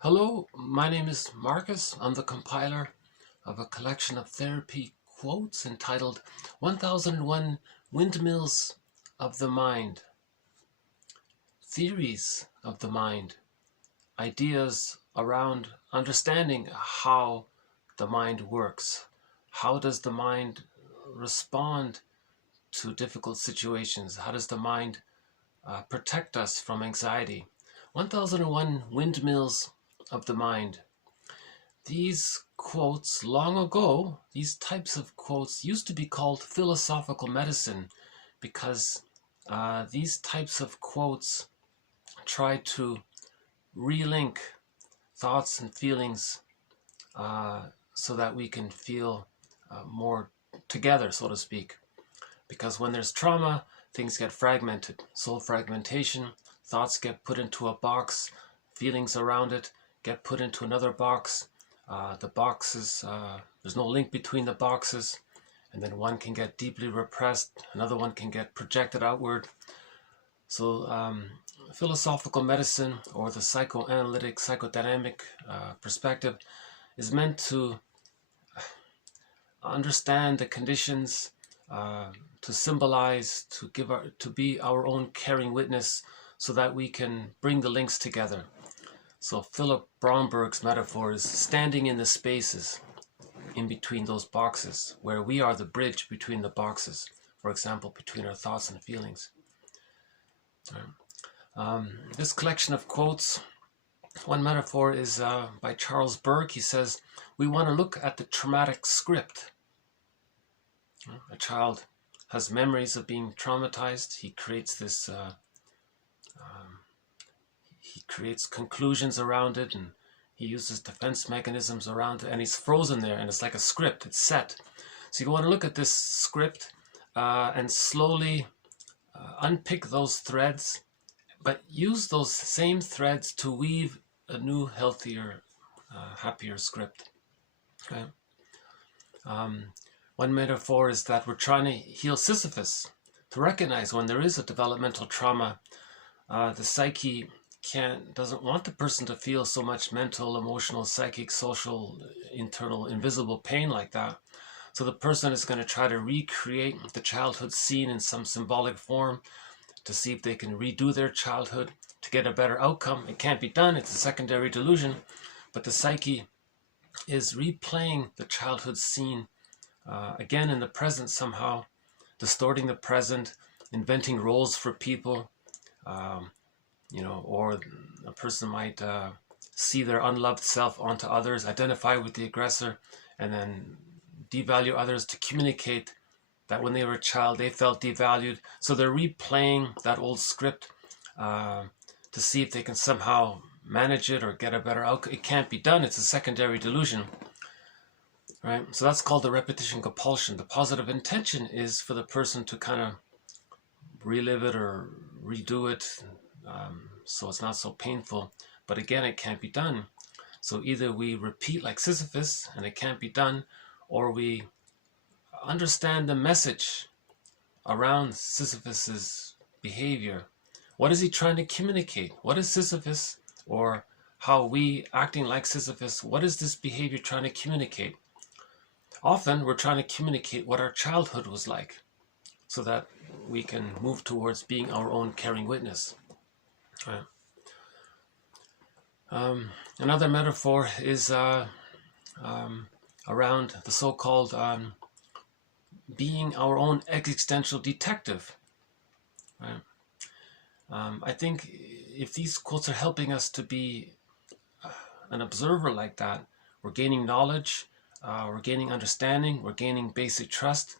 Hello, my name is Marcus. I'm the compiler of a collection of therapy quotes entitled 1001 Windmills of the Mind, Theories of the Mind, Ideas around understanding how the mind works. How does the mind respond to difficult situations? How does the mind protect us from anxiety? 1001 Windmills of the Mind. These quotes, long ago, these types of quotes used to be called philosophical medicine because these types of quotes try to relink thoughts and feelings so that we can feel more together, so to speak. Because when there's trauma, things get fragmented. Soul fragmentation, thoughts get put into a box, feelings around it get put into another box. The boxes, there's no link between the boxes, and then one can get deeply repressed, another one can get projected outward. So philosophical medicine, or the psychoanalytic, psychodynamic perspective, is meant to understand the conditions, to symbolize, to be our own caring witness, so that we can bring the links together. So Philip Bromberg's metaphor is standing in the spaces in between those boxes, where we are the bridge between the boxes, for example, between our thoughts and feelings. This collection of quotes, one metaphor is by Charles Burke. He says, we want to look at the traumatic script. A child has memories of being traumatized. He creates this he creates conclusions around it, and he uses defense mechanisms around it, and he's frozen there, and it's like a script, it's set. So you want to look at this script and slowly unpick those threads, but use those same threads to weave a new, healthier, happier script. Okay? One metaphor is that we're trying to heal Sisyphus, to recognize when there is a developmental trauma, the psyche doesn't want the person to feel so much mental, emotional, psychic, social, internal, invisible pain like that. So the person is going to try to recreate the childhood scene in some symbolic form to see if they can redo their childhood to get a better outcome. It can't be done. It's a secondary delusion. But the psyche is replaying the childhood scene again in the present somehow, distorting the present, inventing roles for people. Or a person might see their unloved self onto others, identify with the aggressor, and then devalue others to communicate that when they were a child, they felt devalued. So they're replaying that old script to see if they can somehow manage it or get a better outcome. It can't be done. It's a secondary delusion. Right? So that's called the repetition compulsion. The positive intention is for the person to kind of relive it or redo it, so it's not so painful. But again, it can't be done. So either we repeat like Sisyphus and it can't be done, or we understand the message around Sisyphus's behavior. What is he trying to communicate? What is Sisyphus, or how we acting like Sisyphus, what is this behavior trying to communicate? Often we're trying to communicate what our childhood was like, so that we can move towards being our own caring witness. Right. Another metaphor is around the so-called being our own existential detective. Right. I think if these quotes are helping us to be an observer like that, we're gaining knowledge, we're gaining understanding, we're gaining basic trust,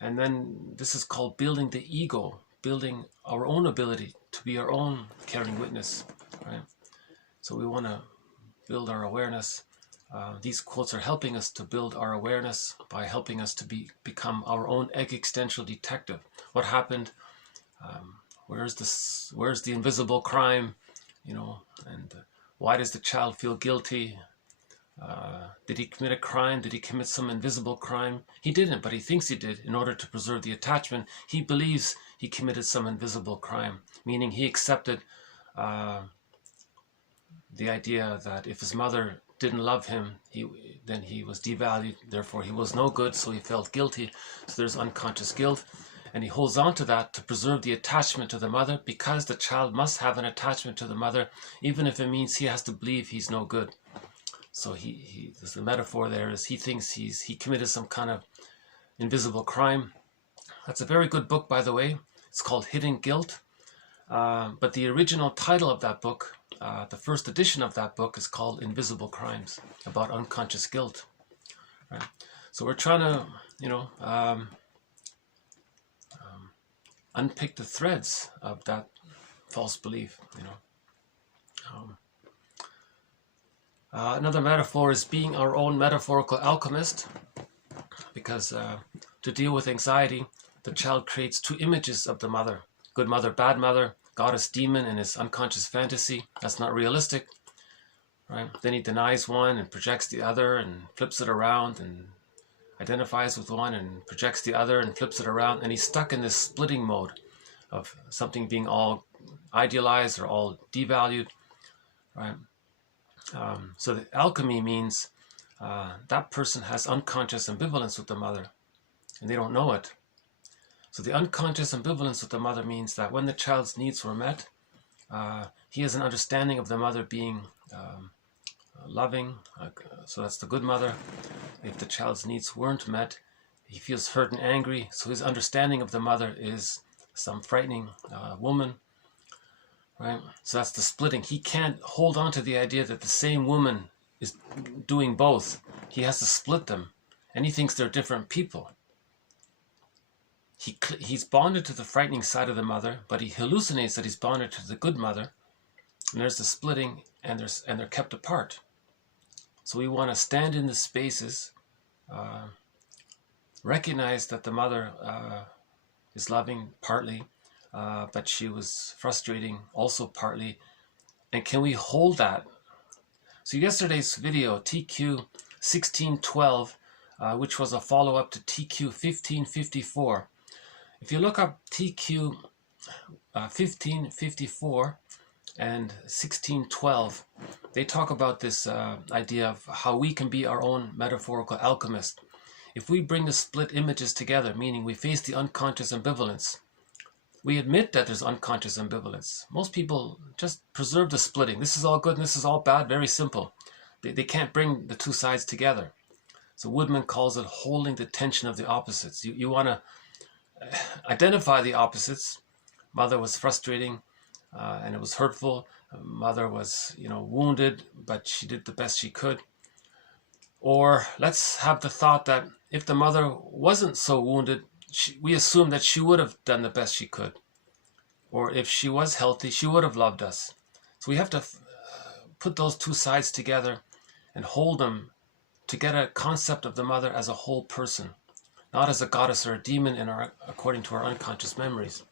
and then this is called building the ego, building our own ability to be our own caring witness. Right? So we want to build our awareness. These quotes are helping us to build our awareness by helping us to become our own existential detective. What happened? Where's the invisible crime? And why does the child feel guilty? Did he commit a crime? Did he commit some invisible crime? He didn't, but he thinks he did. In order to preserve the attachment, he believes he committed some invisible crime, meaning he accepted the idea that if his mother didn't love him, then he was devalued, therefore he was no good, so he felt guilty. So there's unconscious guilt, and he holds on to that to preserve the attachment to the mother, because the child must have an attachment to the mother, even if it means he has to believe he's no good. So the metaphor there is he thinks he committed some kind of invisible crime. That's a very good book, by the way. It's called Hidden Guilt. But the original title of that book, the first edition of that book, is called Invisible Crimes, about unconscious guilt. Right? So we're trying to, unpick the threads of that false belief. Another metaphor is being our own metaphorical alchemist, because to deal with anxiety, the child creates two images of the mother: good mother, bad mother, goddess, demon in his unconscious fantasy. That's not realistic, right? Then he denies one and projects the other and flips it around, and identifies with one and projects the other and flips it around, and he's stuck in this splitting mode of something being all idealized or all devalued, right? So the alchemy means that person has unconscious ambivalence with the mother, and they don't know it. So the unconscious ambivalence with the mother means that when the child's needs were met, he has an understanding of the mother being loving, so that's the good mother. If the child's needs weren't met, he feels hurt and angry, so his understanding of the mother is some frightening woman, right? So that's the splitting. He can't hold on to the idea that the same woman is doing both. He has to split them, and he thinks they're different people. He's bonded to the frightening side of the mother, but he hallucinates that he's bonded to the good mother, and there's the splitting, and they're kept apart. So we want to stand in the spaces, recognize that the mother is loving partly, but she was frustrating also partly, and can we hold that? So yesterday's video, TQ 1612, which was a follow-up to TQ 1554. If you look up TQ 1554 and 1612, they talk about this idea of how we can be our own metaphorical alchemist. If we bring the split images together, meaning we face the unconscious ambivalence, we admit that there's unconscious ambivalence. Most people just preserve the splitting. This is all good and this is all bad, very simple. They can't bring the two sides together. So Woodman calls it holding the tension of the opposites. You want to identify the opposites. Mother was frustrating and it was hurtful. Mother was, wounded, but she did the best she could. Or let's have the thought that if the mother wasn't so wounded, we assume that she would have done the best she could. Or if she was healthy, she would have loved us. So we have to put those two sides together and hold them to get a concept of the mother as a whole person, not as a goddess or a demon according to our unconscious memories.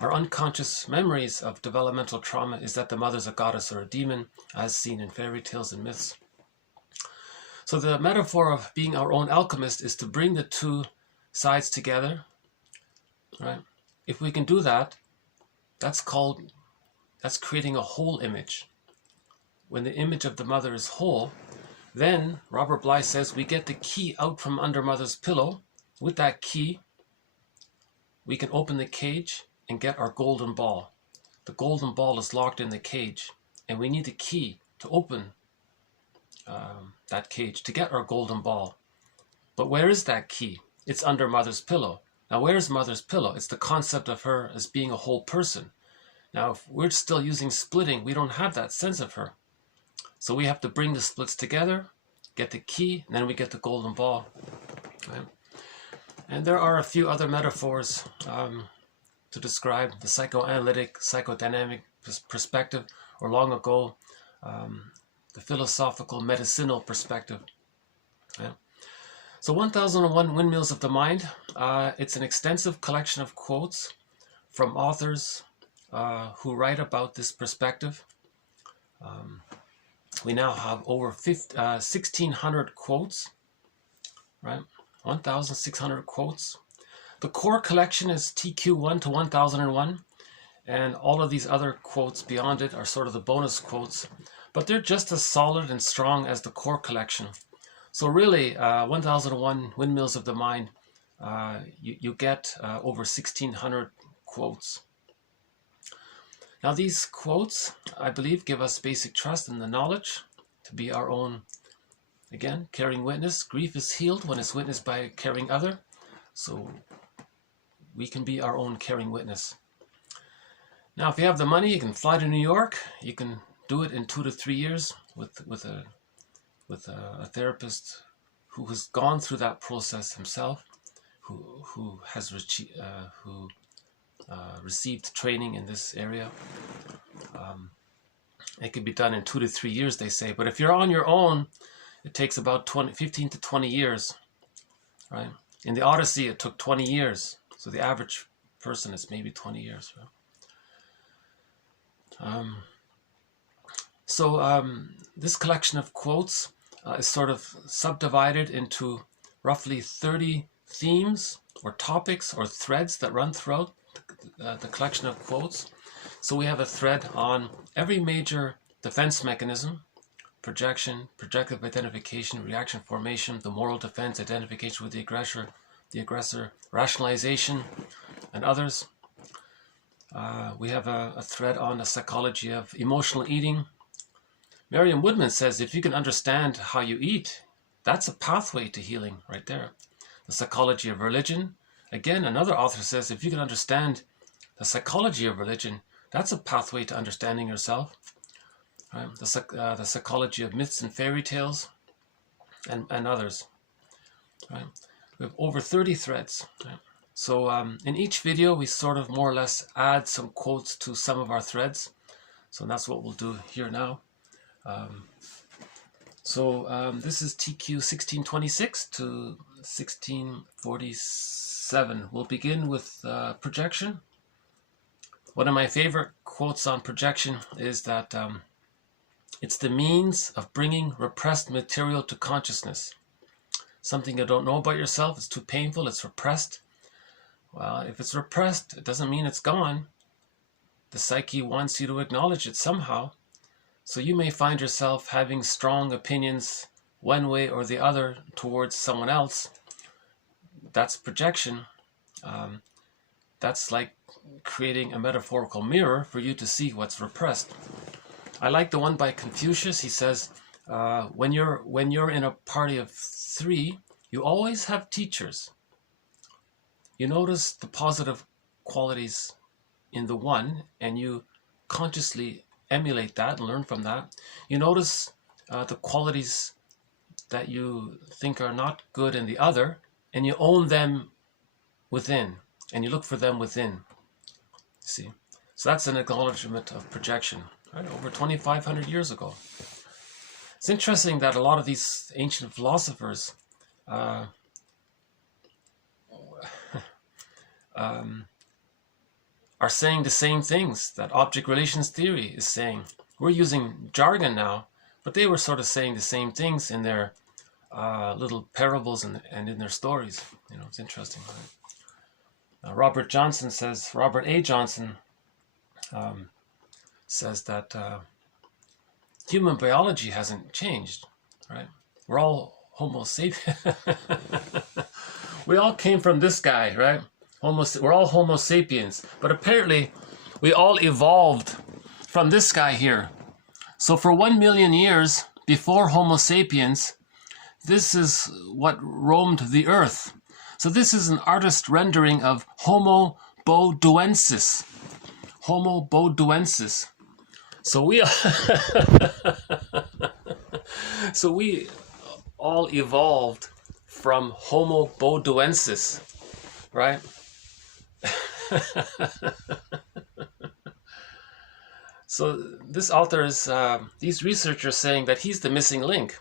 Our unconscious memories of developmental trauma is that the mother's a goddess or a demon, as seen in fairy tales and myths. So the metaphor of being our own alchemist is to bring the two sides together, right? If we can do that, that's creating a whole image. When the image of the mother is whole, then Robert Bly says we get the key out from under mother's pillow. With that key, we can open the cage and get our golden ball. The golden ball is locked in the cage, and we need the key to open that cage to get our golden ball. But where is that key? It's under mother's pillow. Now, where's mother's pillow? It's the concept of her as being a whole person. Now, if we're still using splitting, we don't have that sense of her. So we have to bring the splits together, get the key, and then we get the golden ball. Right? And there are a few other metaphors to describe the psychoanalytic, psychodynamic perspective, or long ago, the philosophical, medicinal perspective. Yeah. So 1001 Windmills of the Mind, it's an extensive collection of quotes from authors who write about this perspective. We now have over 1,600 quotes, right? 1,600 quotes. The core collection is TQ1 to 1001, and all of these other quotes beyond it are sort of the bonus quotes. but they're just as solid and strong as the core collection. So really, 1001 Windmills of the Mind, you get over 1,600 quotes. Now these quotes, I believe, give us basic trust in the knowledge to be our own, again, caring witness. Grief is healed when it's witnessed by a caring other. So we can be our own caring witness. Now, if you have the money, you can fly to New York. You can do it in 2 to 3 years with a therapist who has gone through that process himself, who has received training in this area. It can be done in 2 to 3 years, they say. But if you're on your own, it takes about 15 to 20 years, right? In the Odyssey, it took 20 years. So the average person is maybe 20 years, right? This collection of quotes is sort of subdivided into roughly 30 themes or topics or threads that run throughout the collection of quotes. So we have a thread on every major defense mechanism: projection, projective identification, reaction formation, the moral defense, identification with the aggressor, rationalization, and others. We have a thread on the psychology of emotional eating. Marion Woodman says if you can understand how you eat, that's a pathway to healing right there. The psychology of religion. Again, another author says if you can understand the psychology of religion, that's a pathway to understanding yourself. Right? The psychology of myths and fairy tales, and others. Right? We have over 30 threads. Right? So in each video, we sort of more or less add some quotes to some of our threads. So that's what we'll do here now. This is TQ 1626 to 1647. We'll begin with projection. One of my favorite quotes on projection is that it's the means of bringing repressed material to consciousness. Something you don't know about yourself, it's too painful, it's repressed. Well, if it's repressed, it doesn't mean it's gone. The psyche wants you to acknowledge it somehow. So you may find yourself having strong opinions one way or the other towards someone else. That's projection. That's like creating a metaphorical mirror for you to see what's repressed. I like the one by Confucius. He says, when you're in a party of 3, you always have teachers. You notice the positive qualities in the one, and you consciously emulate that and learn from that. You notice the qualities that you think are not good in the other, and you own them within, and you look for them within. See? So that's an acknowledgement of projection, right? Over 2,500 years ago. It's interesting that a lot of these ancient philosophers are saying the same things that object relations theory is saying. We're using jargon now, but they were sort of saying the same things in their little parables and in their stories. You know, it's interesting. Right? Robert A. Johnson says that human biology hasn't changed, right? We're all Homo sapiens. We all came from this guy, right? We're all Homo sapiens, but apparently we all evolved from this guy here. So for 1 million years before Homo sapiens, this is what roamed the earth. So this is an artist rendering of Homo boduensis. Homo boduensis. So we all evolved from Homo boduensis, right? So this author is, these researchers saying that he's the missing link.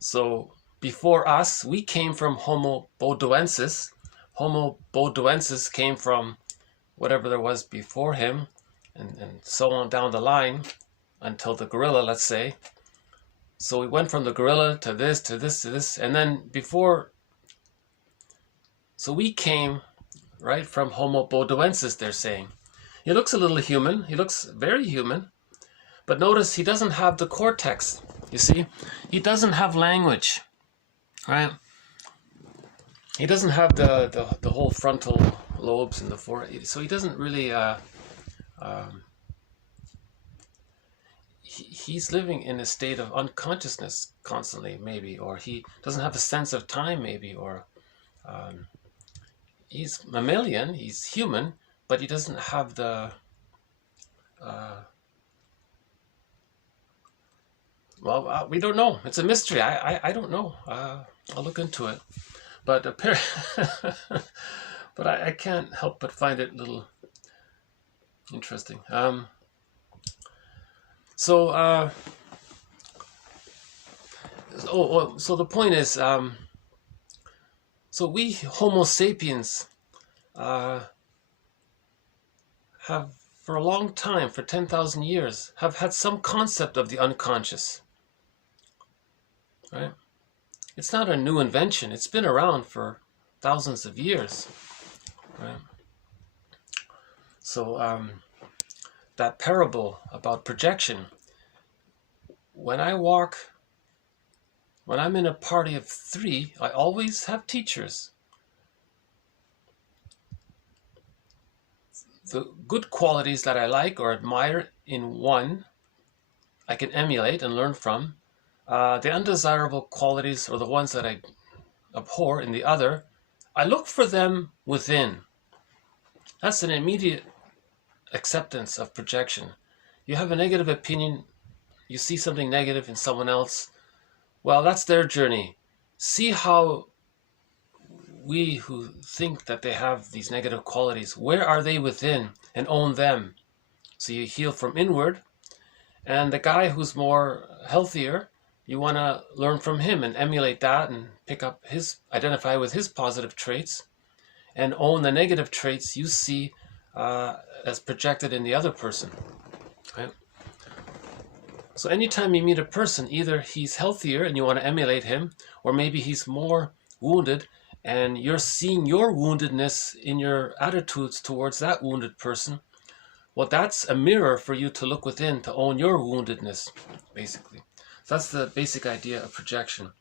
So before us, we came from Homo boduensis. Homo boduensis came from whatever there was before him, and so on down the line until the gorilla, let's say. So we went from the gorilla to this, to this, to this, and then before, so we came right from Homo boduensis, they're saying. He looks a little human. He looks very human. But notice he doesn't have the cortex, you see? He doesn't have language, right? He doesn't have the whole frontal lobes in the forehead, so he doesn't really, he's living in a state of unconsciousness constantly, maybe, or he doesn't have a sense of time, maybe, or he's mammalian, he's human, but he doesn't have the, well, we don't know. It's a mystery. I don't know. I'll look into it. But but I can't help but find it a little interesting. So the point is, so we Homo sapiens have, for a long time, for 10,000 years, have had some concept of the unconscious. Right? It's not a new invention. It's been around for thousands of years. Right? So that parable about projection, when I'm in a party of 3, I always have teachers. The good qualities that I like or admire in one, I can emulate and learn from. The undesirable qualities, or the ones that I abhor in the other, I look for them within. That's an immediate acceptance of projection. You have a negative opinion, you see something negative in someone else, well, that's their journey. See how we who think that they have these negative qualities, where are they within, and own them. So you heal from inward, and the guy who's more healthier, you want to learn from him and emulate that and pick up identify with his positive traits and own the negative traits you see as projected in the other person. Right? So anytime you meet a person, either he's healthier and you want to emulate him, or maybe he's more wounded and you're seeing your woundedness in your attitudes towards that wounded person. Well, that's a mirror for you to look within, to own your woundedness, basically. So that's the basic idea of projection,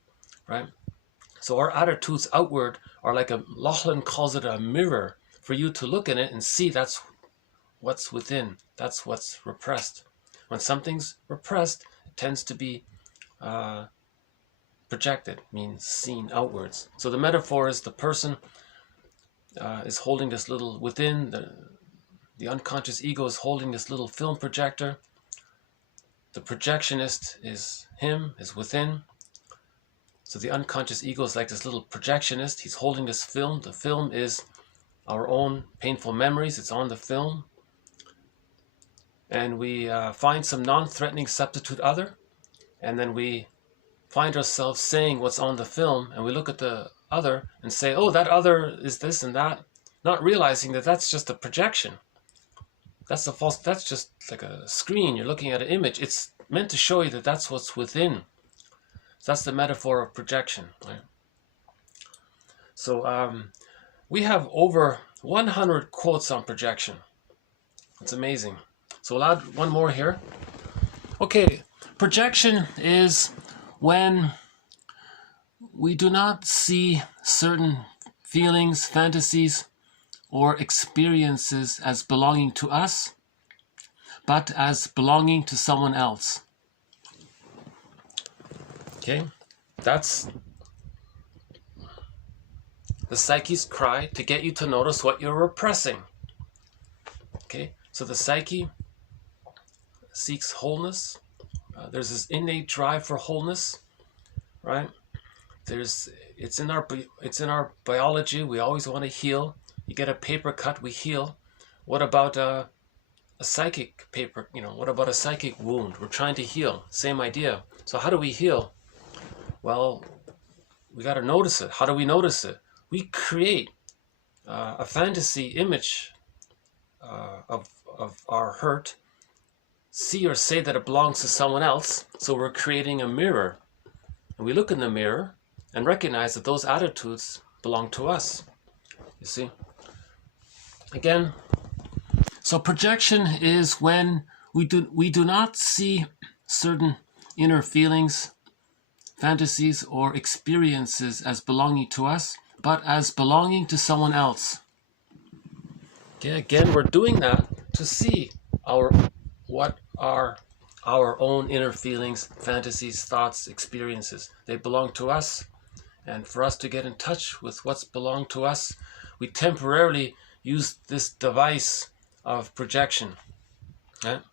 right? So our attitudes outward are like Lachlan calls it a mirror for you to look in it and see that's what's within. That's what's repressed. When something's repressed, it tends to be projected, means seen outwards. So the metaphor is the person is holding this little, within, the unconscious ego is holding this little film projector. The projectionist is him, is within. So the unconscious ego is like this little projectionist. He's holding this film. The film is our own painful memories. It's on the film. And we find some non-threatening substitute other. And then we find ourselves saying what's on the film. And we look at the other and say, oh, that other is this and that. Not realizing that that's just a projection. That's just like a screen. You're looking at an image. It's meant to show you that that's what's within. So that's the metaphor of projection, right? So we have over 100 quotes on projection. It's amazing. So we'll add one more here. Okay, projection is when we do not see certain feelings, fantasies, or experiences as belonging to us, but as belonging to someone else. Okay, that's the psyche's cry to get you to notice what you're repressing. Okay, so the psyche seeks wholeness. There's this innate drive for wholeness, right? It's in our biology. We always want to heal. You get a paper cut, we heal. What about a psychic paper? What about a psychic wound? We're trying to heal. Same idea. So how do we heal? Well, we got to notice it. How do we notice it? We create a fantasy image of our hurt. See or say that it belongs to someone else. So we're creating a mirror. And we look in the mirror and recognize that those attitudes belong to us. You see? Again, so projection is when We do not see certain inner feelings, fantasies, or experiences as belonging to us, but as belonging to someone else. Okay, again, we're doing that to see what are our own inner feelings, fantasies, thoughts, experiences. They belong to us, and for us to get in touch with what's belonged to us, we temporarily use this device of projection. Right?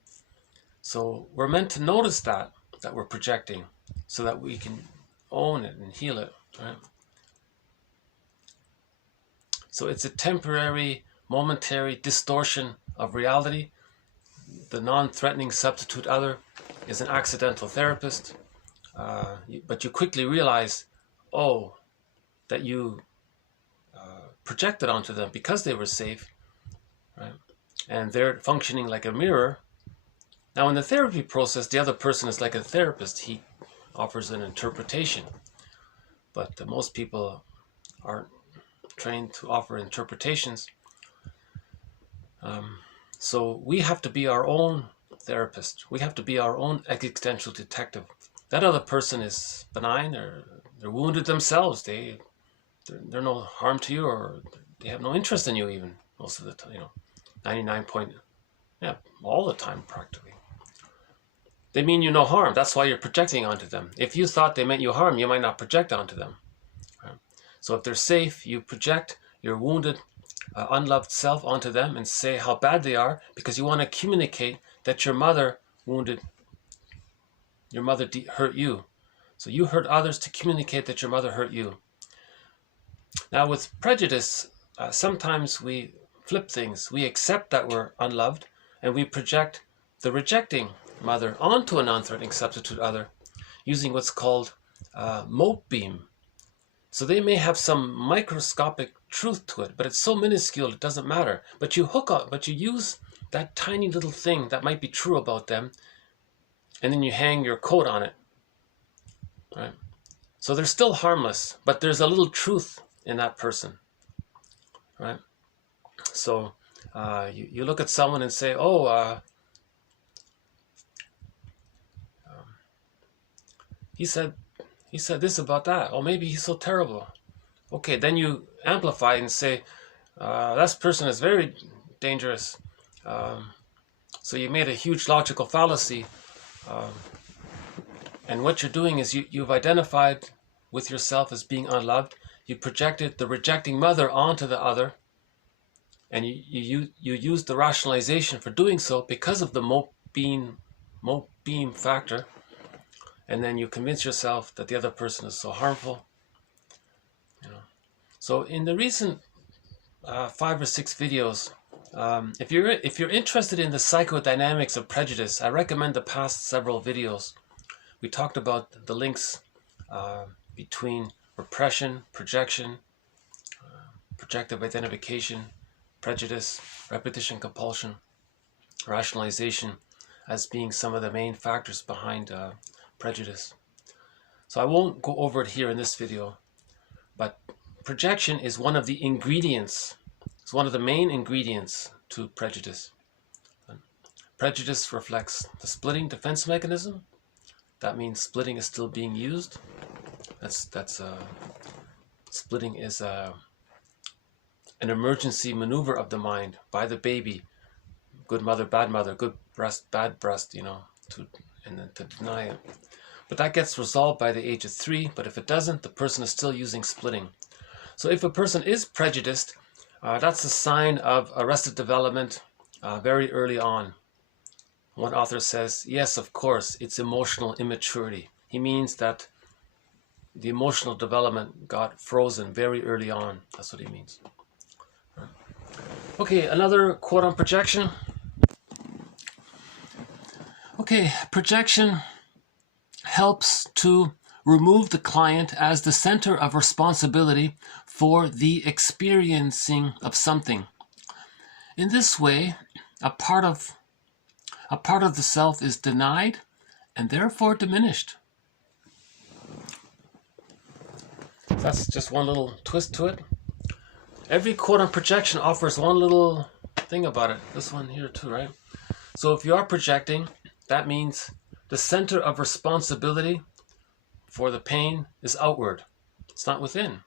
So we're meant to notice that we're projecting, so that we can own it and heal it. Right? So it's a temporary, momentary distortion of reality. The non-threatening substitute other is an accidental therapist, but you quickly realize, that you projected onto them because they were safe, right? And they're functioning like a mirror. Now, in the therapy process, the other person is like a therapist. He offers an interpretation, but most people aren't trained to offer interpretations. So we have to be our own therapist. We have to be our own existential detective. That other person is benign, they're wounded themselves. They're no harm to you, or they have no interest in you even most of the time. all the time practically. They mean you no harm. That's why you're projecting onto them. If you thought they meant you harm, you might not project onto them. Right? So if they're safe, you project your wounded, unloved self onto them and say how bad they are, because you want to communicate that your mother hurt you. So you hurt others to communicate that your mother hurt you. Now with prejudice, sometimes we flip things. We accept that we're unloved and we project the rejecting mother onto a non-threatening substitute other using what's called mote beam. So they may have some microscopic truth to it, but it's so minuscule it doesn't matter. But you use that tiny little thing that might be true about them, and then you hang your coat on it. Right? So they're still harmless, but there's a little truth in that person. Right? So you look at someone and say, he said this about that. Oh, maybe he's so terrible. Okay, then you amplify and say, that person is very dangerous. So you made a huge logical fallacy. And what you're doing is you've identified with yourself as being unloved. You projected the rejecting mother onto the other. And you used the rationalization for doing so because of the mote beam factor. And then you convince yourself that the other person is so harmful. So in the recent 5 or 6 videos, if you're interested in the psychodynamics of prejudice, I recommend the past several videos. We talked about the links between repression, projection, projective identification, prejudice, repetition compulsion, rationalization as being some of the main factors behind prejudice. So I won't go over it here in this video, but projection is one of the ingredients. It's one of the main ingredients to prejudice. Prejudice reflects the splitting defense mechanism. That means splitting is still being used. Splitting is an emergency maneuver of the mind by the baby. Good mother, good breast, bad breast, and then to deny it. But that gets resolved by the age of 3. But if it doesn't, the person is still using splitting. So if a person is prejudiced, that's a sign of arrested development very early on. One author says, yes, of course, it's emotional immaturity. He means that the emotional development got frozen very early on. That's what he means. Okay, another quote on projection. Okay, projection helps to remove the client as the center of responsibility for the experiencing of something. In this way, a part of the self is denied and therefore diminished. That's just one little twist to it. Every quote on projection offers one little thing about it. This one here too, right? So if you are projecting, that means the center of responsibility for the pain is outward. It's not within,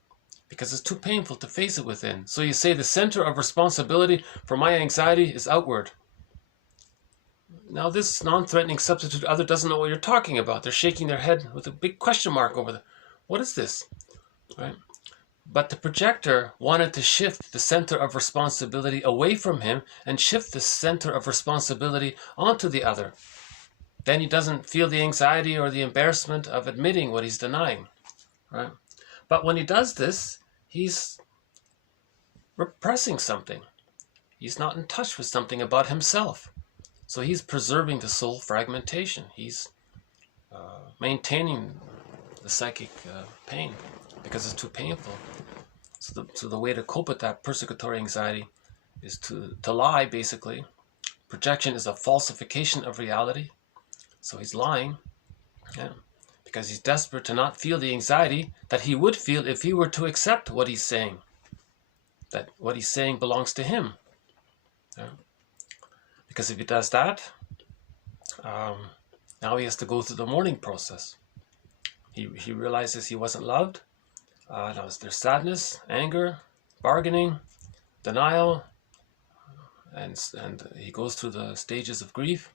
because it's too painful to face it within. So you say the center of responsibility for my anxiety is outward. Now this non-threatening substitute other doesn't know what you're talking about. They're shaking their head with a big question mark over the, what is this? Right? But the projector wanted to shift the center of responsibility away from him and shift the center of responsibility onto the other. Then he doesn't feel the anxiety or the embarrassment of admitting what he's denying. Right? But when he does this, he's repressing something. He's not in touch with something about himself. So he's preserving the soul fragmentation. He's maintaining the psychic pain because it's too painful. So the way to cope with that persecutory anxiety is to lie, basically. Projection is a falsification of reality. So he's lying, yeah, because he's desperate to not feel the anxiety that he would feel if he were to accept what he's saying, that what he's saying belongs to him. Yeah. Because if he does that, now he has to go through the mourning process. He realizes he wasn't loved. There's sadness, anger, bargaining, denial, and he goes through the stages of grief.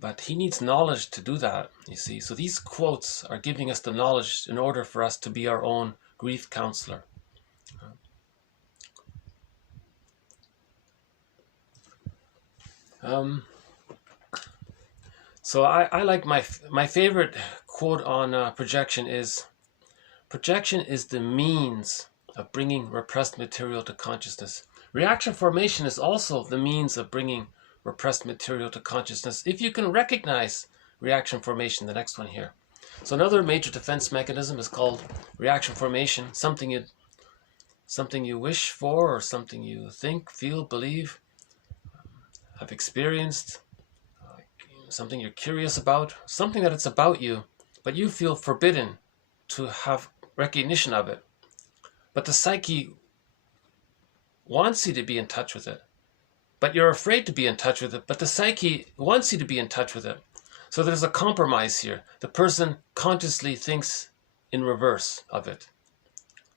But he needs knowledge to do that, you see. So these quotes are giving us the knowledge in order for us to be our own grief counselor. So I like my favorite quote on projection is the means of bringing repressed material to consciousness. Reaction formation is also the means of bringing repressed material to consciousness if you can recognize reaction formation, the next one here. So another major defense mechanism is called reaction formation, something you wish for, or something you think, feel, believe, have experienced, something you're curious about, something that it's about you, but you feel forbidden to have recognition of it. But the psyche wants you to be in touch with it. But you're afraid to be in touch with it, but the psyche wants you to be in touch with it. So there's a compromise here. The person consciously thinks in reverse of it.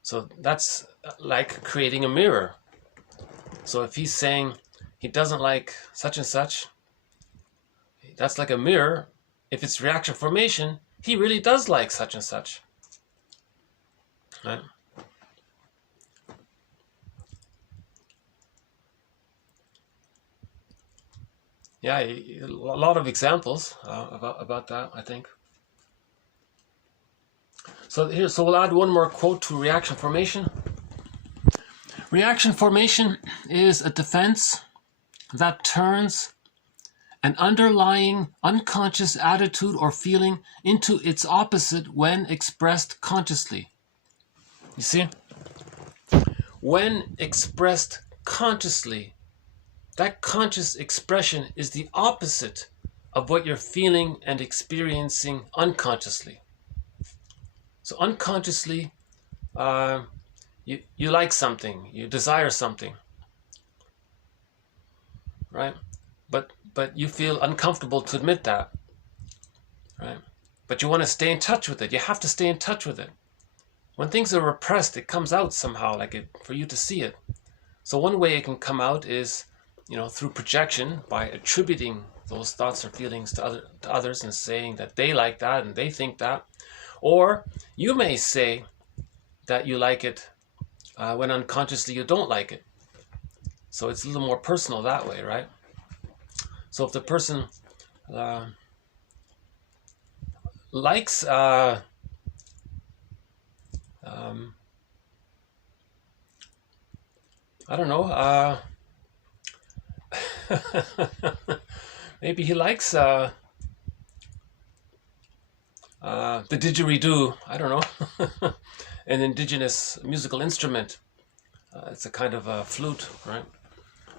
So that's like creating a mirror. So if he's saying he doesn't like such and such, that's like a mirror. If it's reaction formation, he really does like such and such. Right? Yeah, a lot of examples about that, I think. So we'll add one more quote to reaction formation. Reaction formation is a defense that turns an underlying unconscious attitude or feeling into its opposite when expressed consciously. You see? When expressed consciously, that conscious expression is the opposite of what you're feeling and experiencing unconsciously. So unconsciously, you like something, you desire something, right? But you feel uncomfortable to admit that, right? But you want to stay in touch with it. You have to stay in touch with it. When things are repressed, it comes out somehow, for you to see it. So one way it can come out is, through projection, by attributing those thoughts or feelings to others and saying that they like that and they think that. Or you may say that you like it when unconsciously you don't like it. So it's a little more personal that way, right? So if the person likes I don't know, maybe he likes the didgeridoo, I don't know, an indigenous musical instrument. It's a kind of a flute, right?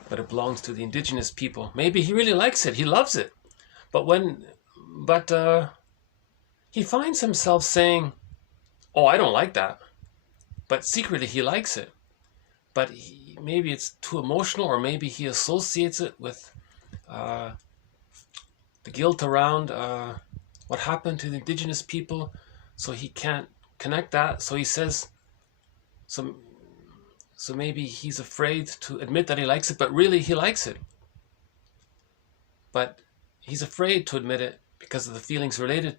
But it belongs to the indigenous people. Maybe he really likes it, he loves it. But he finds himself saying, oh, I don't like that. But secretly he likes it. But maybe it's too emotional, or maybe he associates it with the guilt around what happened to the indigenous people, so he can't connect that. So he says, so maybe he's afraid to admit that he likes it, but really he likes it. But he's afraid to admit it because of the feelings related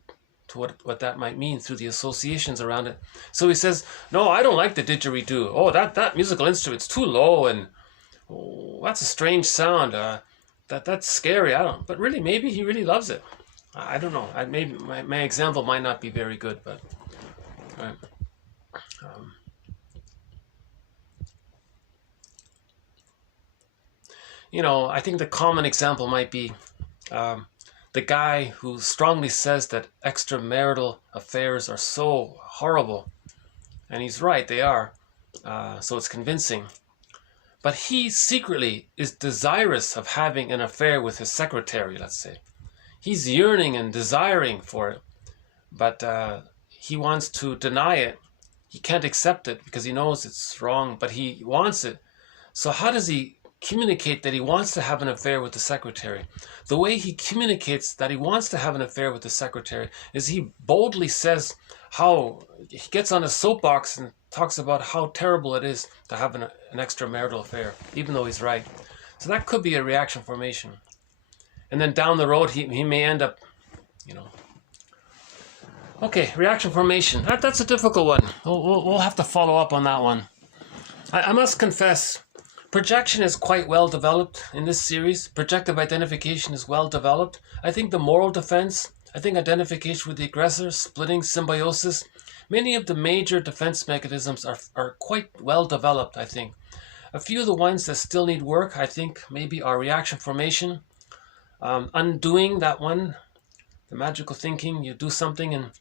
to what that might mean through the associations around it. So he says, no, I don't like the didgeridoo. Oh, that musical instrument's too low, and oh, that's a strange sound. That's scary. I don't. But really, maybe he really loves it. I don't know. Maybe my example might not be very good, but you know, I think the common example might be the guy who strongly says that extramarital affairs are so horrible, and he's right, they are. So it's convincing. But he secretly is desirous of having an affair with his secretary, let's say. He's yearning and desiring for it, but he wants to deny it. He can't accept it because he knows it's wrong, but he wants it. So how does he communicate that he wants to have an affair with the secretary? The way he communicates that he wants to have an affair with the secretary is he boldly says how he gets on a soapbox and talks about how terrible it is to have an extramarital affair, even though he's right. So that could be a reaction formation. And then down the road, he may end up, you know. Okay, reaction formation. That's a difficult one. We'll have to follow up on that one. I must confess, projection is quite well developed in this series. Projective identification is well developed. I think the moral defense, I think identification with the aggressor, splitting, symbiosis, many of the major defense mechanisms are quite well developed, I think. A few of the ones that still need work, I think, maybe are reaction formation, undoing that one, the magical thinking. You do something and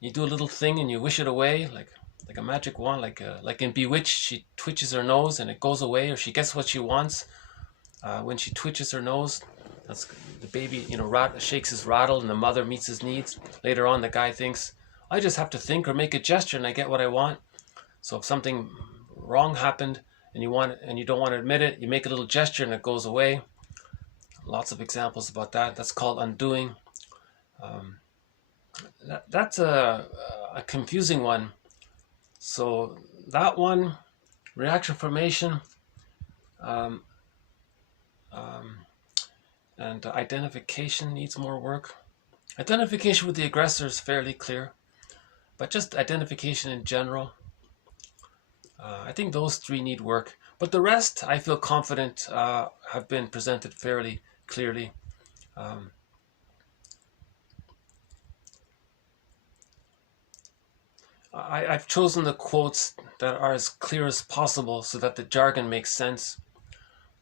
you do a little thing and you wish it away, like a magic wand, like in Bewitched, she twitches her nose and it goes away, or she gets what she wants when she twitches her nose. That's the baby, you know, shakes his rattle and the mother meets his needs. Later on, the guy thinks, I just have to think or make a gesture and I get what I want. So if something wrong happened and you don't want to admit it, you make a little gesture and it goes away. Lots of examples about that. That's called undoing. That's a confusing one. So that one, reaction formation, and identification needs more work. Identification with the aggressor is fairly clear, but just identification in general, I think those three need work. But the rest, I feel confident, have been presented fairly clearly. I've chosen the quotes that are as clear as possible so that the jargon makes sense.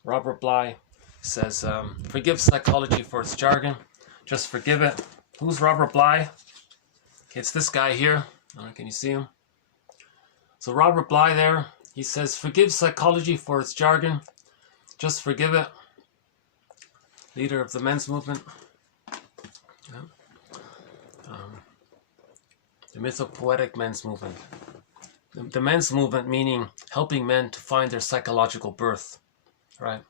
Robert Bly says, forgive psychology for its jargon. Just forgive it. Who's Robert Bly? Okay, it's this guy here. Can you see him? So Robert Bly there, he says, forgive psychology for its jargon. Just forgive it. Leader of the men's movement. Yeah. The mythopoetic men's movement. The men's movement meaning helping men to find their psychological birth, right?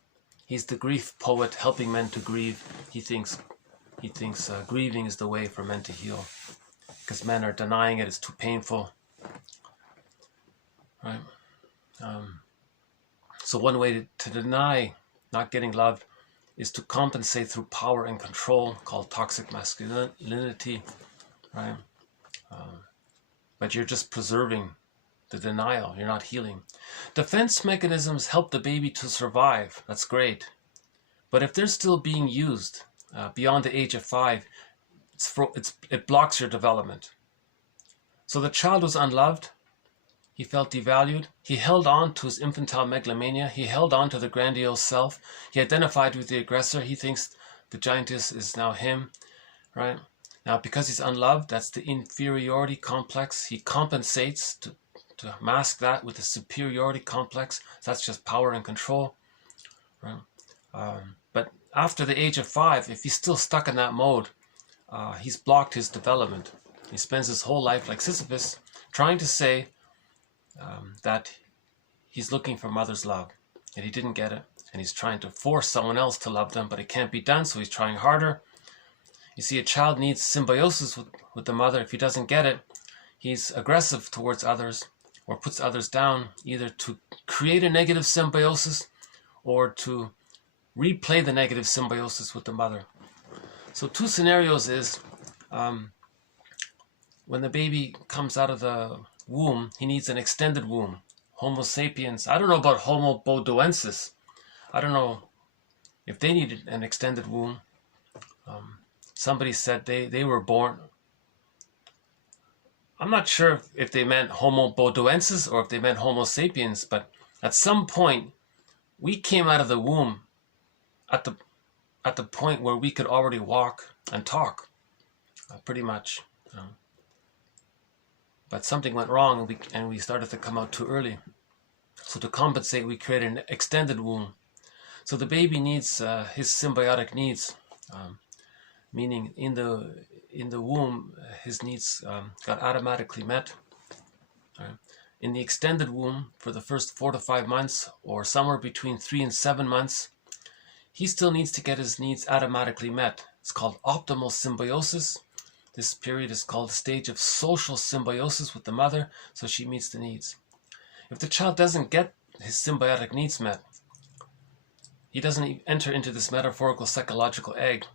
He's the grief poet, helping men to grieve. He thinks grieving is the way for men to heal, because men are denying it. It's too painful, right? So one way to deny not getting loved is to compensate through power and control, called toxic masculinity, right? But you're just preserving the denial. You're not healing. Defense mechanisms help the baby to survive. That's great. But if they're still being used beyond the age of 5, it blocks your development. So the child was unloved. He felt devalued. He held on to his infantile megalomania. He held on to the grandiose self. He identified with the aggressor. He thinks the giantess is now him, right? Now, because he's unloved, that's the inferiority complex. He compensates to mask that with the superiority complex. That's just power and control, right? But after the age of 5, if he's still stuck in that mode, he's blocked his development. He spends his whole life like Sisyphus trying to say that he's looking for mother's love, and he didn't get it, and he's trying to force someone else to love them, but it can't be done, so he's trying harder. You see, a child needs symbiosis with the mother. If he doesn't get it, he's aggressive towards others or puts others down, either to create a negative symbiosis or to replay the negative symbiosis with the mother. So 2 scenarios is when the baby comes out of the womb, he needs an extended womb. Homo sapiens, I don't know about Homo bodoensis. I don't know if they needed an extended womb. Somebody said they were born. I'm not sure if they meant Homo bodoensis or if they meant Homo sapiens, but at some point we came out of the womb at the point where we could already walk and talk, pretty much. But something went wrong, and we started to come out too early. So to compensate, we created an extended womb. So the baby needs his symbiotic needs, meaning in the womb, his needs got automatically met. In the extended womb, for the first 4 to 5 months, or somewhere between 3 and 7 months, he still needs to get his needs automatically met. It's called optimal symbiosis. This period is called the stage of social symbiosis with the mother, so she meets the needs. If the child doesn't get his symbiotic needs met, he doesn't enter into this metaphorical psychological egg.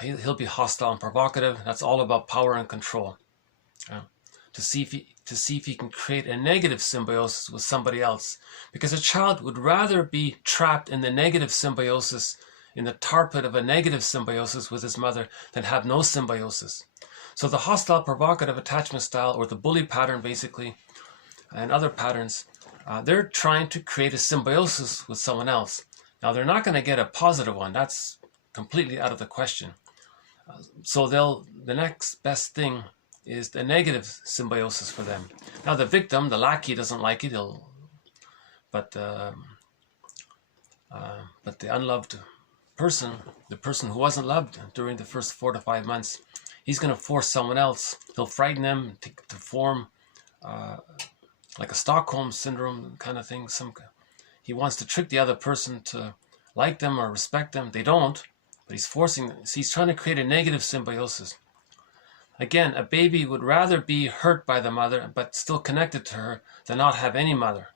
He'll be hostile and provocative. That's all about power and control. To see if he can create a negative symbiosis with somebody else. Because a child would rather be trapped in the negative symbiosis, in the tar pit of a negative symbiosis with his mother, than have no symbiosis. So the hostile provocative attachment style, or the bully pattern basically, and other patterns, they're trying to create a symbiosis with someone else. Now they're not going to get a positive one. That's completely out of the question. So the next best thing is the negative symbiosis for them. Now the victim, the lackey, doesn't like it. But the unloved person, the person who wasn't loved during the first 4 to 5 months, he's going to force someone else. He'll frighten them to form like a Stockholm syndrome kind of thing. He wants to trick the other person to like them or respect them. They don't, but he's trying to create a negative symbiosis. Again, a baby would rather be hurt by the mother but still connected to her than not have any mother.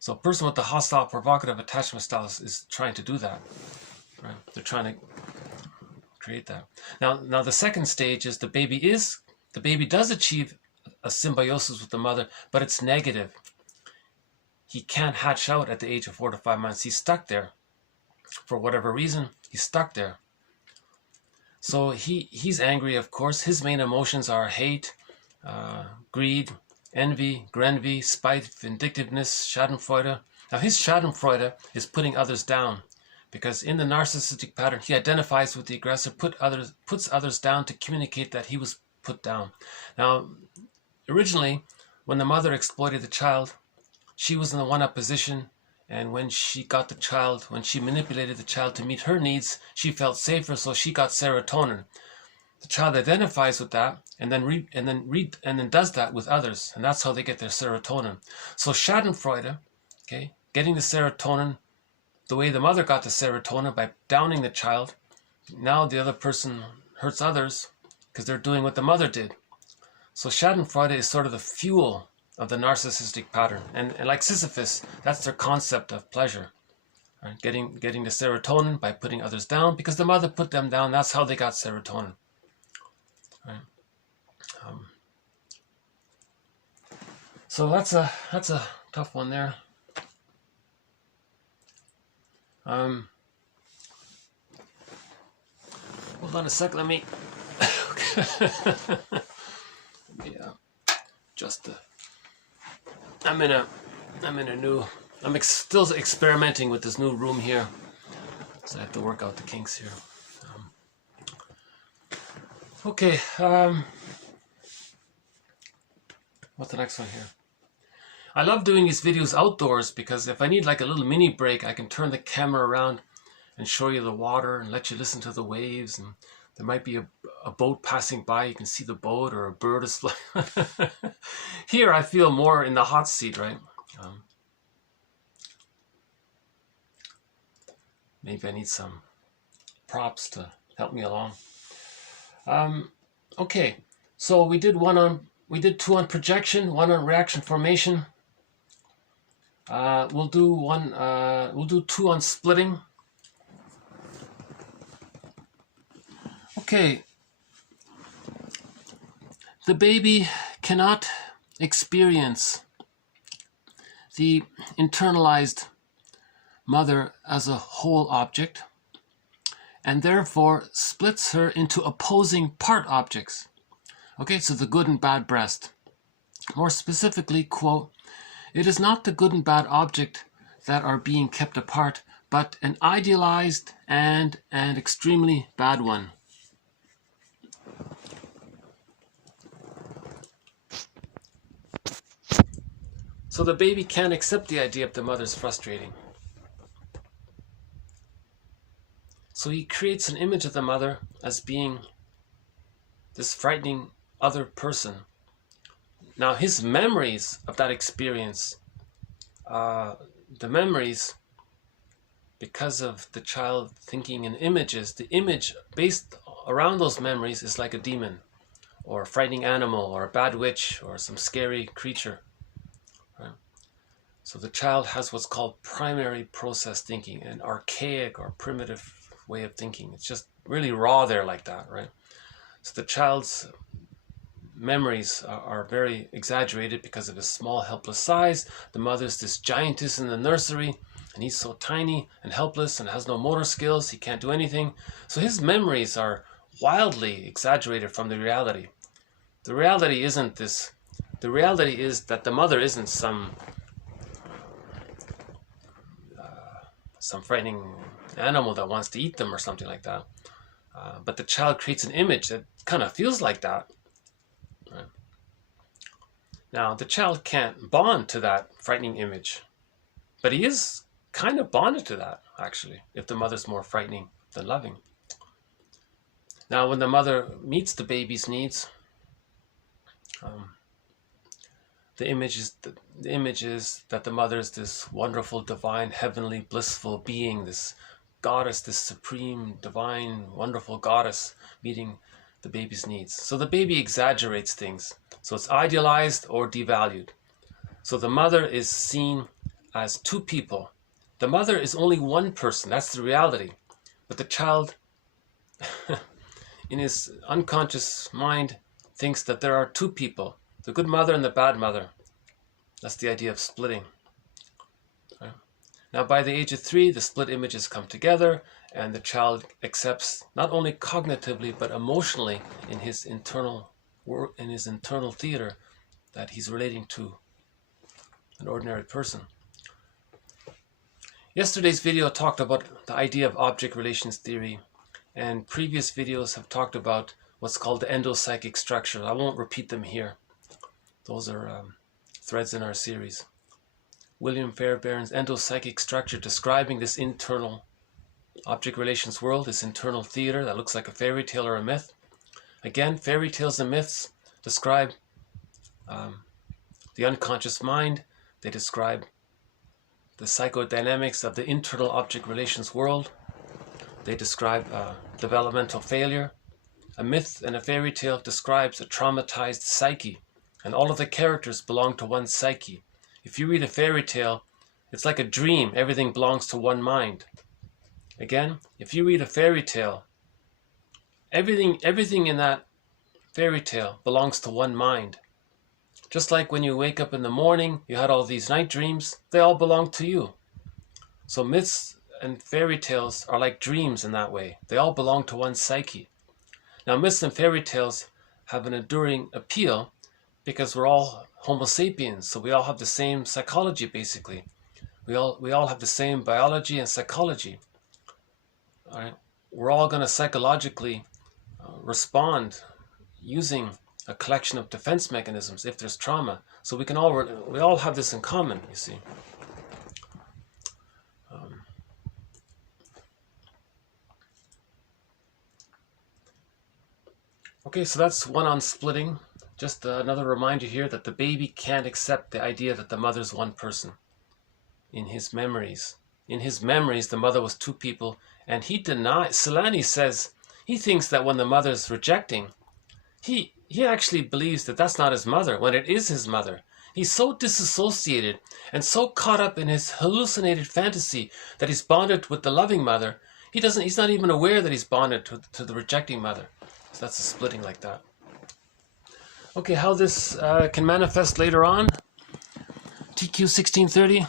So a person with the hostile provocative attachment style is trying to do that. Right? They're trying to create that. Now the second stage is the baby does achieve a symbiosis with the mother, but it's negative. He can't hatch out at the age of 4 to 5 months. He's stuck there. For whatever reason, he's stuck there. So he's angry, of course. His main emotions are hate, greed, envy, grenvy, spite, vindictiveness, schadenfreude. Now his schadenfreude is putting others down, because in the narcissistic pattern, he identifies with the aggressor, puts others down to communicate that he was put down. Now, originally, when the mother exploited the child, she was in the one-up position, and when she got the child, when she manipulated the child to meet her needs, she felt safer, so she got serotonin. The child identifies with that, and then does that with others, and that's how they get their serotonin. So Schadenfreude, okay, getting the serotonin, the way the mother got the serotonin by downing the child. Now the other person hurts others because they're doing what the mother did. So Schadenfreude is sort of the fuel of the narcissistic pattern, and like Sisyphus, that's their concept of pleasure. Right? Getting the serotonin by putting others down, because the mother put them down. That's how they got serotonin. Right? So that's a tough one there. Hold on a sec. Let me just. I'm still experimenting with this new room here, so I have to work out the kinks here. Okay, what's the next one here? I love doing these videos outdoors, because if I need like a little mini break, I can turn the camera around and show you the water and let you listen to the waves, and there might be a boat passing by. You can see the boat, or a bird is flying. Here I feel more in the hot seat, right? Maybe I need some props to help me along. Okay, so we did two on projection, one on reaction formation. We'll do two on splitting. Okay. The baby cannot experience the internalized mother as a whole object, and therefore splits her into opposing part objects. Okay, so the good and bad breast. More specifically, quote, "It is not the good and bad object that are being kept apart, but an idealized and an extremely bad one." So the baby can't accept the idea of the mother's frustrating. So he creates an image of the mother as being this frightening other person. Now his memories of that experience, the memories, because of the child thinking in images, the image based around those memories is like a demon, or a frightening animal, or a bad witch, or some scary creature. Right? So the child has what's called primary process thinking, an archaic or primitive way of thinking. It's just really raw there like that, right? So the child's memories are very exaggerated because of his small, helpless size. The mother's this giantess in the nursery, and he's so tiny and helpless and has no motor skills. He can't do anything. So his memories are wildly exaggerated from the reality. The reality isn't this. The reality is that the mother isn't some frightening animal that wants to eat them or something like that. But the child creates an image that kind of feels like that. Right? Now, the child can't bond to that frightening image, but he is kind of bonded to that, actually, if the mother's more frightening than loving. Now, when the mother meets the baby's needs, the image is that the mother is this wonderful, divine, heavenly, blissful being, this goddess, this supreme, divine, wonderful goddess meeting the baby's needs. So the baby exaggerates things. So it's idealized or devalued. So the mother is seen as two people. The mother is only one person. That's the reality. But the child, in his unconscious mind, thinks that there are two people, the good mother and the bad mother. That's the idea of splitting. Right? Now, by the age of 3, the split images come together, and the child accepts not only cognitively but emotionally in his internal theater that he's relating to an ordinary person. Yesterday's video talked about the idea of object relations theory, and previous videos have talked about what's called the endopsychic structure. I won't repeat them here. Those are threads in our series. William Fairbairn's endopsychic structure describing this internal object relations world, this internal theater that looks like a fairy tale or a myth. Again, fairy tales and myths describe the unconscious mind. They describe the psychodynamics of the internal object relations world. They describe developmental failure. A myth and a fairy tale describes a traumatized psyche, and all of the characters belong to one psyche. If you read a fairy tale, it's like a dream. Everything belongs to one mind. Again, if you read a fairy tale, everything in that fairy tale belongs to one mind. Just like when you wake up in the morning, you had all these night dreams, they all belong to you. So myths and fairy tales are like dreams in that way. They all belong to one psyche. Now, myths and fairy tales have an enduring appeal because we're all Homo sapiens, so we all have the same psychology, basically. We all have the same biology and psychology. All right? We're all going to psychologically respond using a collection of defense mechanisms if there's trauma. So we all have this in common, you see. Okay, so that's one on splitting. Just another reminder here that the baby can't accept the idea that the mother's one person in his memories, in his memories, the mother was two people, and he denies. Selani says he thinks that when the mother's rejecting, he actually believes that that's not his mother when it is his mother. He's so disassociated and so caught up in his hallucinated fantasy that he's bonded with the loving mother. He's not even aware that he's bonded to the rejecting mother. So that's a splitting like that. Okay, how this can manifest later on. TQ 1630.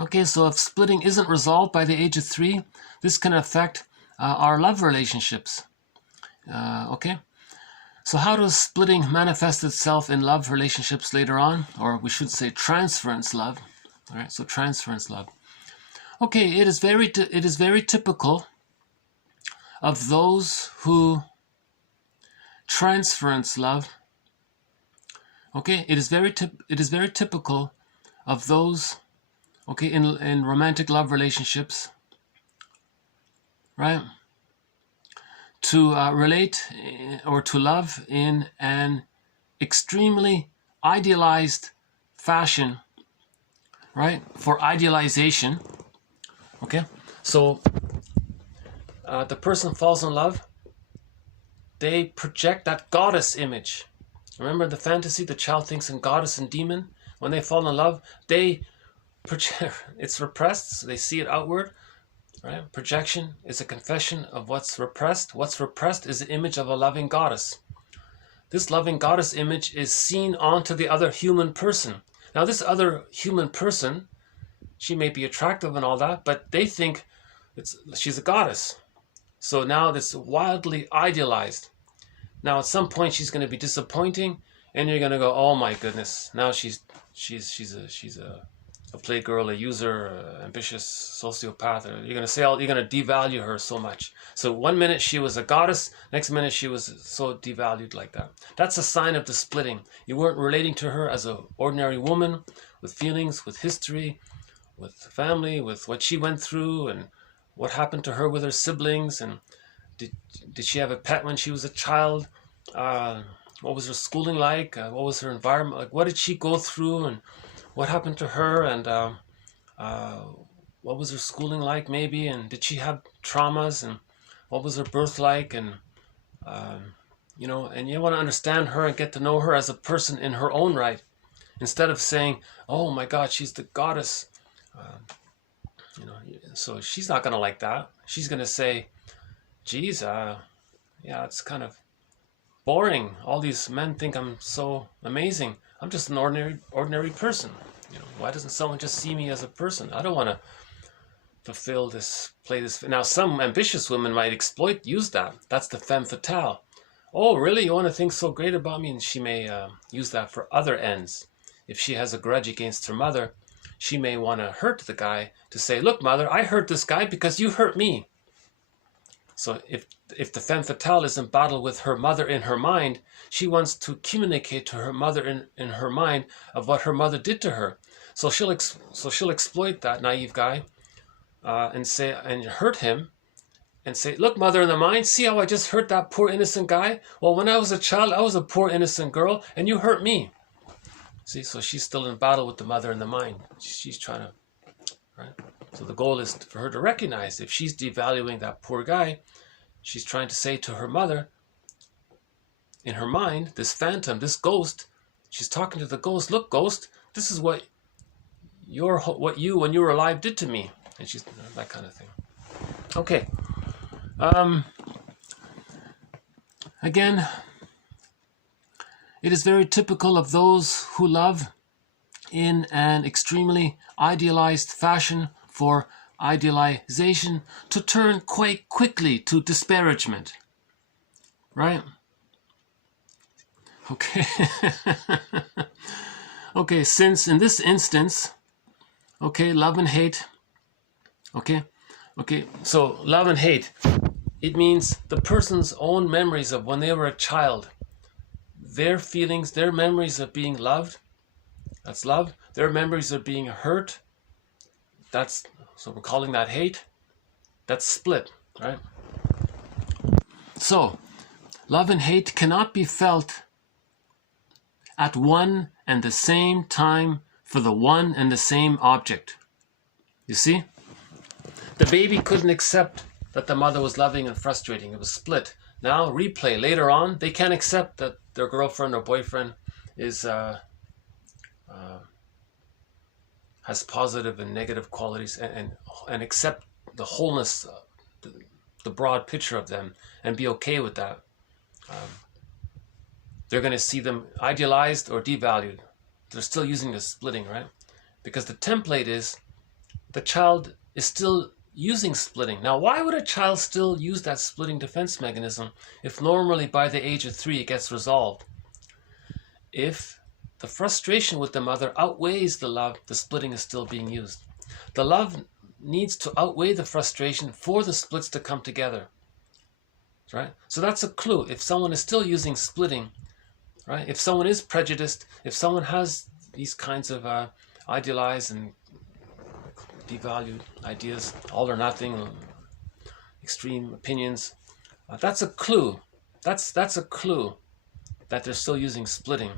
Okay, so if splitting isn't resolved by the age of 3, this can affect our love relationships. Okay, so how does splitting manifest itself in love relationships later on? Or we should say transference love. All right, so transference love. Okay, it is very typical of those who transference love. Okay, it is very typical of those, okay, in romantic love relationships, right, to relate or to love in an extremely idealized fashion, right, for idealization. Okay, so the person falls in love, they project that goddess image. Remember the fantasy, the child thinks in goddess and demon. When they fall in love, they project, it's repressed, so they see it outward. Right? Projection is a confession of what's repressed. What's repressed is the image of a loving goddess. This loving goddess image is seen onto the other human person. Now this other human person, she may be attractive and all that, but they think she's a goddess. So now it's wildly idealized. Now at some point she's going to be disappointing, and you're going to go, oh my goodness, now she's a playgirl, a user, ambitious sociopath. Or you're going to say you're going to devalue her so much. So one minute she was a goddess, next minute she was so devalued like that. That's a sign of the splitting. You weren't relating to her as an ordinary woman with feelings, with history, with family, with what she went through and what happened to her with her siblings, and did she have a pet when she was a child? What was her schooling like? What was her environment like? What did she go through, and what happened to her? And what was her schooling like, maybe? And did she have traumas? And what was her birth like? And you know, and you want to understand her and get to know her as a person in her own right, instead of saying, "Oh my God, she's the goddess." You know, so she's not gonna like that. She's gonna say, geez, yeah, it's kind of boring. All these men think I'm so amazing. I'm just an ordinary person. You know, why doesn't someone just see me as a person? I don't want to fulfill this, play this. Now, some ambitious women might use that. That's the femme fatale. Oh, really? You want to think so great about me? And she may use that for other ends. If she has a grudge against her mother, she may want to hurt the guy to say, look, mother, I hurt this guy because you hurt me. So if the femme fatale is in battle with her mother in her mind, she wants to communicate to her mother in her mind of what her mother did to her. So she'll exploit that naive guy and hurt him and say, look, mother in the mind, see how I just hurt that poor innocent guy? Well, when I was a child, I was a poor innocent girl and you hurt me. See, so she's still in battle with the mother in the mind. She's trying to, right? So the goal is for her to recognize if she's devaluing that poor guy, she's trying to say to her mother, in her mind, this phantom, this ghost, she's talking to the ghost, look, ghost, this is what you, when you were alive, did to me. And she's, that kind of thing. Okay. Again, it is very typical of those who love in an extremely idealized fashion for idealization to turn quite quickly to disparagement. Right? Okay. Okay, since in this instance, okay, love and hate, okay, so love and hate, it means the person's own memories of when they were a child, their feelings, their memories of being loved, that's love. Their memories of being hurt, so we're calling that hate. That's split, right? So, love and hate cannot be felt at one and the same time for the one and the same object. You see? The baby couldn't accept that the mother was loving and frustrating. It was split. Now, replay. Later on, they can't accept that their girlfriend or boyfriend is has positive and negative qualities, and accept the wholeness, the broad picture of them, and be okay with that. They're going to see them idealized or devalued. They're still using the splitting, right? Because the template is the child is still using splitting. Now, why would a child still use that splitting defense mechanism if normally by the age of 3 it gets resolved? If the frustration with the mother outweighs the love, the splitting is still being used. The love needs to outweigh the frustration for the splits to come together, right? So that's a clue. If someone is still using splitting, right? If someone is prejudiced, if someone has these kinds of idealized and devalued ideas, all or nothing, extreme opinions, that's a clue. That's a clue that they're still using splitting.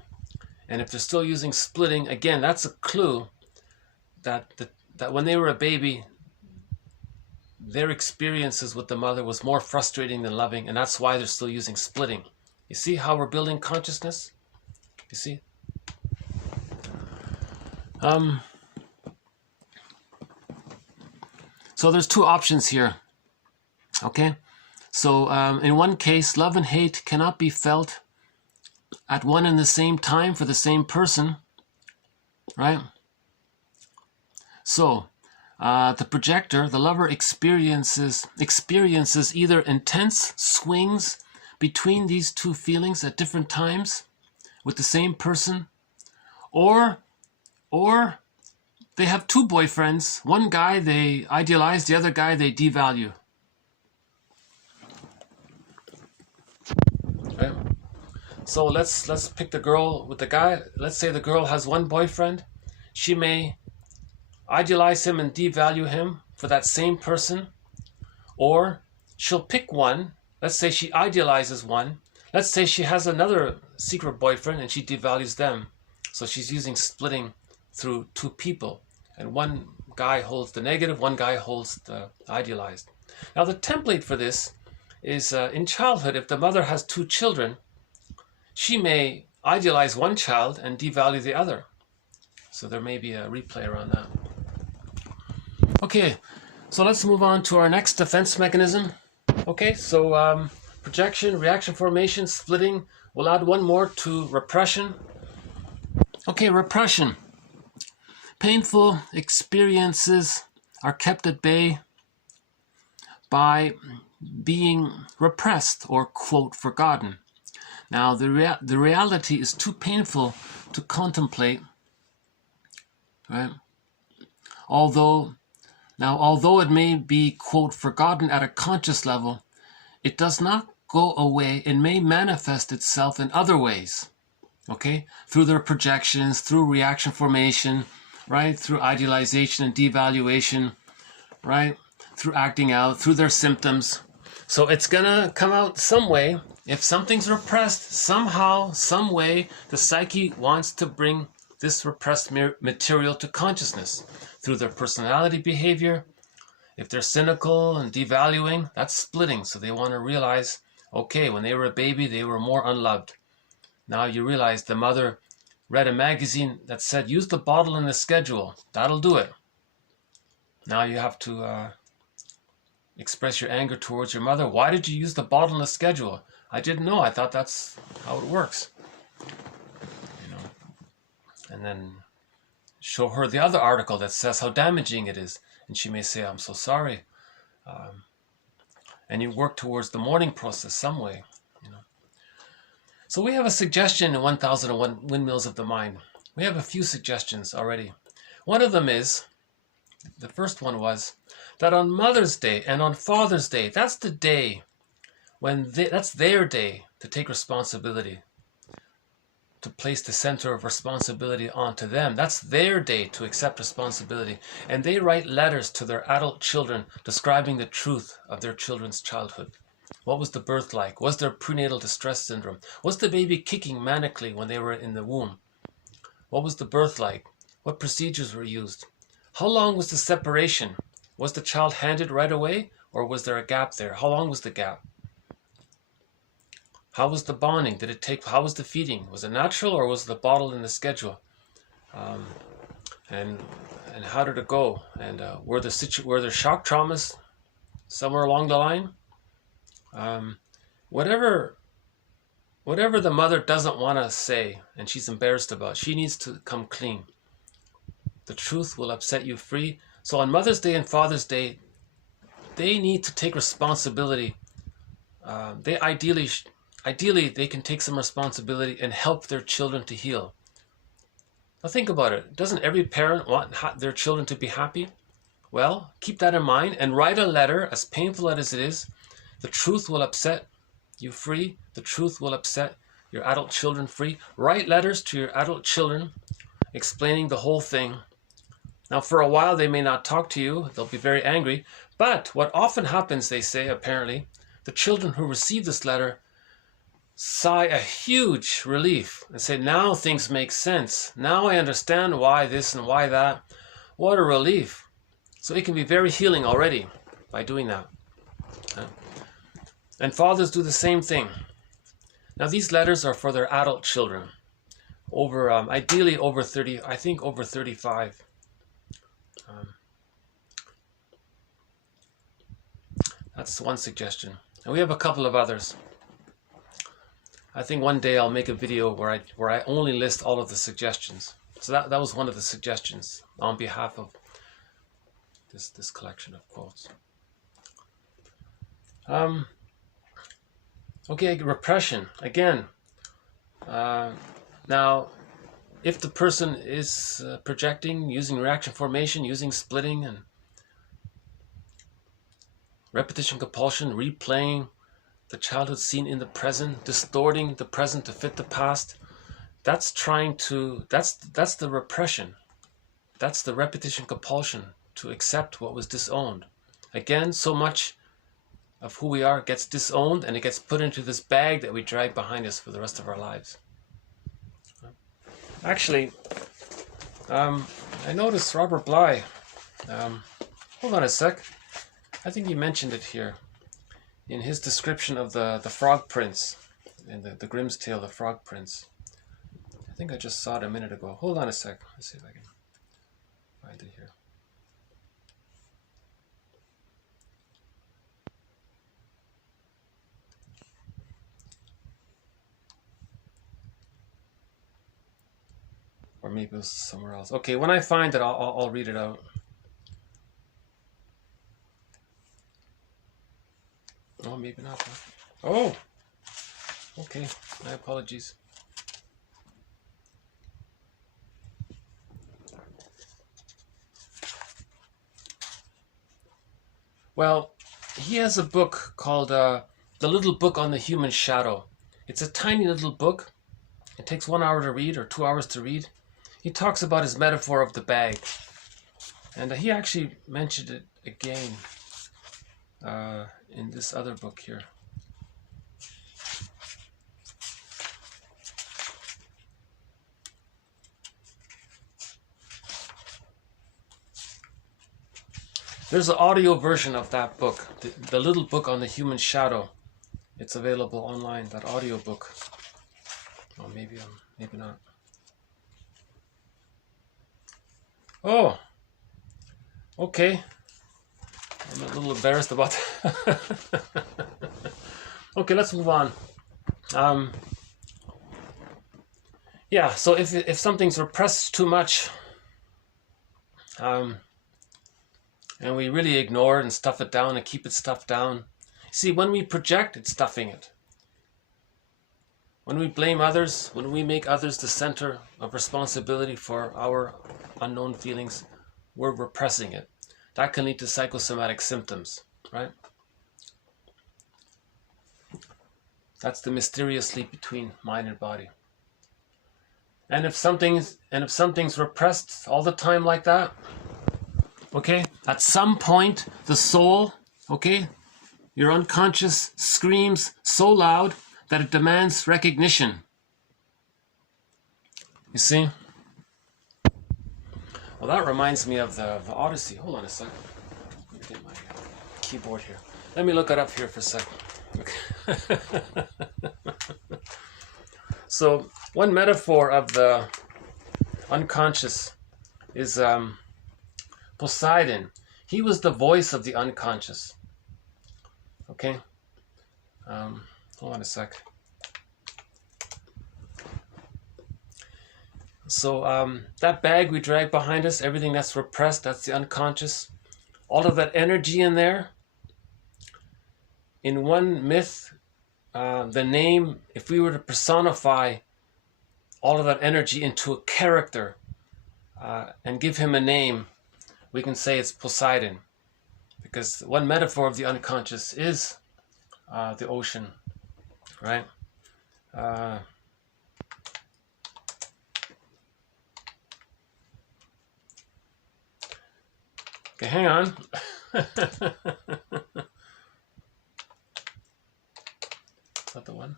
And if they're still using splitting, again, that's a clue that that when they were a baby, their experiences with the mother was more frustrating than loving, and that's why they're still using splitting. You see how we're building consciousness? You see? So there's two options here. Okay? So in one case, love and hate cannot be felt at one and the same time for the same person, right? So the projector, the lover, experiences either intense swings between these two feelings at different times with the same person, or they have two boyfriends. One guy they idealize, the other guy they devalue. Right? So let's pick the girl with the guy. Let's say the girl has one boyfriend. She may idealize him and devalue him for that same person, or she'll pick one. Let's say she idealizes one. Let's say she has another secret boyfriend and she devalues them. So she's using splitting through two people, and one guy holds the negative, one guy holds the idealized. Now the template for this is in childhood, if the mother has two children, she may idealize one child and devalue the other. So there may be a replay around that. Okay, so let's move on to our next defense mechanism. Okay, so projection, reaction formation, splitting. We'll add one more to repression. Okay, repression. Painful experiences are kept at bay by being repressed or, quote, forgotten. Now, the reality is too painful to contemplate, right? Although it may be, quote, forgotten at a conscious level, it does not go away and may manifest itself in other ways, okay? Through their projections, through reaction formation, right? Through idealization and devaluation, right? Through acting out, through their symptoms. So it's gonna come out some way. If something's repressed, somehow, some way, the psyche wants to bring this repressed material to consciousness through their personality behavior. If they're cynical and devaluing, that's splitting. So they want to realize, okay, when they were a baby, they were more unloved. Now you realize the mother read a magazine that said, use the bottle in the schedule. That'll do it. Now you have to express your anger towards your mother. Why did you use the bottle in the schedule? I didn't know. I thought that's how it works. You know, and then show her the other article that says how damaging it is. And she may say, I'm so sorry. And you work towards the mourning process some way. You know. So we have a suggestion in 1001 Windmills of the Mind. We have a few suggestions already. One of them is, the first one was, that on Mother's Day and on Father's Day, that's the day when that's their day to take responsibility, to place the center of responsibility onto them. That's their day to accept responsibility. And they write letters to their adult children describing the truth of their children's childhood. What was the birth like? Was there prenatal distress syndrome? Was the baby kicking manically when they were in the womb? What was the birth like? What procedures were used? How long was the separation? Was the child handed right away, or was there a gap there? How long was the gap? How was the bonding? Did it take? How was the feeding? Was it natural, or was the bottle in the schedule? And how did it go? And were there shock traumas somewhere along the line? Whatever the mother doesn't want to say and she's embarrassed about, she needs to come clean. The truth will upset you free. So on Mother's Day and Father's Day, they need to take responsibility. They ideally they can take some responsibility and help their children to heal. Now think about it. Doesn't every parent want their children to be happy? Well, keep that in mind and write a letter, as painful as it is. The truth will upset you free. The truth will upset your adult children free. Write letters to your adult children explaining the whole thing. Now, for a while, they may not talk to you. They'll be very angry. But what often happens, they say, apparently, the children who receive this letter sigh a huge relief and say, now things make sense. Now I understand why this and why that. What a relief. So it can be very healing already by doing that. And fathers do the same thing. Now, these letters are for their adult children, ideally over 30, I think over 35. That's one suggestion. And we have a couple of others. I think one day I'll make a video where I only list all of the suggestions. So that was one of the suggestions on behalf of this collection of quotes. Okay, repression. Again, now, if the person is projecting, using reaction formation, using splitting and repetition compulsion, replaying the childhood scene in the present, distorting the present to fit the past, that's the repression. That's the repetition compulsion to accept what was disowned. Again, so much of who we are gets disowned and it gets put into this bag that we drag behind us for the rest of our lives. Actually, I noticed Robert Bly, hold on a sec, I think he mentioned it here in his description of the Frog Prince, in the Grimm's Tale, the Frog Prince. I think I just saw it a minute ago. Hold on a sec, let's see if I can find it here. Or maybe it was somewhere else. Okay, when I find it, I'll read it out. Oh, maybe not. Oh, okay. My apologies. Well, he has a book called The Little Book on the Human Shadow. It's a tiny little book. It takes 1 hour to read or 2 hours to read. He talks about his metaphor of the bag. And he actually mentioned it again in this other book here. There's an audio version of that book, the Little Book on the Human Shadow. It's available online, that audio book. Oh, maybe not. Oh, okay. I'm a little embarrassed about that. Okay, let's move on. Yeah, so if something's repressed too much, and we really ignore it and stuff it down and keep it stuffed down. See, when we project, it's stuffing it. When we blame others, when we make others the center of responsibility for our unknown feelings, we're repressing it. That can lead to psychosomatic symptoms, right? That's the mysterious leap between mind and body. And if something's repressed all the time like that, okay, at some point the soul, okay, your unconscious screams so loud that it demands recognition. You see? Well, that reminds me of the Odyssey. Hold on a second. Get my keyboard here. Let me look it up here for a second. Okay. So one metaphor of the unconscious is Poseidon. He was the voice of the unconscious. Okay. Hold on a sec. So that bag we drag behind us, everything that's repressed, that's the unconscious. All of that energy in there. In one myth, the name, if we were to personify all of that energy into a character and give him a name, we can say it's Poseidon. Because one metaphor of the unconscious is the ocean, right? Okay, hang on. Is that the one?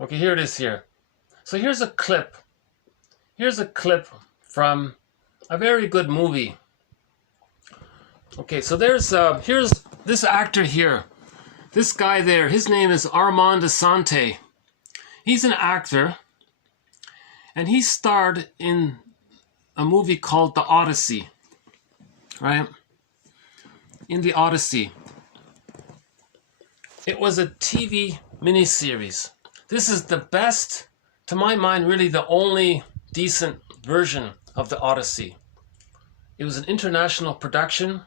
Okay, here it is here. So here's a clip. Here's a clip from a very good movie. Okay, so here's this actor here. This guy there, his name is Armand Assante. He's an actor. And he starred in a movie called The Odyssey, right? In The Odyssey. It was a TV miniseries. This is the best, to my mind, really the only decent version of The Odyssey. It was an international production,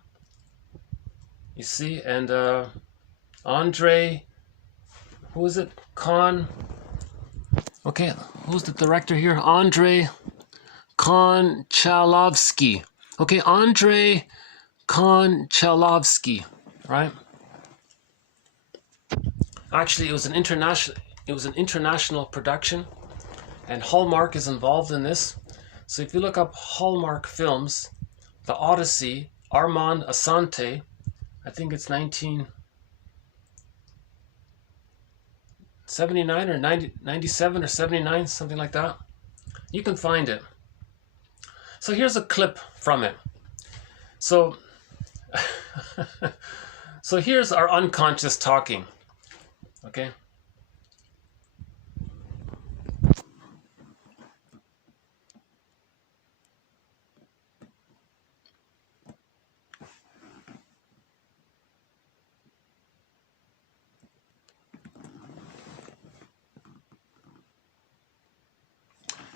you see, and Andre, who is it? Okay, who's the director here? Andrei Konchalovsky. Okay, Andrei Konchalovsky, right? Actually, it was an international production, and Hallmark is involved in this. So if you look up Hallmark films, The Odyssey, Armand Assante, I think it's 1979 or 97 or 79, something like that. You can find it. So here's a clip from it. So, so here's our unconscious talking. Okay.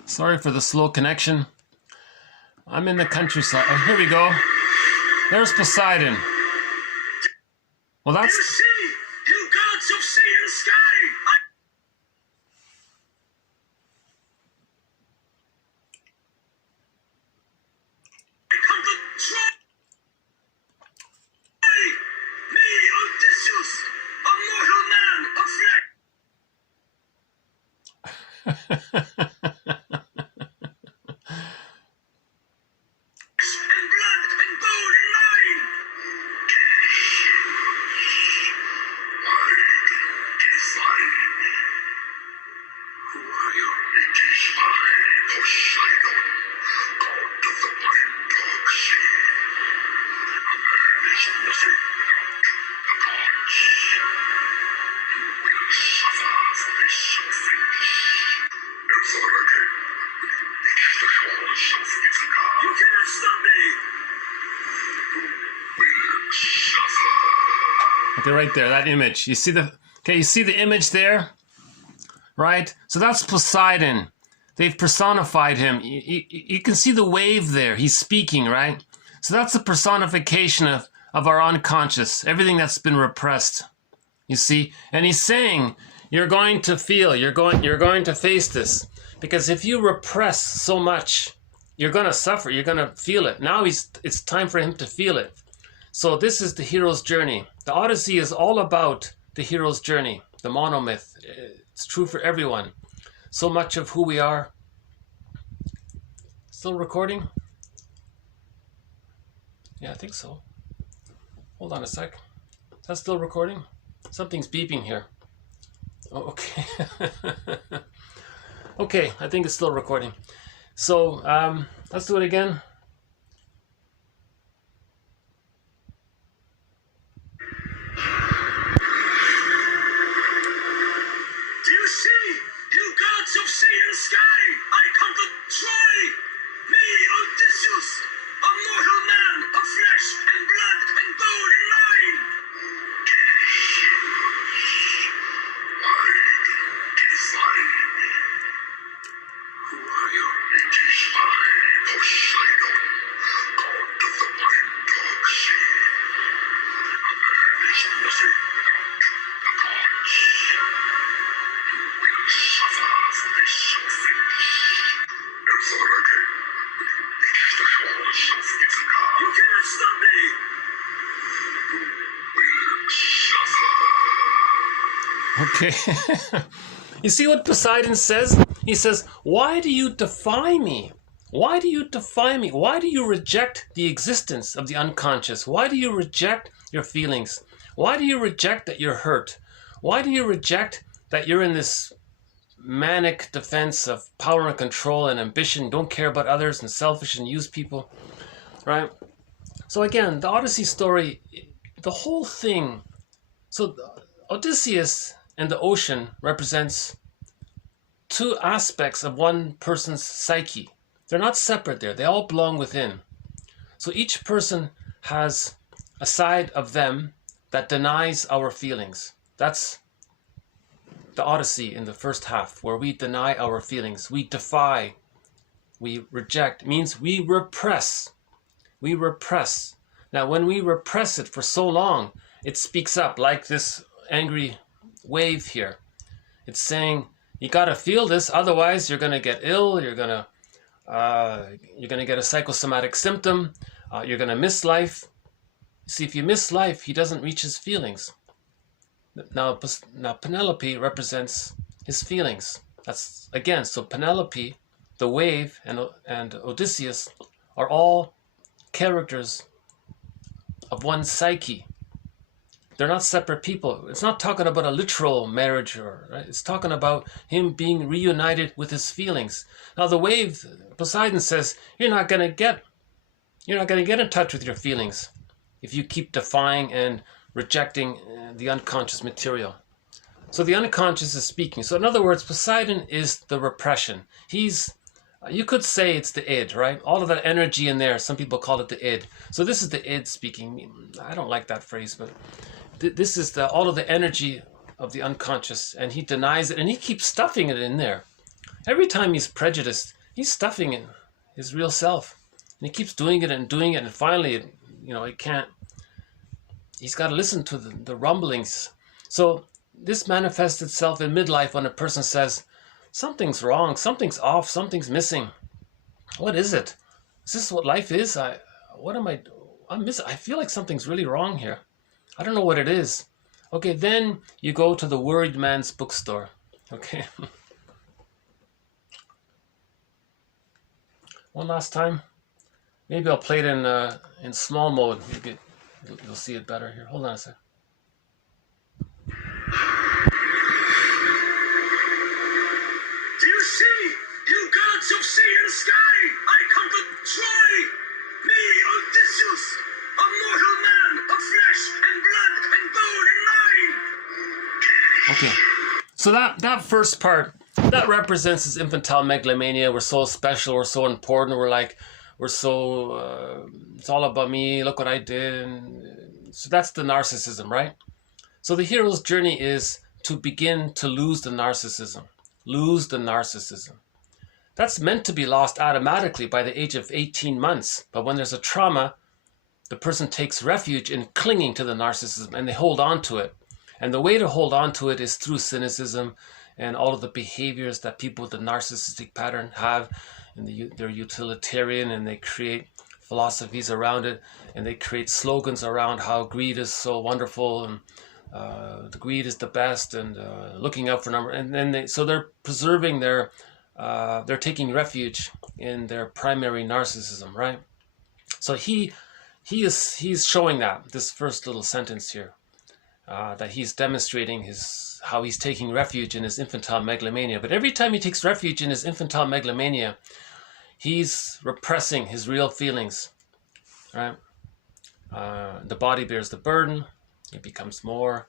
Sorry for the slow connection. I'm in the countryside. Oh, here we go. There's Poseidon. Well, that's... You see, you gods of sea and sky! I come to try me, Odysseus, a mortal man of flesh. Okay, right there, that image. You see the image there? Right? So that's Poseidon. They've personified him. You can see the wave there. He's speaking, right? So that's a personification of our unconscious, everything that's been repressed. You see? And he's saying, you're going to feel, you're going to face this. Because if you repress so much, you're going to suffer, you're going to feel it. Now it's time for him to feel it. So this is the hero's journey. The Odyssey is all about the hero's journey, the monomyth. It's true for everyone. So much of who we are. Still recording? Yeah, I think so. Hold on a sec. Is that still recording? Something's beeping here. Oh, okay. Okay, I think it's still recording. So let's do it again. Do you see, you gods of sea and sky? I come to Troy. Me, Odysseus, a mortal man of flesh and blood and bone and mind. Who are you? It is I, Poseidon, god of the wine-dog sea. A man is nothing without the gods. You will suffer for this offense. Never again will you reach the shores of Ithaca. You cannot stop me! You will suffer. Okay. You see what Poseidon says? He says, why do you defy me? Why do you defy me? Why do you reject the existence of the unconscious? Why do you reject your feelings? Why do you reject that you're hurt? Why do you reject that you're in this manic defense of power and control and ambition, don't care about others and selfish and use people, right? So again, the Odyssey story, the whole thing, so Odysseus and the ocean represents two aspects of one person's psyche. They're not separate there. They all belong within. So each person has a side of them that denies our feelings. That's the Odyssey in the first half, where we deny our feelings. We defy, we reject. It means we repress. We repress. Now, when we repress it for so long, it speaks up like this angry wave here. It's saying, you got to feel this, otherwise you're going to get ill, you're going to get a psychosomatic symptom, you're going to miss life. See, if you miss life, he doesn't reach his feelings. Now Penelope represents his feelings. That's, again, so Penelope, the wave, and Odysseus are all characters of one psyche. They're not separate people. It's not talking about a literal marriage, right? It's talking about him being reunited with his feelings. Now the wave, Poseidon says, you're not going to get in touch with your feelings if you keep defying and rejecting the unconscious material. So the unconscious is speaking. So in other words, Poseidon is the repression. You could say it's the id, right? All of that energy in there. Some people call it the id. So this is the id speaking. I don't like that phrase, but this is all of the energy of the unconscious, and he denies it, and he keeps stuffing it in there. Every time he's prejudiced, he's stuffing in his real self, and he keeps doing it, and finally, he can't. He's got to listen to the rumblings. So this manifests itself in midlife when a person says, something's wrong, something's off, something's missing. What is it? Is this what life is? I'm missing. I feel like something's really wrong here. I don't know what it is. Okay, then you go to the worried man's bookstore. Okay. One last time. Maybe I'll play it in small mode. You'll see it better here. Hold on a sec. Do you see, you gods of sea and sky? I come to Troy. Me, Odysseus, a mortal man of flesh and blood and bone and mind. Okay. So that first part, that represents his infantile megalomania. We're so special, we're so important, it's all about me, look what I did. So that's the narcissism, right? So the hero's journey is to begin to lose the narcissism. Lose the narcissism. That's meant to be lost automatically by the age of 18 months. But when there's a trauma, the person takes refuge in clinging to the narcissism, and they hold on to it. And the way to hold on to it is through cynicism and all of the behaviors that people with the narcissistic pattern have. And they're utilitarian, and they create philosophies around it, and they create slogans around how greed is so wonderful, and the greed is the best, and looking out for number. And then they're preserving they're taking refuge in their primary narcissism, right? So he's showing that, this first little sentence here, that he's demonstrating how he's taking refuge in his infantile megalomania. But every time he takes refuge in his infantile megalomania, he's repressing his real feelings, right? The body bears the burden. It becomes more.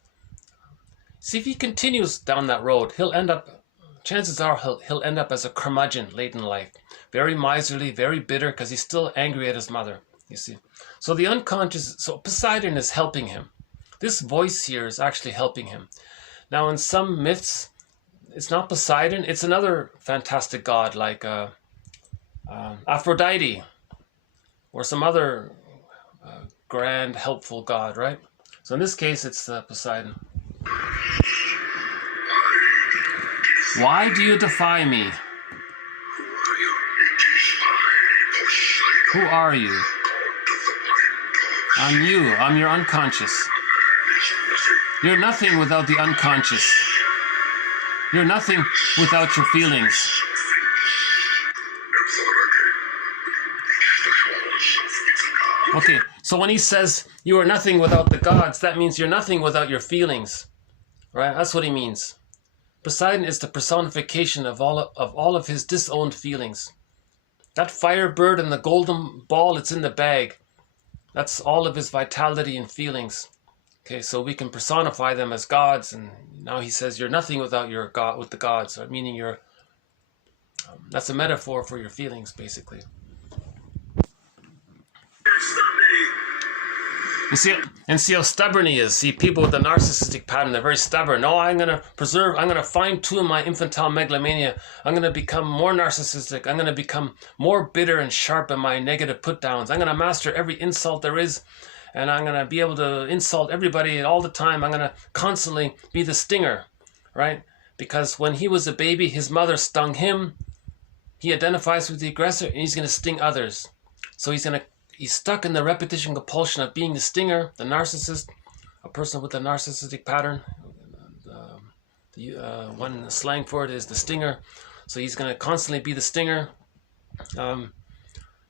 See, if he continues down that road, he'll end up, chances are he'll end up as a curmudgeon late in life. Very miserly, very bitter, because he's still angry at his mother, you see. So the unconscious, so Poseidon is helping him. This voice here is actually helping him. Now in some myths, it's not Poseidon, it's another fantastic god like Aphrodite, or some other grand, helpful god, right? So in this case, it's Poseidon. Why do you defy me? Who are you? I'm you. I'm your unconscious. You're nothing without the unconscious. You're nothing without your feelings. Okay, so when he says you are nothing without the gods, that means you're nothing without your feelings, right? That's what he means. Poseidon is the personification of all of his disowned feelings. That firebird and the golden ball, it's in the bag. That's all of his vitality and feelings. Okay, so we can personify them as gods, and now he says you're nothing without your god, with the gods, right? Meaning you're. That's a metaphor for your feelings, basically. You see how stubborn he is. See, people with the narcissistic pattern, they're very stubborn. No, I'm going to fine-tune my infantile megalomania. I'm going to become more narcissistic. I'm going to become more bitter and sharp in my negative put-downs. I'm going to master every insult there is, and I'm going to be able to insult everybody all the time. I'm going to constantly be the stinger, right? Because when he was a baby, his mother stung him. He identifies with the aggressor, and he's going to sting others. So he's stuck in the repetition compulsion of being the stinger, the narcissist, a person with a narcissistic pattern. One slang for it is the stinger. So he's going to constantly be the stinger,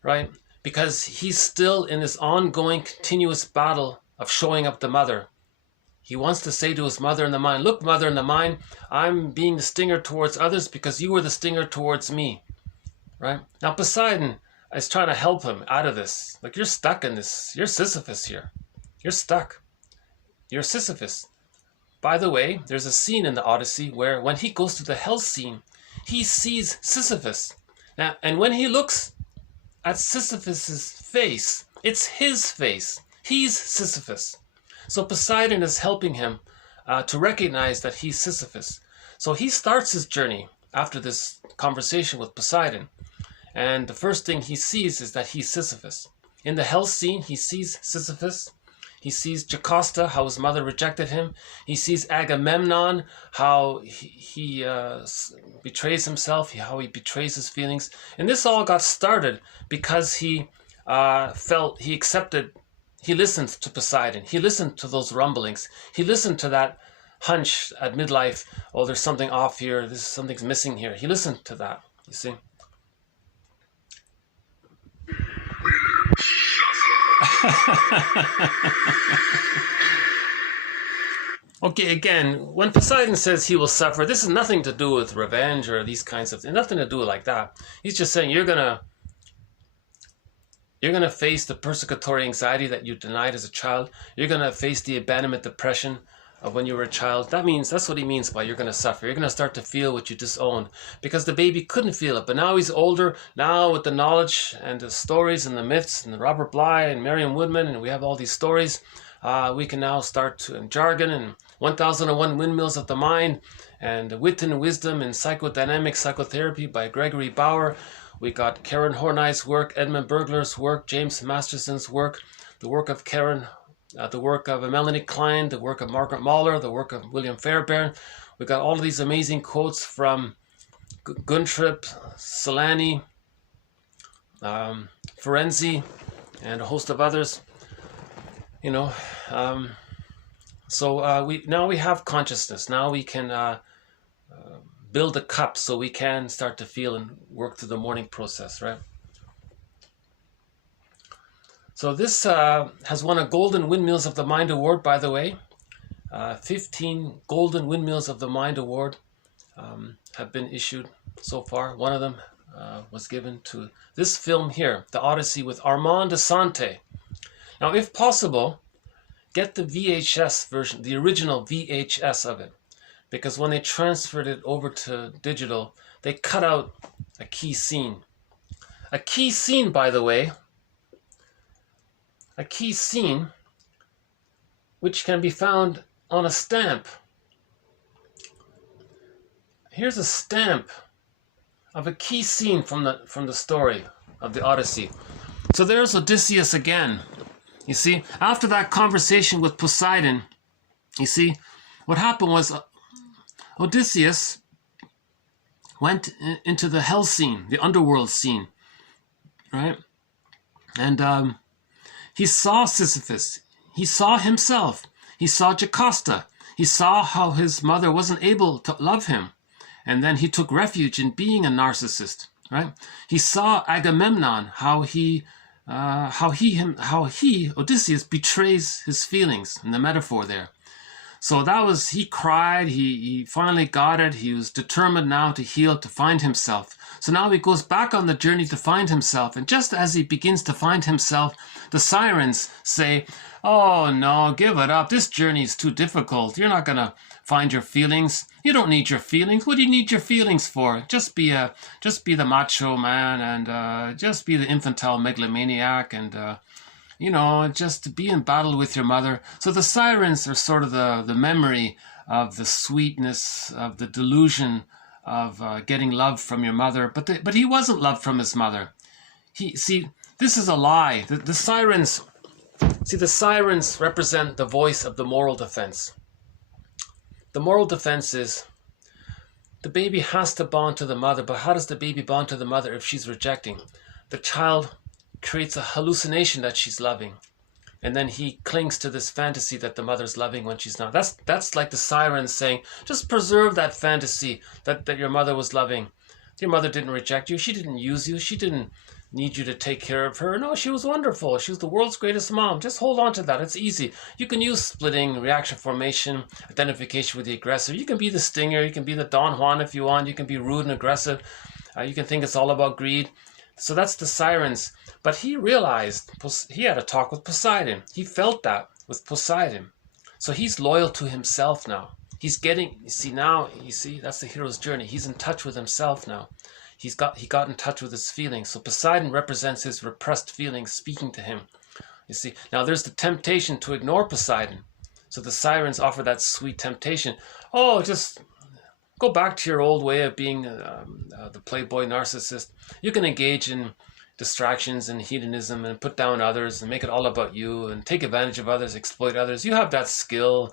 right? Because he's still in this ongoing, continuous battle of showing up the mother. He wants to say to his mother in the mind, look, mother in the mind, I'm being the stinger towards others because you were the stinger towards me, right? Now Poseidon is trying to help him out of this. Like, you're stuck in this. You're Sisyphus here. You're stuck. You're Sisyphus. By the way, there's a scene in the Odyssey where when he goes to the hell scene, he sees Sisyphus. Now, and when he looks at Sisyphus's face, it's his face. He's Sisyphus. So Poseidon is helping him to recognize that he's Sisyphus. So he starts his journey after this conversation with Poseidon. And the first thing he sees is that he's Sisyphus. In the hell scene, he sees Sisyphus. He sees Jocasta, how his mother rejected him. He sees Agamemnon, how he betrays himself, how he betrays his feelings. And this all got started because he listened to Poseidon. He listened to those rumblings. He listened to that hunch at midlife. Oh, there's something off here. Something's missing here. He listened to that, you see. Okay, again, when Poseidon says he will suffer, this has nothing to do with revenge or these kinds of things. Nothing to do like that. He's just saying you're gonna face the persecutory anxiety that you denied as a child. You're gonna face the abandonment depression of when you were a child. That's what he means by you're gonna suffer. You're gonna start to feel what you disowned because the baby couldn't feel it. But now he's older. Now with the knowledge and the stories and the myths and the Robert Bly and Merriam Woodman, and we have all these stories. We can now start to, in jargon and 1001 Windmills of the Mind and Wit and Wisdom in Psychodynamic Psychotherapy by Gregory Bauer. We got Karen Horney's work, Edmund Bergler's work, James Masterson's work, the work of Karen, the work of Melanie Klein, the work of Margaret Mahler, the work of William Fairbairn. We got all of these amazing quotes from Guntrip, Solani, Ferenczi, and a host of others. You know, now we have consciousness. Now we can build a cup so we can start to feel and work through the mourning process, right? So this has won a Golden Windmills of the Mind Award, by the way. 15 Golden Windmills of the Mind Award have been issued so far. One of them was given to this film here, The Odyssey with Armand Asante. Now, if possible, get the VHS version, the original VHS of it, because when they transferred it over to digital, they cut out a key scene. A key scene, by the way, a key scene which can be found on a stamp. Here's a stamp of a key scene from the story of the Odyssey. So there's Odysseus again. You see, after that conversation with Poseidon, you see, what happened was Odysseus went into the hell scene, the underworld scene, right? And he saw Sisyphus. He saw himself. He saw Jocasta. He saw how his mother wasn't able to love him. And then he took refuge in being a narcissist, right? He saw Agamemnon, how he, Odysseus, betrays his feelings in the metaphor there. So that was, he cried, he finally got it, he was determined now to heal, to find himself. So now he goes back on the journey to find himself, and just as he begins to find himself, the sirens say, oh no, give it up, this journey is too difficult, you're not going to find your feelings, you don't need your feelings, what do you need your feelings for? Just be the macho man, and just be the infantile megalomaniac, and just be in battle with your mother. So the sirens are sort of the memory of the sweetness, of the delusion of getting love from your mother. But he wasn't loved from his mother. This is a lie. The sirens represent the voice of the moral defense. The moral defense is the baby has to bond to the mother, but how does the baby bond to the mother if she's rejecting? The child creates a hallucination that she's loving, and then he clings to this fantasy that the mother's loving when she's not. That's like the sirens saying, just preserve that fantasy that your mother was loving. Your mother didn't reject you, she didn't use you, she didn't need you to take care of her. No, she was wonderful, she was the world's greatest mom. Just hold on to that, it's easy. You can use splitting, reaction formation, identification with the aggressor. You can be the stinger, you can be the Don Juan if you want, you can be rude and aggressive, you can think it's all about greed. So that's the sirens. But he realized he had a talk with Poseidon. He felt that with Poseidon. So he's loyal to himself now. He's getting, that's the hero's journey. He's in touch with himself now. He got in touch with his feelings. So Poseidon represents his repressed feelings speaking to him. You see, now there's the temptation to ignore Poseidon. So the sirens offer that sweet temptation. Oh, just go back to your old way of being the playboy narcissist. You can engage in distractions and hedonism and put down others and make it all about you and take advantage of others, exploit others. You have that skill.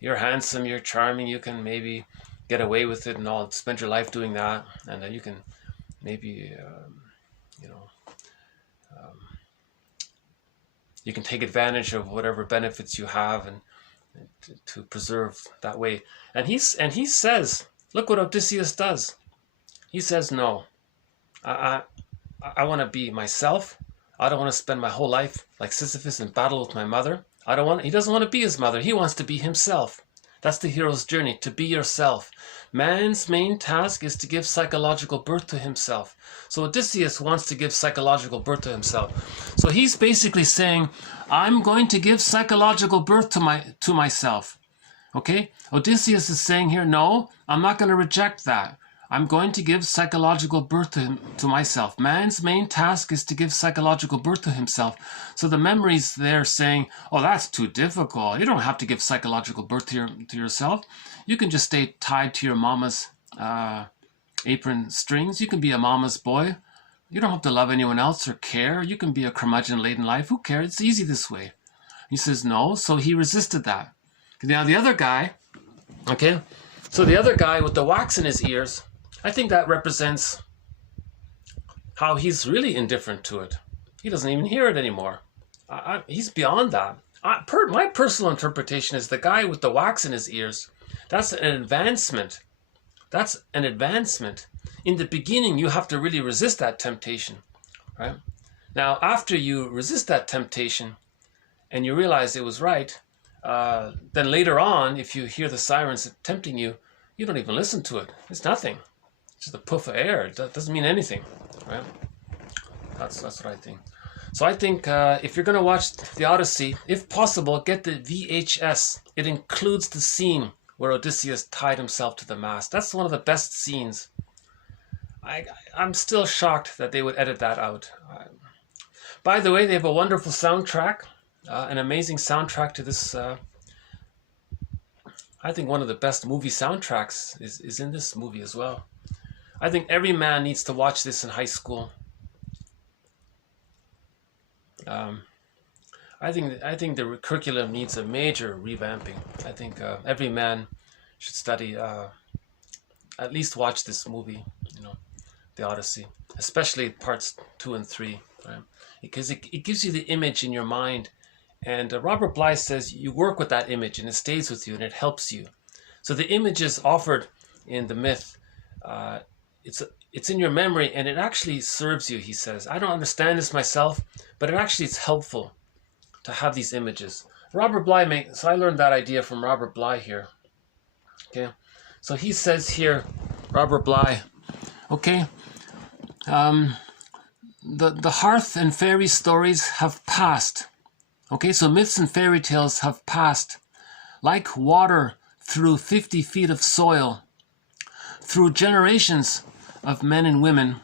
You're handsome, you're charming, you can maybe get away with it and all, spend your life doing that, and then you can maybe, you can take advantage of whatever benefits you have and to preserve that way. And he says, look what Odysseus does. He says, no, I want to be myself. I don't want to spend my whole life like Sisyphus in battle with my mother. He doesn't want to be his mother. He wants to be himself. That's the hero's journey, to be yourself. Man's main task is to give psychological birth to himself. So Odysseus wants to give psychological birth to himself. So he's basically saying, I'm going to give psychological birth to myself. Okay? Odysseus is saying here, no, I'm not going to reject that. I'm going to give psychological birth to myself. Man's main task is to give psychological birth to himself. So the memories there saying, oh, that's too difficult. You don't have to give psychological birth to yourself. You can just stay tied to your mama's apron strings. You can be a mama's boy. You don't have to love anyone else or care. You can be a curmudgeon late in life. Who cares? It's easy this way. He says no, so he resisted that. Now the other guy, okay, so the other guy with the wax in his ears, I think that represents how he's really indifferent to it. He doesn't even hear it anymore. He's beyond that. My personal interpretation is the guy with the wax in his ears. That's an advancement. That's an advancement. In the beginning, you have to really resist that temptation, right? Now, after you resist that temptation and you realize it was right, then later on, if you hear the sirens tempting you, you don't even listen to it. It's nothing. just a puff of air. That doesn't mean anything, right? That's what I think. So I think if you're going to watch the Odyssey, if possible, get the VHS. It includes the scene where Odysseus tied himself to the mast. That's one of the best scenes. I'm still shocked that they would edit that out. By the way, they have a wonderful soundtrack, an amazing soundtrack to this. I think one of the best movie soundtracks is in this movie as well. I think every man needs to watch this in high school. I think the curriculum needs a major revamping. I think every man should study, at least watch this movie, the Odyssey, especially parts 2 and 3, right? Because it gives you the image in your mind, and Robert Bly says you work with that image and it stays with you and it helps you. So the images offered in the myth, it's in your memory and it actually serves you, he says. I don't understand this myself, but it's helpful to have these images. Robert Bly so I learned that idea from Robert Bly here. Okay, so he says here, Robert Bly, okay, the hearth and fairy stories have passed. Okay, so myths and fairy tales have passed like water through 50 feet of soil, through generations of men and women.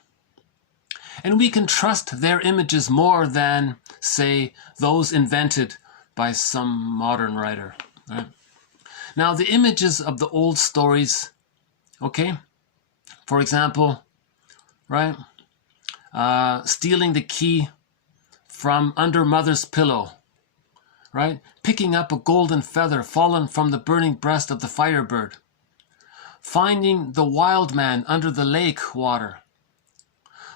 And we can trust their images more than, say, those invented by some modern writer. Right? Now, the images of the old stories, okay, for example, right, stealing the key from under mother's pillow, right, picking up a golden feather fallen from the burning breast of the firebird, finding the wild man under the lake water,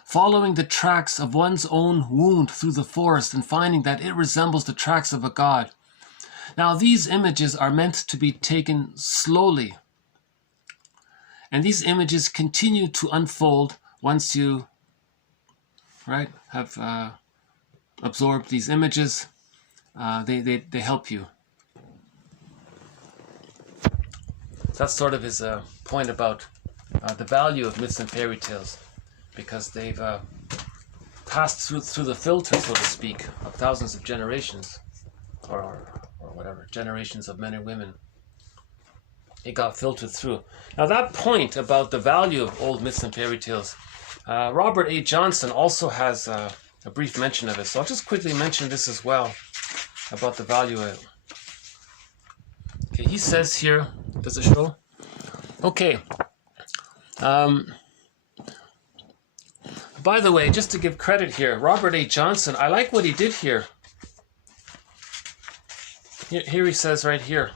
following the tracks of one's own wound through the forest and finding that it resembles the tracks of a god. Now, these images are meant to be taken slowly, and these images continue to unfold once you, right, have absorbed these images. They help you. That's sort of his point about the value of myths and fairy tales, because they've passed through the filter, so to speak, of thousands of generations, or whatever, generations of men and women. It got filtered through. Now that point about the value of old myths and fairy tales, Robert A. Johnson also has a brief mention of it. So I'll just quickly mention this as well, about the value of it. Okay, he says here, does it show? Okay. By the way, just to give credit here, Robert A. Johnson, I like what he did here. Here he says right here.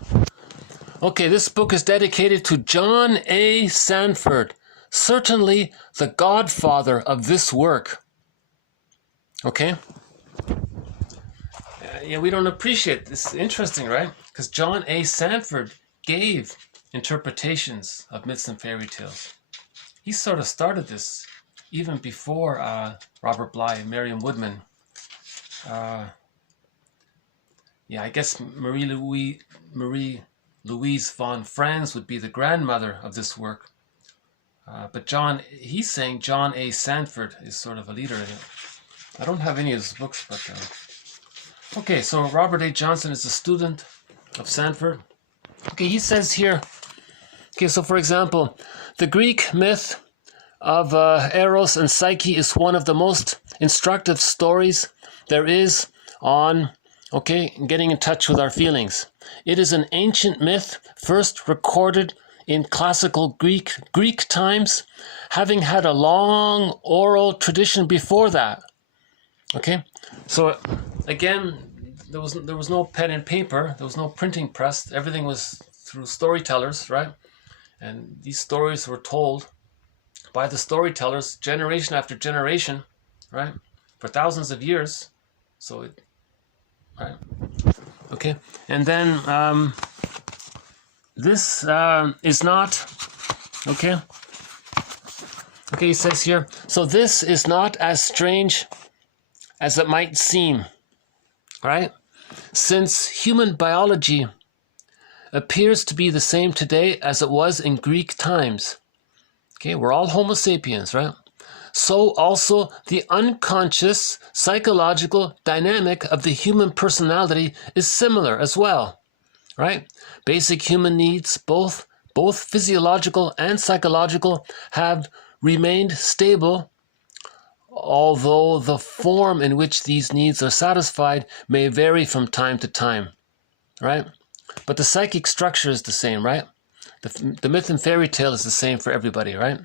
Okay, this book is dedicated to John A. Sanford, certainly the godfather of this work. Okay? Yeah, we don't appreciate this. Interesting, right? Because John A. Sanford gave interpretations of myths and fairy tales. He sort of started this even before Robert Bly and Merriam Woodman. Yeah, I guess Marie Louise von Franz would be the grandmother of this work. But he's saying John A. Sanford is sort of a leader in it. I don't have any of his books, but... Okay, so Robert A. Johnson is a student of Sanford. Okay, he says here... Okay, so for example, the Greek myth of Eros and Psyche is one of the most instructive stories there is on, getting in touch with our feelings. It is an ancient myth, first recorded in classical Greek times, having had a long oral tradition before that. Okay, so again, there was no pen and paper, there was no printing press. Everything was through storytellers, right? And these stories were told by the storytellers generation after generation, right? For thousands of years. So right? Okay, and then this is not, okay, he says here, so this is not as strange as it might seem, right? Since human biology appears to be the same today as it was in Greek times. Okay, we're all Homo sapiens, right? So also the unconscious psychological dynamic of the human personality is similar as well, right? Basic human needs, both physiological and psychological, have remained stable, although the form in which these needs are satisfied may vary from time to time, right? But the psychic structure is the same, right? The myth and fairy tale is the same for everybody, right?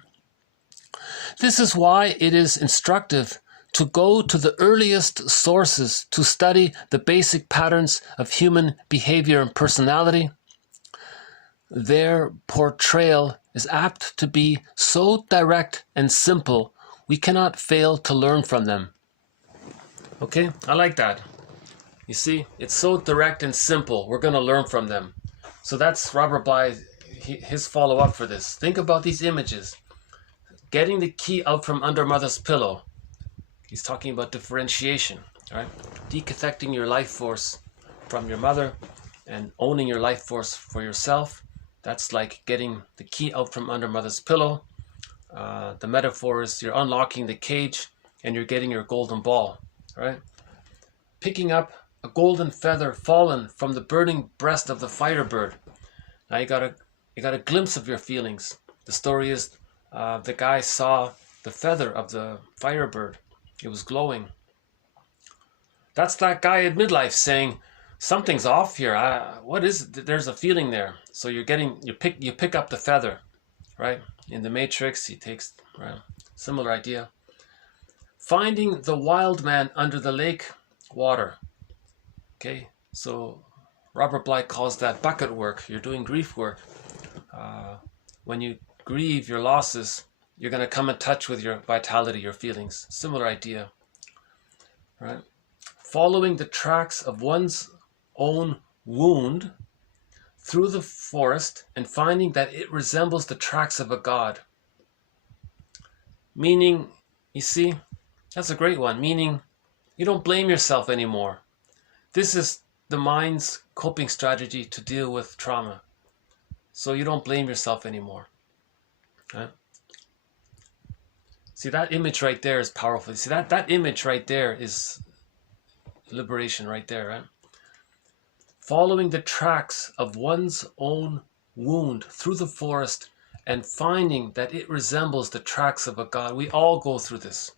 This is why it is instructive to go to the earliest sources to study the basic patterns of human behavior and personality. Their portrayal is apt to be so direct and simple, we cannot fail to learn from them. Okay, I like that. You see, it's so direct and simple, we're going to learn from them. So that's Robert Bly, his follow-up for this. Think about these images. Getting the key out from under mother's pillow. He's talking about differentiation, right? Decathecting your life force from your mother and owning your life force for yourself. That's like getting the key out from under mother's pillow. The metaphor is you're unlocking the cage and you're getting your golden ball, right? Picking up a golden feather fallen from the burning breast of the firebird. Now you got a glimpse of your feelings. The story is the guy saw the feather of the firebird. It was glowing. That's that guy at midlife saying, something's off here. What is it? There's a feeling there. So you pick up the feather, right? In the Matrix, he takes, right? Similar idea. Finding the wild man under the lake water. Okay, so Robert Bly calls that bucket work. You're doing grief work. When you grieve your losses, you're going to come in touch with your vitality, your feelings. Similar idea, right? Following the tracks of one's own wound through the forest and finding that it resembles the tracks of a god. Meaning, you see, that's a great one. Meaning, you don't blame yourself anymore. This is the mind's coping strategy to deal with trauma. So you don't blame yourself anymore. Right? See, that image right there is powerful. See, that image right there is liberation right there, right? Following the tracks of one's own wound through the forest and finding that it resembles the tracks of a god. We all go through this.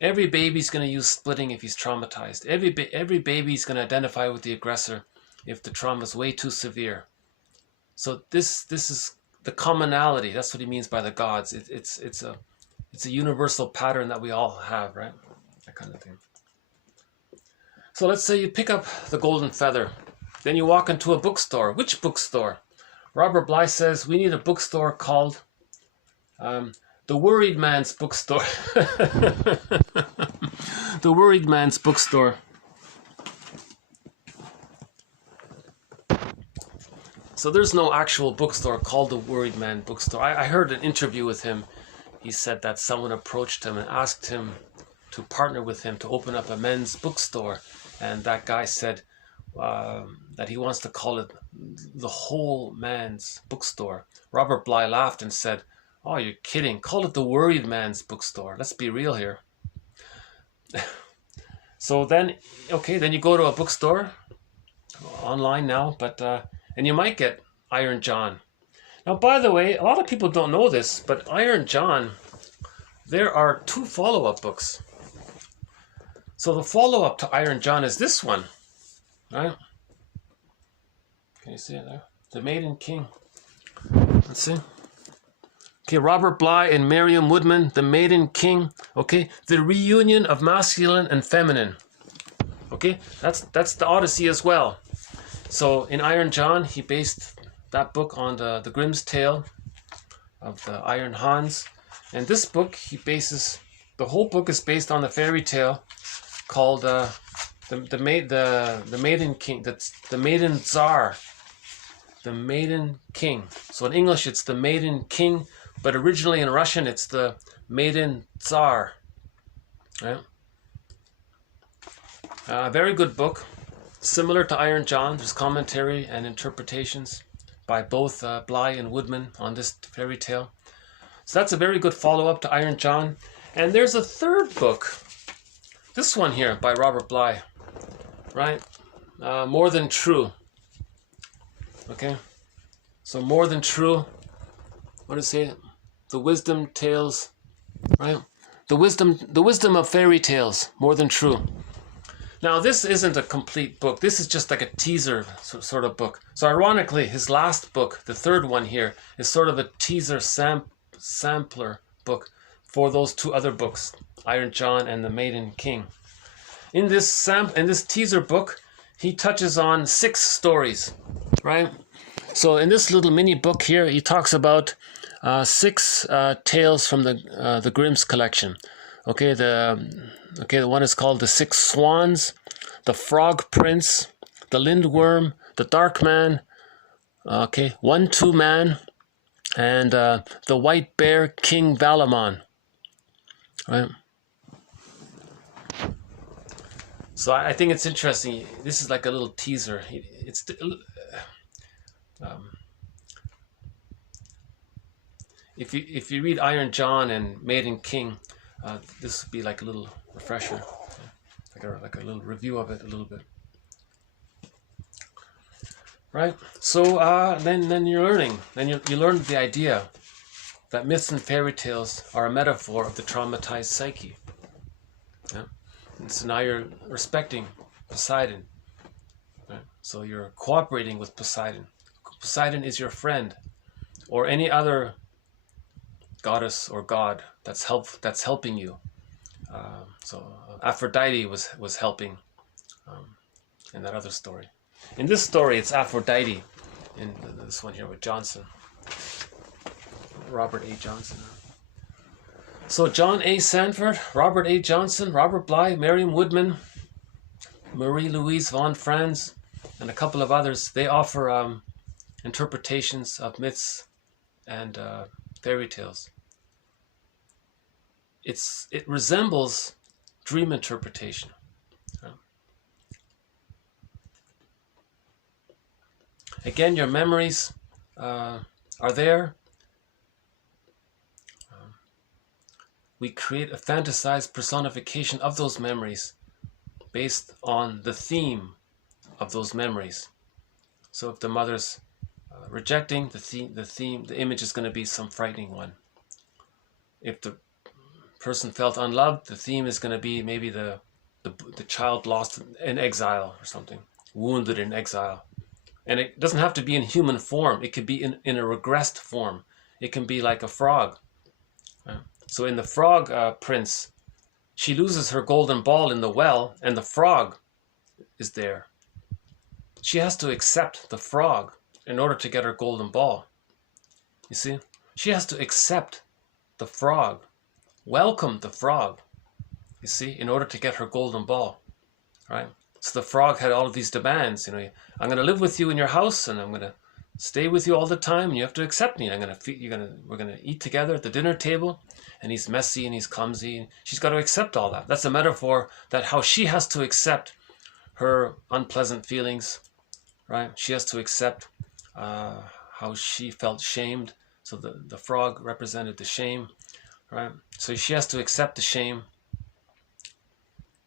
Every baby's going to use splitting if he's traumatized. Every baby's going to identify with the aggressor if the trauma is way too severe. So this is the commonality. That's what he means by the gods. It's a universal pattern that we all have, right? That kind of thing. So let's say you pick up the golden feather. Then you walk into a bookstore. Which bookstore? Robert Bly says we need a bookstore called The Worried Man's Bookstore. The Worried Man's Bookstore. So there's no actual bookstore called The Worried Man Bookstore. I heard an interview with him. He said that someone approached him and asked him to partner with him to open up a men's bookstore. And that guy said that he wants to call it The Whole Man's Bookstore. Robert Bly laughed and said, "Oh, you're kidding. Call it The Worried Man's Bookstore. Let's be real here." So then you go to a bookstore, online now, but and you might get Iron John. Now, by the way, a lot of people don't know this, but Iron John, there are 2 follow-up books. So the follow-up to Iron John is this one, right? Can you see it there? The Maiden King. Let's see. Okay, Robert Bly and Miriam Woodman, The Maiden King. Okay, the reunion of masculine and feminine. Okay, that's the Odyssey as well. So in Iron John, he based that book on the Grimm's tale of the Iron Hans. And this book, the whole book is based on the fairy tale called the Maiden King. That's the Maiden Tsar. The Maiden King. So in English, it's the Maiden King, but originally in Russian, it's the Maiden Tsar. Right? Very good book. Similar to Iron John, there's commentary and interpretations by both Bly and Woodman on this fairy tale. So that's a very good follow-up to Iron John. And there's a third book. This one here by Robert Bly, right? More Than True. Okay, so More Than True. What does it say? The wisdom tales, right? The wisdom of fairy tales, more than true. Now this isn't a complete book. This is just like a teaser sort of book. So ironically, his last book, the third one here, is sort of a teaser sampler book for those two other books, Iron John and The Maiden King. In this teaser book, he touches on 6 stories, right? So in this little mini book here, he talks about 6 tales from the Grimm's collection. Okay, the one is called The Six Swans, The Frog Prince, The Lindworm, The Dark Man, okay, 1-2 Man, and The White Bear King Valamon. Right. So I think it's interesting. This is like a little teaser. If you read Iron John and Maiden King, this would be like a little refresher, like a little review of it a little bit. Right. So then you're learning. Then you learn the idea that myths and fairy tales are a metaphor of the traumatized psyche. Yeah? And so now you're respecting Poseidon. Right? So you're cooperating with Poseidon. Poseidon is your friend, or any other goddess or god that's helping you. So Aphrodite was helping in that other story. In this story, it's Aphrodite. In this one here with Johnson, Robert A. Johnson. So John A. Sanford, Robert A. Johnson, Robert Bly, Merriam Woodman, Marie-Louise von Franz, and a couple of others. They offer interpretations of myths and fairy tales. It resembles dream interpretation. Again, your memories are there. We create a fantasized personification of those memories based on the theme of those memories. So if the mother's rejecting, the image is going to be some frightening one. If the person felt unloved, the theme is going to be maybe the child lost in exile or something, wounded in exile. And it doesn't have to be in human form. It could be in a regressed form. It can be like a frog. So in the Frog Prince, she loses her golden ball in the well, and the frog is there. She has to accept the frog in order to get her golden ball. You see? She has to accept the frog, welcome the frog, you see, in order to get her golden ball, right? So the frog had all of these demands. I'm going to live with you in your house, and I'm going to stay with you all the time, and you have to accept me. We're going to eat together at the dinner table, and he's messy and he's clumsy. And she's got to accept all that. That's a metaphor that how she has to accept her unpleasant feelings, right? She has to accept how she felt shamed. So the frog represented the shame, right? So she has to accept the shame.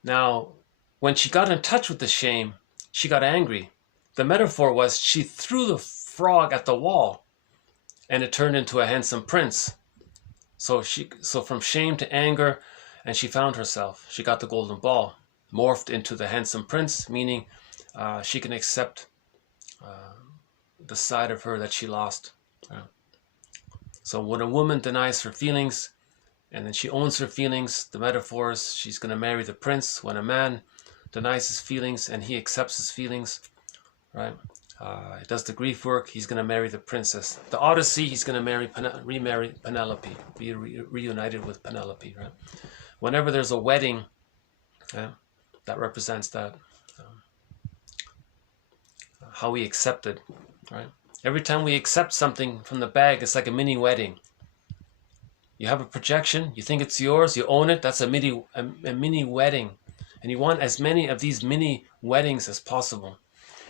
Now, when she got in touch with the shame, she got angry. The metaphor was she threw the frog at the wall, and it turned into a handsome prince. So from shame to anger, and she found herself. She got the golden ball, morphed into the handsome prince, meaning she can accept the side of her that she lost. So when a woman denies her feelings, and then she owns her feelings, the metaphor is she's going to marry the prince. When a man denies his feelings and he accepts his feelings, right? He does the grief work, he's going to marry the princess. The Odyssey, he's going to remarry Penelope, be reunited with Penelope, right? Whenever there's a wedding, that represents that, how we accept it, right? Every time we accept something from the bag, it's like a mini wedding. You have a projection, you think it's yours, you own it, that's a mini wedding. And you want as many of these mini weddings as possible.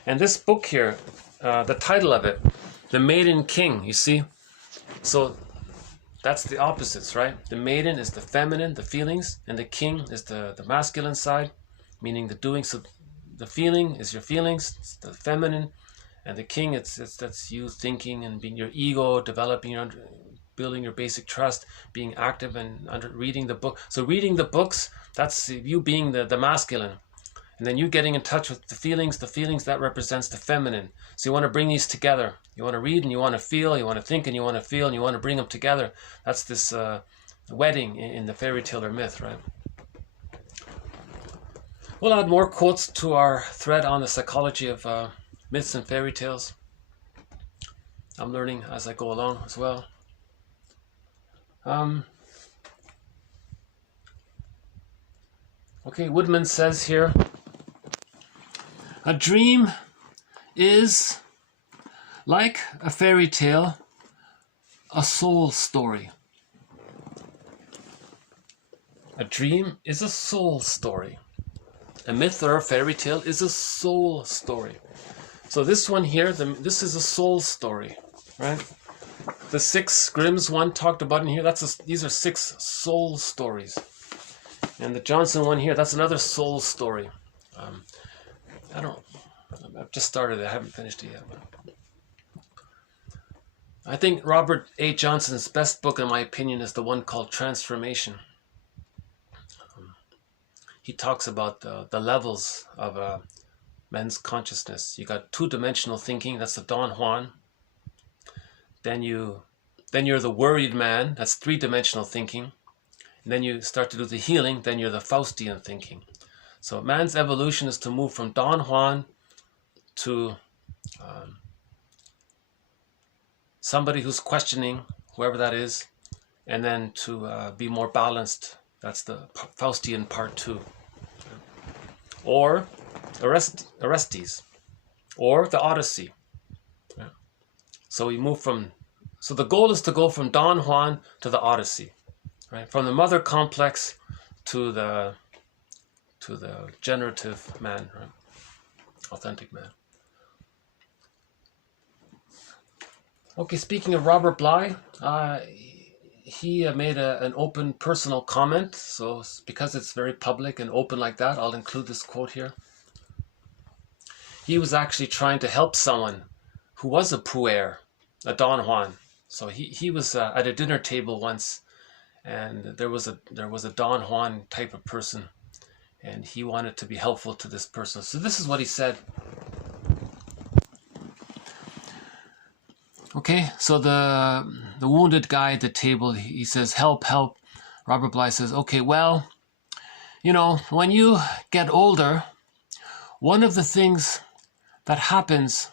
And this book here, the title of it, The Maiden King, you see? So that's the opposites, right? The maiden is the feminine, the feelings, and the king is the masculine side, meaning the doing. So the feeling is your feelings, it's the feminine, and the king, it's that's you thinking and being your ego, developing your building your basic trust, being active and reading the book. So reading the books, that's you being the masculine. And then you getting in touch with the feelings that represents the feminine. So you want to bring these together. You want to read and you want to feel, you want to think and you want to feel, and you want to bring them together. That's this wedding in the fairy tale or myth, right? We'll add more quotes to our thread on the psychology of myths and fairy tales. I'm learning as I go along as well. Okay, Woodman says here, a dream is, like a fairy tale, a soul story. A dream is a soul story. A myth or a fairy tale is a soul story. So this one here, this is a soul story, right? The 6 Grimm's one talked about in here, these are 6 soul stories. And the Johnson one here, that's another soul story. I've just started it, I haven't finished it yet. But I think Robert A. Johnson's best book, in my opinion, is the one called Transformation. He talks about the levels of men's consciousness. You got 2-dimensional thinking, that's the Don Juan. Then you're the worried man, that's 3-dimensional thinking. And then you start to do the healing, then you're the Faustian thinking. So man's evolution is to move from Don Juan to somebody who's questioning, whoever that is, and then to be more balanced. That's the Faustian part 2. Or Orestes, or the Odyssey. So we move from, so the goal is to go from Don Juan to the Odyssey, right? From the mother complex to the generative man, right? Authentic man. Okay, speaking of Robert Bly, he made an open personal comment. So because it's very public and open like that, I'll include this quote here. He was actually trying to help someone who was a puer, a Don Juan. So he was at a dinner table once, and there was a Don Juan type of person, and he wanted to be helpful to this person. So this is what he said. Okay, so the wounded guy at the table, he says, help, help. Robert Bly says, okay, well, you know, when you get older, one of the things that happens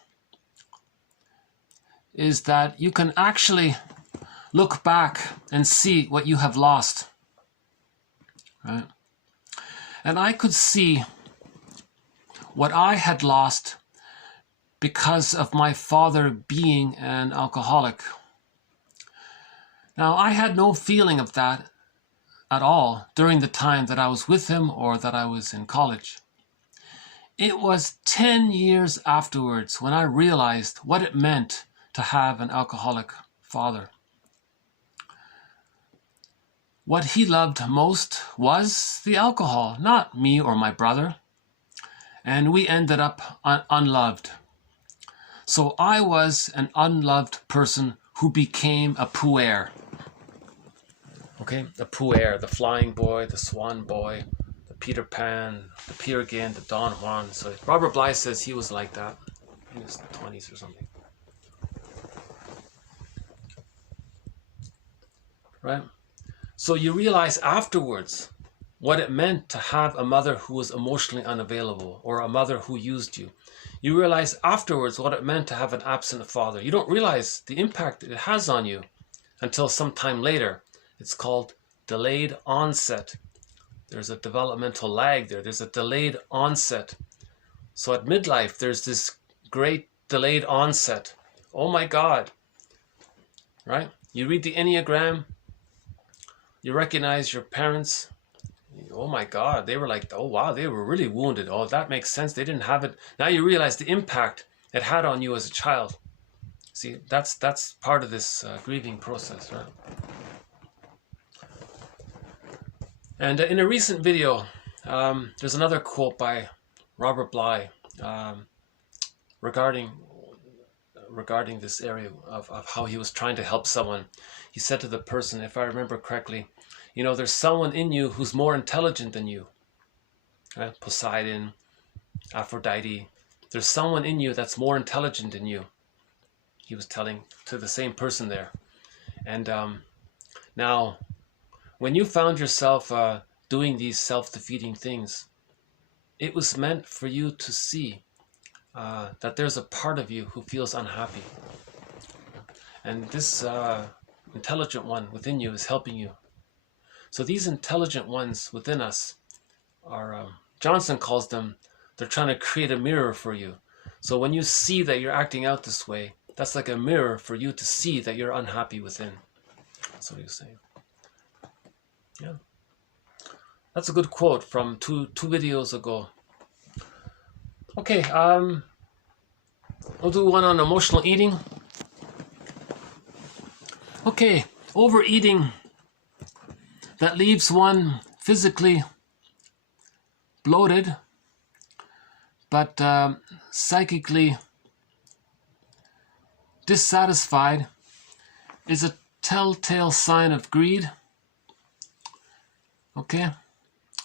is that you can actually look back and see what you have lost, right? And I could see what I had lost because of my father being an alcoholic. Now, I had no feeling of that at all during the time that I was with him or that I was in college. It was 10 years afterwards when I realized what it meant to have an alcoholic father. What he loved most was the alcohol, not me or my brother. And we ended up unloved. So I was an unloved person who became a puer. Okay, the puer, the flying boy, the swan boy, the Peter Pan, the Peer Gynt, the Don Juan. So Robert Bly says he was like that in his 20s or something. Right? So you realize afterwards what it meant to have a mother who was emotionally unavailable or a mother who used you. You realize afterwards what it meant to have an absent father. You don't realize the impact it has on you until some time later. It's called delayed onset. There's a developmental lag there. There's a delayed onset. So at midlife, there's this great delayed onset. Oh my God. Right? You read the Enneagram. You recognize your parents. Oh my God, they were like, oh wow, they were really wounded. Oh, that makes sense. They didn't have it. Now you realize the impact it had on you as a child. See, that's part of this grieving process, right? And in a recent video, there's another quote by Robert Bly regarding this area of how he was trying to help someone. He said to the person, if I remember correctly, you know, there's someone in you who's more intelligent than you. Right? Poseidon, Aphrodite. There's someone in you that's more intelligent than you. He was telling to the same person there. And now, when you found yourself doing these self-defeating things, it was meant for you to see that there's a part of you who feels unhappy. And this intelligent one within you is helping you. So these intelligent ones within us are, Johnson calls them, they're trying to create a mirror for you. So when you see that you're acting out this way, that's like a mirror for you to see that you're unhappy within. That's what he was saying. Yeah. That's a good quote from two videos ago. Okay, we'll do one on emotional eating. Okay, overeating that leaves one physically bloated, but psychically dissatisfied is a telltale sign of greed, okay,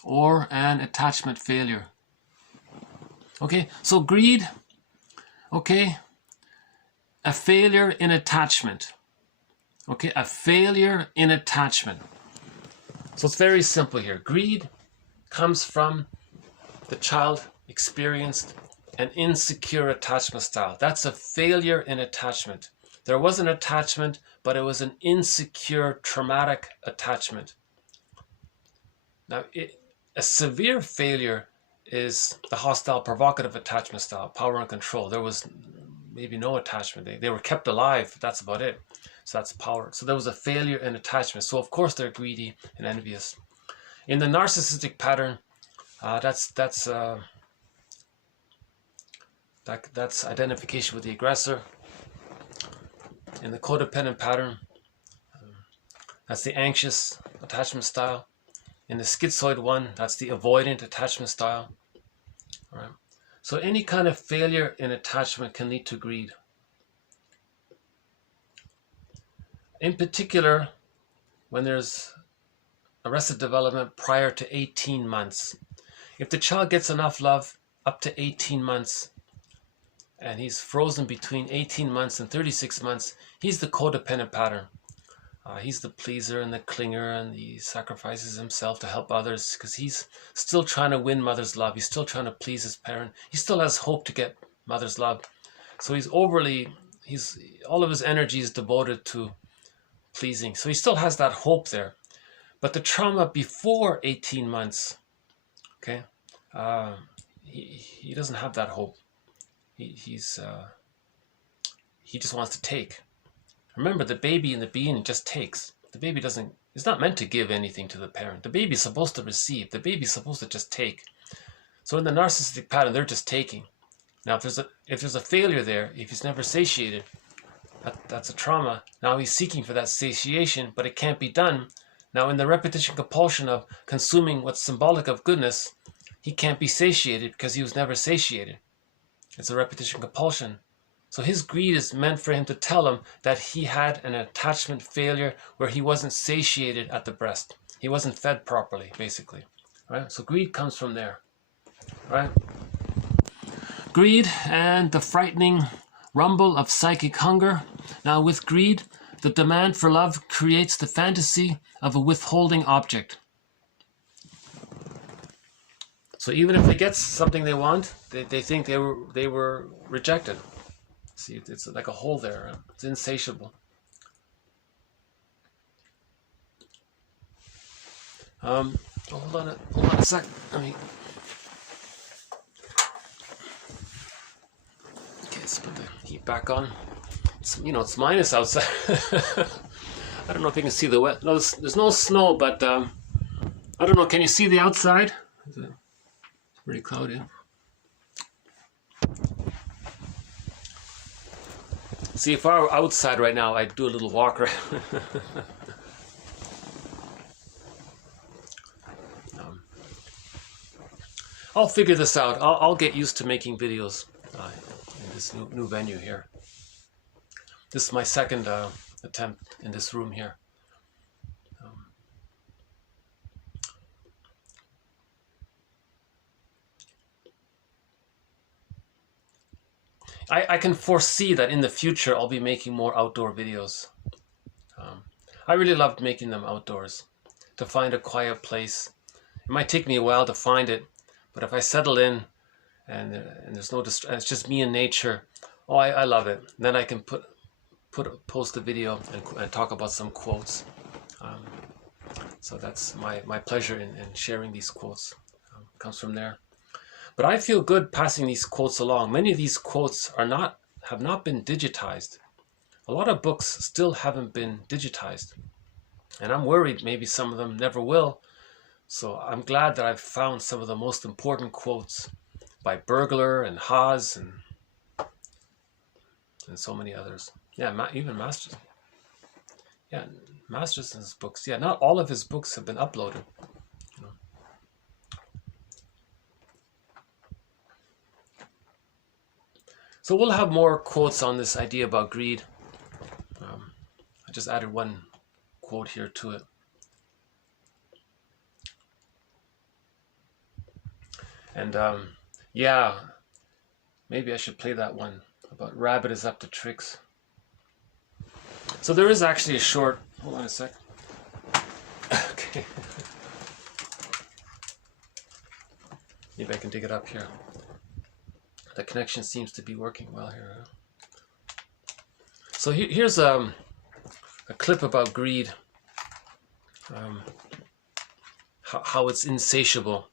or an attachment failure. Okay, so greed, okay, a failure in attachment. Okay, a failure in attachment. So it's very simple here. Greed comes from the child experienced an insecure attachment style. That's a failure in attachment. There was an attachment, but it was an insecure, traumatic attachment. Now, a severe failure is the hostile, provocative attachment style, power and control. There was maybe no attachment. They were kept alive. That's about it. So that's power. So there was a failure in attachment. So of course they're greedy and envious. In the narcissistic pattern, that's identification with the aggressor. In the codependent pattern, that's the anxious attachment style. In the schizoid one, that's the avoidant attachment style. All right. So any kind of failure in attachment can lead to greed. In particular, when there's arrested development prior to 18 months. If the child gets enough love up to 18 months, and he's frozen between 18 months and 36 months, he's the codependent pattern. He's the pleaser and the clinger, and he sacrifices himself to help others because he's still trying to win mother's love. He's still trying to please his parent. He still has hope to get mother's love. So all of his energy is devoted to pleasing. So he still has that hope there. But the trauma before 18 months, okay, he doesn't have that hope. He just wants to take. Remember, the baby in the beginning just takes. The baby is not meant to give anything to the parent. The baby's supposed to receive. The baby's supposed to just take. So in the narcissistic pattern, they're just taking. Now, if there's a failure there, if he's never satiated, that's a trauma. Now he's seeking for that satiation, but it can't be done. Now in the repetition compulsion of consuming what's symbolic of goodness, he can't be satiated because he was never satiated. It's a repetition compulsion. So his greed is meant for him to tell him that he had an attachment failure where he wasn't satiated at the breast. He wasn't fed properly, basically. Right? So greed comes from there. Right? Greed and the frightening rumble of psychic hunger. Now with greed, the demand for love creates the fantasy of a withholding object. So even if they get something they want, they think they were rejected. See, it's like a hole there. It's insatiable. Hold on a sec. Okay, let's put the heat back on. It's minus outside. I don't know if you can see the wet. No, there's no snow, but I don't know. Can you see the outside? It's pretty cloudy. See, if I were outside right now, I'd do a little walk around. I'll figure this out. I'll get used to making videos in this new venue here. This is my second attempt in this room here. I can foresee that in the future I'll be making more outdoor videos. I really loved making them outdoors. To find a quiet place. It might take me a while to find it, but if I settle in and there's no it's just me and nature, oh, I love it. And then I can post a video and talk about some quotes. So that's my pleasure in sharing these quotes. Comes from there. But I feel good passing these quotes along. Many of these quotes have not been digitized. A lot of books still haven't been digitized. And I'm worried maybe some of them never will. So I'm glad that I've found some of the most important quotes by Burglar and Haas and so many others. Yeah, even Masterson. Yeah, Masterson's books. Yeah, not all of his books have been uploaded. You know. So we'll have more quotes on this idea about greed. I just added one quote here to it. And yeah, maybe I should play that one about rabbit is up to tricks. So there is actually a short, hold on a sec. Okay. Maybe I can dig it up here. The connection seems to be working well here. So here's a clip about greed. How it's insatiable.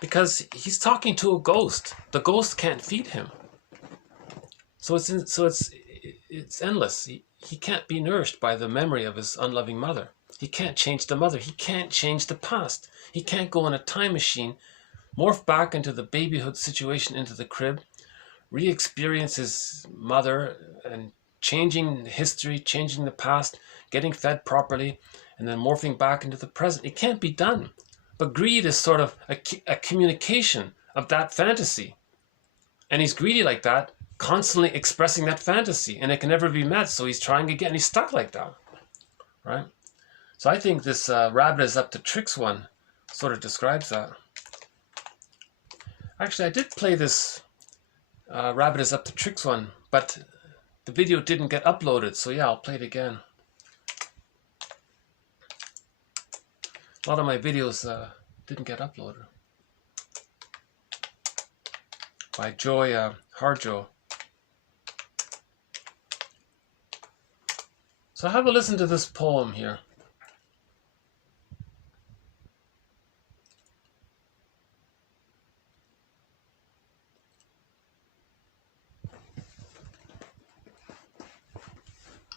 Because he's talking to a ghost. The ghost can't feed him. So it's endless. He can't be nourished by the memory of his unloving mother. He can't change the mother. He can't change the past. He can't go in a time machine, morph back into the babyhood situation into the crib, re-experience his mother and changing history, changing the past, getting fed properly, and then morphing back into the present. It can't be done. But greed is sort of a communication of that fantasy. And he's greedy like that, constantly expressing that fantasy, and it can never be met, so he's trying again. He's stuck like that, right? So I think this rabbit is up to tricks one sort of describes that. Actually, I did play this rabbit is up to tricks one, but the video didn't get uploaded, so yeah, I'll play it again. A lot of my videos didn't get uploaded. By Joy Harjo. So have a listen to this poem here.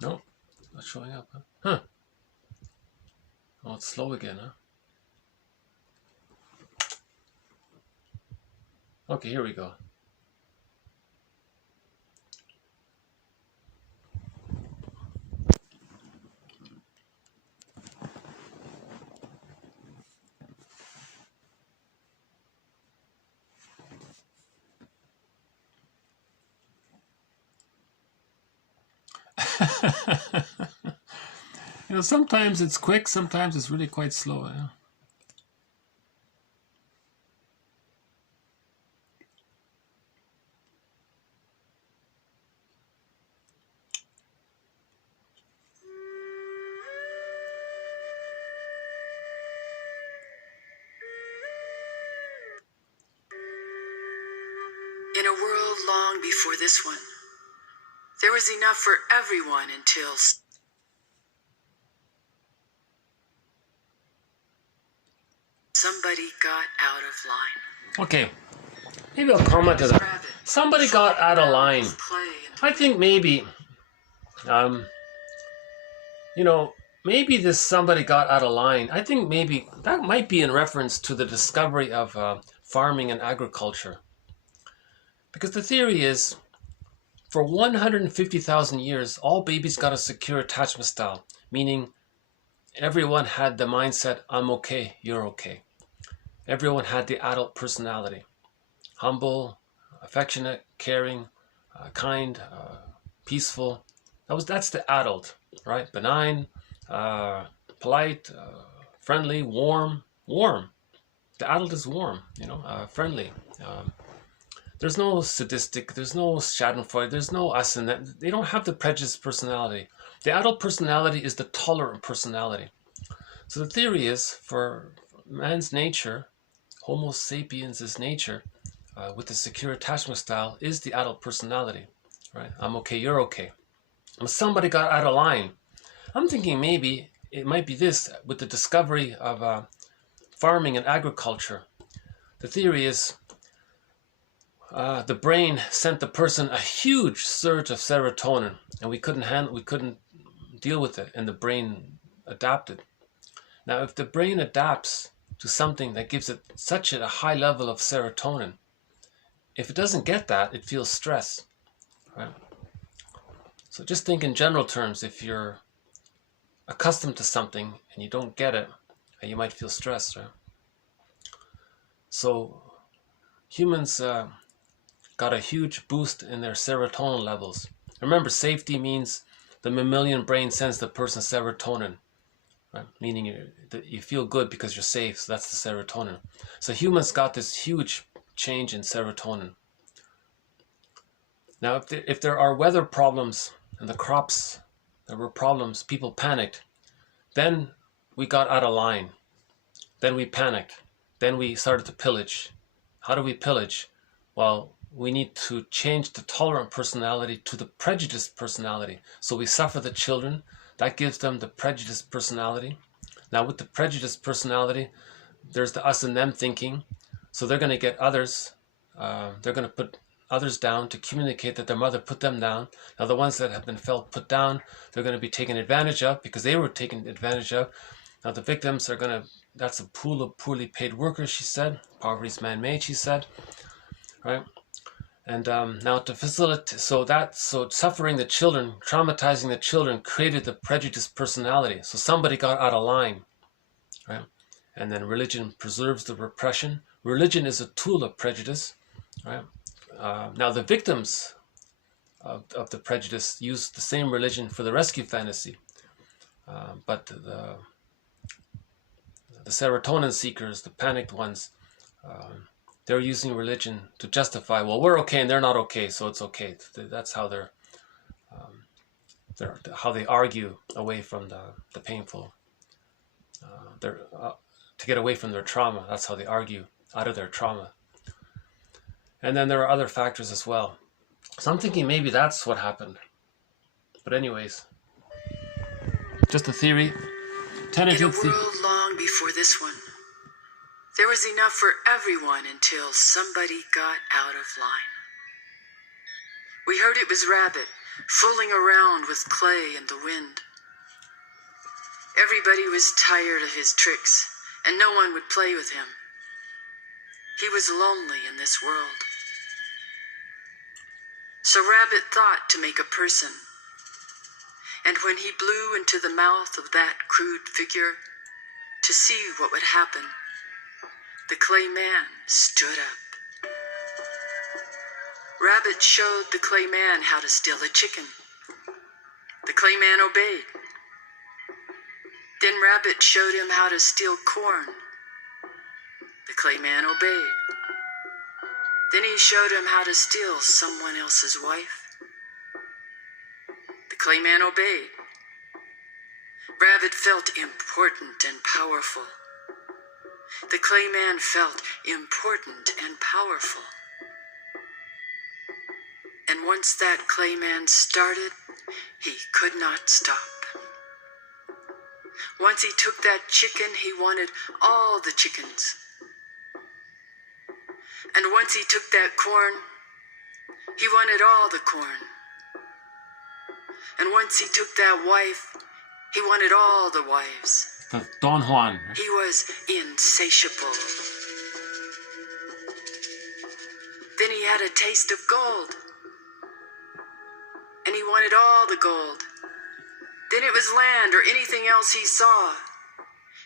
No, not showing up, huh? Huh. Oh, it's slow again, huh? Okay, here we go. You know, sometimes it's quick, sometimes it's really quite slow. Yeah? In a world long before this one, there was enough for everyone until somebody got out of line. Okay, maybe I'll comment to that. Somebody got out of line. I think maybe, you know, maybe this somebody got out of line. I think maybe that might be in reference to the discovery of farming and agriculture. Because the theory is, for 150,000 years, all babies got a secure attachment style, meaning everyone had the mindset, I'm okay, you're okay. everyone had the adult personality. Humble, affectionate, caring, kind, peaceful. That's the adult, right? Benign, polite, friendly, warm. The adult is warm, friendly. There's no sadistic, there's no schadenfreude, there's no us and that. They don't have the prejudiced personality. The adult personality is the tolerant personality. So the theory is, for man's nature, Homo sapiens' nature, with the secure attachment style, is the adult personality, right? I'm okay, you're okay. When somebody got out of line, I'm thinking maybe it might be this, with the discovery of farming and agriculture. The theory is the brain sent the person a huge surge of serotonin, and we couldn't deal with it, and the brain adapted. Now, if the brain adapts to something that gives it such a high level of serotonin, if it doesn't get that, it feels stress, right? So just think in general terms. If you're accustomed to something and you don't get it, you might feel stressed, right? So humans got a huge boost in their serotonin levels. Remember, safety means the mammalian brain sends the person serotonin, right? Meaning you feel good because you're safe, so that's the serotonin. So humans got this huge change in serotonin. Now, if there are weather problems in the crops, there were problems, people panicked, then we got out of line. Then we panicked. Then we started to pillage. How do we pillage? Well, we need to change the tolerant personality to the prejudiced personality. So we suffer the children. That gives them the prejudiced personality. Now, with the prejudiced personality, there's the us and them thinking. So they're going to get others. They're going to put others down to communicate that their mother put them down. Now, the ones that have been felt put down, they're going to be taken advantage of because they were taken advantage of. Now, the victims are going to, that's a pool of poorly paid workers, she said. Poverty's man-made, she said. Right? And now to facilitate, so suffering the children, traumatizing the children created the prejudiced personality. So somebody got out of line, right? And then religion preserves the repression. Religion is a tool of prejudice, right? Now the victims of the prejudice use the same religion for the rescue fantasy, but the serotonin seekers, the panicked ones, they're using religion to justify, well, we're okay and they're not okay, so it's okay. That's how how they argue away from the painful. To get away from their trauma. That's how they argue out of their trauma. And then there are other factors as well. So I'm thinking maybe that's what happened. But anyways, just a theory. Tentative In a world long before this one, there was enough for everyone until somebody got out of line. We heard it was Rabbit, fooling around with clay in the wind. Everybody was tired of his tricks, and no one would play with him. He was lonely in this world. So Rabbit thought to make a person. And when he blew into the mouth of that crude figure to see what would happen, the clay man stood up. Rabbit showed the clay man how to steal a chicken. The clay man obeyed. Then Rabbit showed him how to steal corn. The clay man obeyed. Then he showed him how to steal someone else's wife. The clay man obeyed. Rabbit felt important and powerful. The clay man felt important and powerful. And once that clay man started, he could not stop. Once he took that chicken, he wanted all the chickens. And once he took that corn, he wanted all the corn. And once he took that wife, he wanted all the wives. Don Juan. He was insatiable. Then he had a taste of gold. And he wanted all the gold. Then it was land or anything else he saw.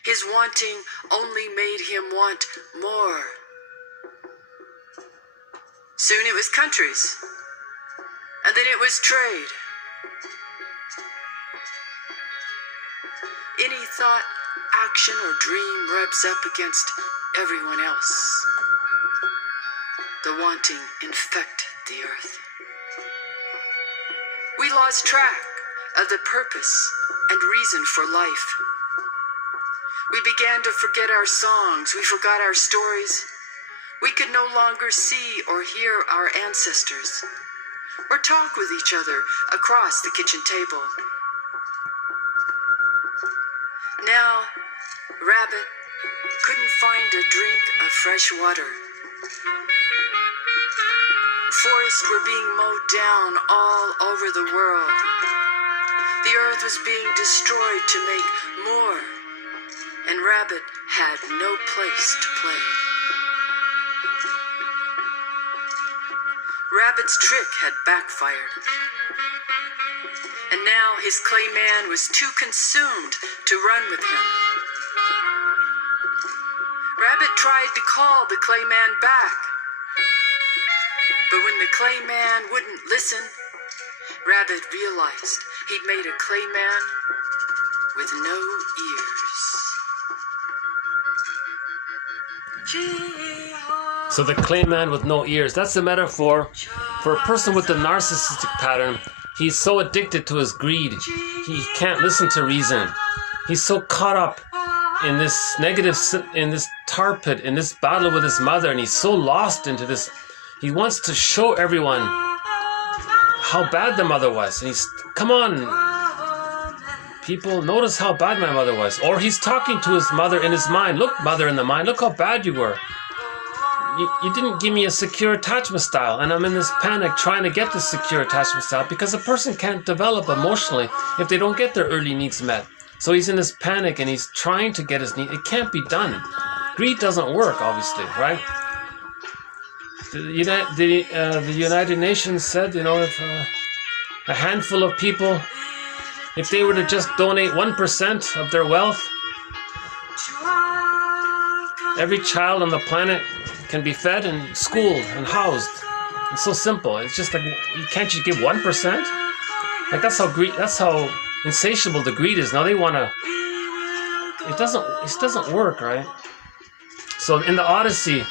His wanting only made him want more. Soon it was countries, and then it was trade. Any thought, action, or dream rubs up against everyone else. The wanting infected the earth. We lost track of the purpose and reason for life. We began to forget our songs. We forgot our stories. We could no longer see or hear our ancestors or talk with each other across the kitchen table. Now, Rabbit couldn't find a drink of fresh water. Forests were being mowed down all over the world. The earth was being destroyed to make more, and Rabbit had no place to play. Rabbit's trick had backfired, and now his clay man was too consumed to run with him. Rabbit tried to call the clay man back, but when the clay man wouldn't listen, Rabbit realized he'd made a clay man with no ears. So the clay man with no ears, that's the metaphor for a person with the narcissistic pattern. He's so addicted to his greed, he can't listen to reason. He's so caught up in this negative, in this tar pit, in this battle with his mother, and he's so lost into this. He wants to show everyone how bad the mother was. And he's, come on, people, notice how bad my mother was. Or he's talking to his mother in his mind. Look, mother in the mind, look how bad you were. You didn't give me a secure attachment style. And I'm in this panic trying to get this secure attachment style because a person can't develop emotionally if they don't get their early needs met. So he's in this panic and he's trying to get his need. It can't be done. Greed doesn't work, obviously, right? The United Nations said, you know, if a handful of people, if they were to just donate 1% of their wealth, every child on the planet can be fed and schooled and housed. It's so simple. It's just like, can't you give 1%? Like that's how insatiable the greed is. Now they want to. It doesn't work, right? So in the Odyssey.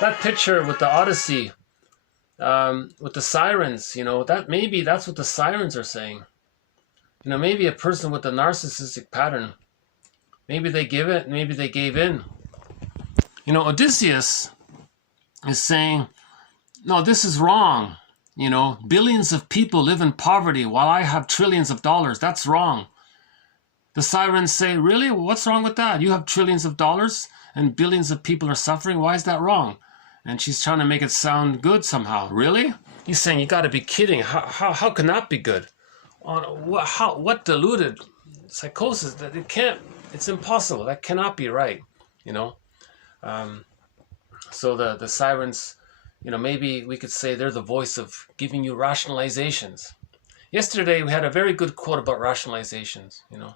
That picture with the Odyssey, with the sirens, you know, that's what the sirens are saying. You know, maybe a person with a narcissistic pattern, maybe they give it, maybe they gave in. You know, Odysseus is saying, no, this is wrong. You know, billions of people live in poverty while I have trillions of dollars. That's wrong. The sirens say, really? What's wrong with that? You have trillions of dollars and billions of people are suffering. Why is that wrong? And she's trying to make it sound good somehow. Really? He's saying, you got to be kidding. How can that be good? What deluded psychosis? That it can't. It's impossible. That cannot be right. You know. So the sirens, you know, maybe we could say they're the voice of giving you rationalizations. Yesterday we had a very good quote about rationalizations. You know.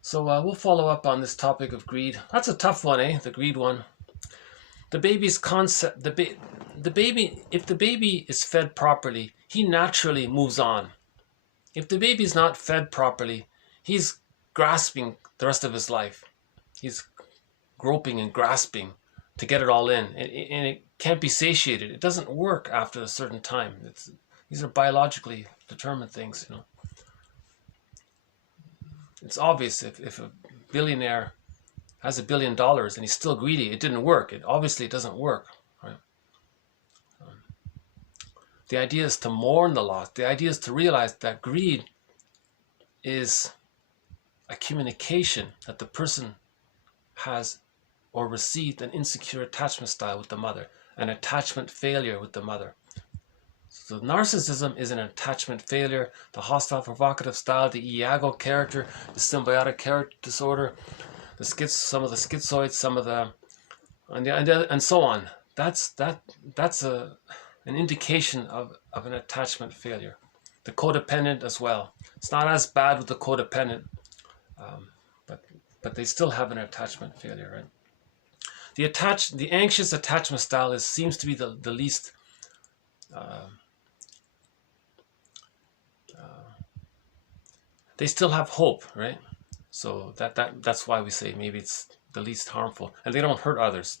So we'll follow up on this topic of greed. That's a tough one, eh? The greed one. The baby's concept, the baby, if the baby is fed properly, he naturally moves on. If the baby's not fed properly, he's grasping the rest of his life. He's groping and grasping to get it all in. And it can't be satiated. It doesn't work after a certain time. These are biologically determined things, you know. It's obvious if a billionaire has $1 billion and he's still greedy, it didn't work. It obviously doesn't work. Right? The idea is to mourn the loss. The idea is to realize that greed is a communication that the person has or received an insecure attachment style with the mother, an attachment failure with the mother. So narcissism is an attachment failure, the hostile provocative style, the Iago character, the symbiotic character disorder, some of the schizoids, some of the, and so on. That's an indication of an attachment failure. The codependent as well. It's not as bad with the codependent, but they still have an attachment failure, right? The anxious attachment style seems to be the least. They still have hope, right? So that's why we say maybe it's the least harmful, and they don't hurt others.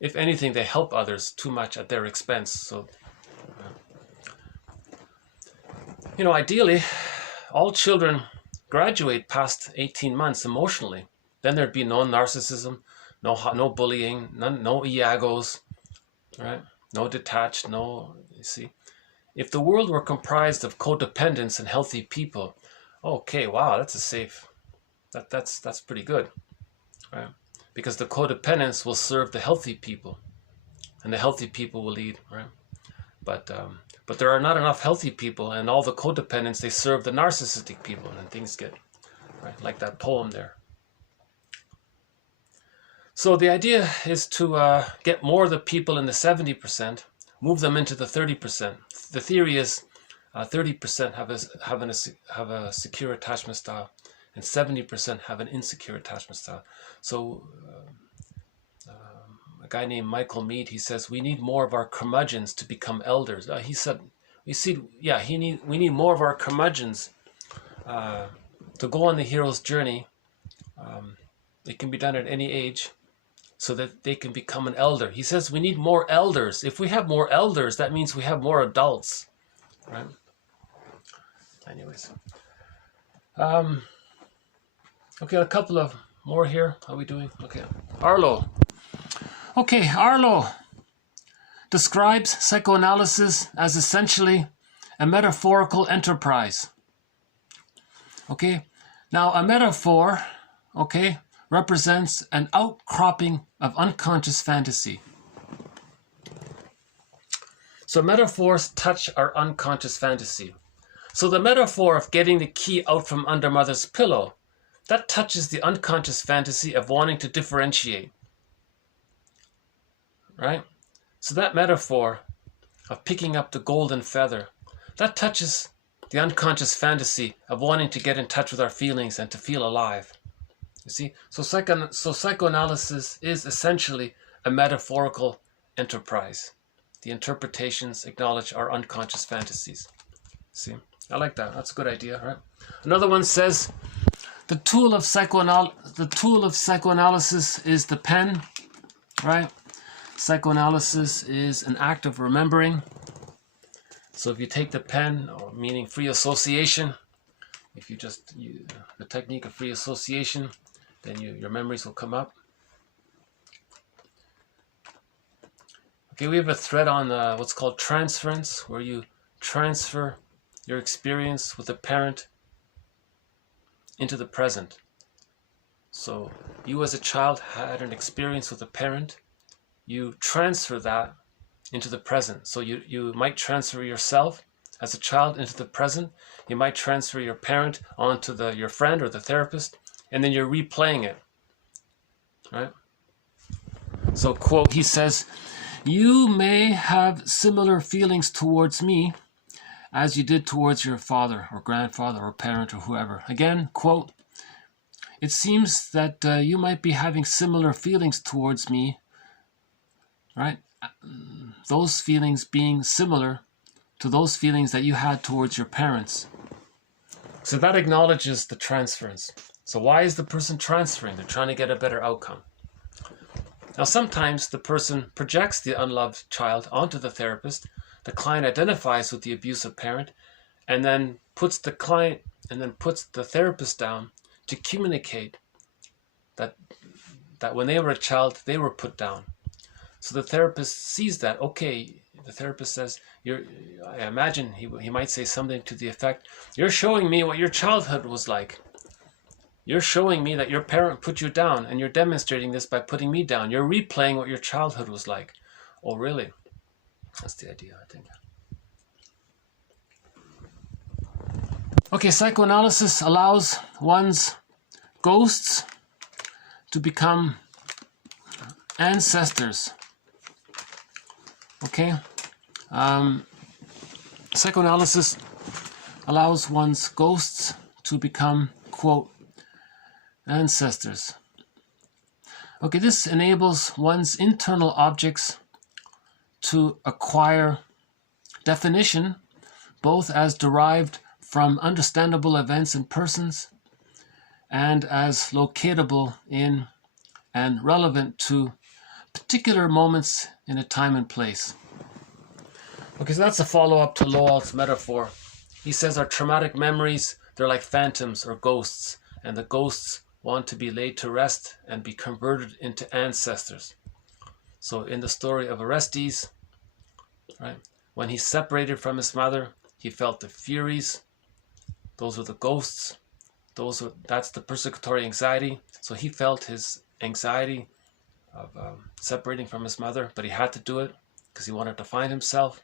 If anything, they help others too much at their expense. So, ideally, all children graduate past 18 months emotionally. Then there'd be no narcissism, no bullying, no iagos, right? No detached, you see. If the world were comprised of codependents and healthy people, okay, wow, that's a safe, that's pretty good, right? Because the codependents will serve the healthy people, and the healthy people will lead, right? But there are not enough healthy people, and all the codependents, they serve the narcissistic people, and things get, right, like that poem there. So the idea is to get more of the people in the 70%, move them into the 30%. The theory is 30% have a secure attachment style, and 70% have an insecure attachment style. So a guy named Michael Mead, he says, we need more of our curmudgeons to become elders. He said, we need more of our curmudgeons to go on the hero's journey. It can be done at any age, so that they can become an elder. He says we need more elders. If we have more elders, that means we have more adults, right? Anyways. Okay, a couple of more here. How are we doing? Okay. Arlo. Okay, Arlo describes psychoanalysis as essentially a metaphorical enterprise. Okay, now a metaphor, okay, represents an outcropping of unconscious fantasy. So metaphors touch our unconscious fantasy. So the metaphor of getting the key out from under mother's pillow, that touches the unconscious fantasy of wanting to differentiate. Right? So that metaphor of picking up the golden feather, that touches the unconscious fantasy of wanting to get in touch with our feelings and to feel alive. You see? So psychoanalysis is essentially a metaphorical enterprise. The interpretations acknowledge our unconscious fantasies. See? I like that. That's a good idea, right? Another one says, the tool of psychoanalysis is the pen, right? Psychoanalysis is an act of remembering. So if you take the pen, or meaning free association, if you just use the technique of free association, then your memories will come up. Okay, we have a thread on what's called transference, where you transfer your experience with a parent into the present. So you as a child had an experience with a parent, you transfer that into the present. So you might transfer yourself as a child into the present, you might transfer your parent onto your friend or the therapist, and then you're replaying it, right? So quote, he says, you may have similar feelings towards me as you did towards your father or grandfather or parent or whoever. Again, quote, it seems that you might be having similar feelings towards me, right? Those feelings being similar to those feelings that you had towards your parents. So that acknowledges the transference. So why is the person transferring? They're trying to get a better outcome. Now, sometimes the person projects the unloved child onto the therapist. The client identifies with the abusive parent and then puts the therapist down to communicate that when they were a child, they were put down. So the therapist sees that, okay, the therapist says, I imagine he might say something to the effect, you're showing me what your childhood was like. You're showing me that your parent put you down, and you're demonstrating this by putting me down. You're replaying what your childhood was like. Oh, really? That's the idea, I think. Okay, psychoanalysis allows one's ghosts to become ancestors. Okay? Psychoanalysis allows one's ghosts to become, quote, ancestors. Okay, this enables one's internal objects to acquire definition, both as derived from understandable events and persons, and as locatable in and relevant to particular moments in a time and place. Okay, so that's a follow-up to Lowell's metaphor. He says our traumatic memories, they're like phantoms or ghosts, and the ghosts want to be laid to rest and be converted into ancestors. So in the story of Orestes, right, when he separated from his mother, he felt the furies. Those were the ghosts. That's the persecutory anxiety. So he felt his anxiety of separating from his mother, but he had to do it because he wanted to find himself.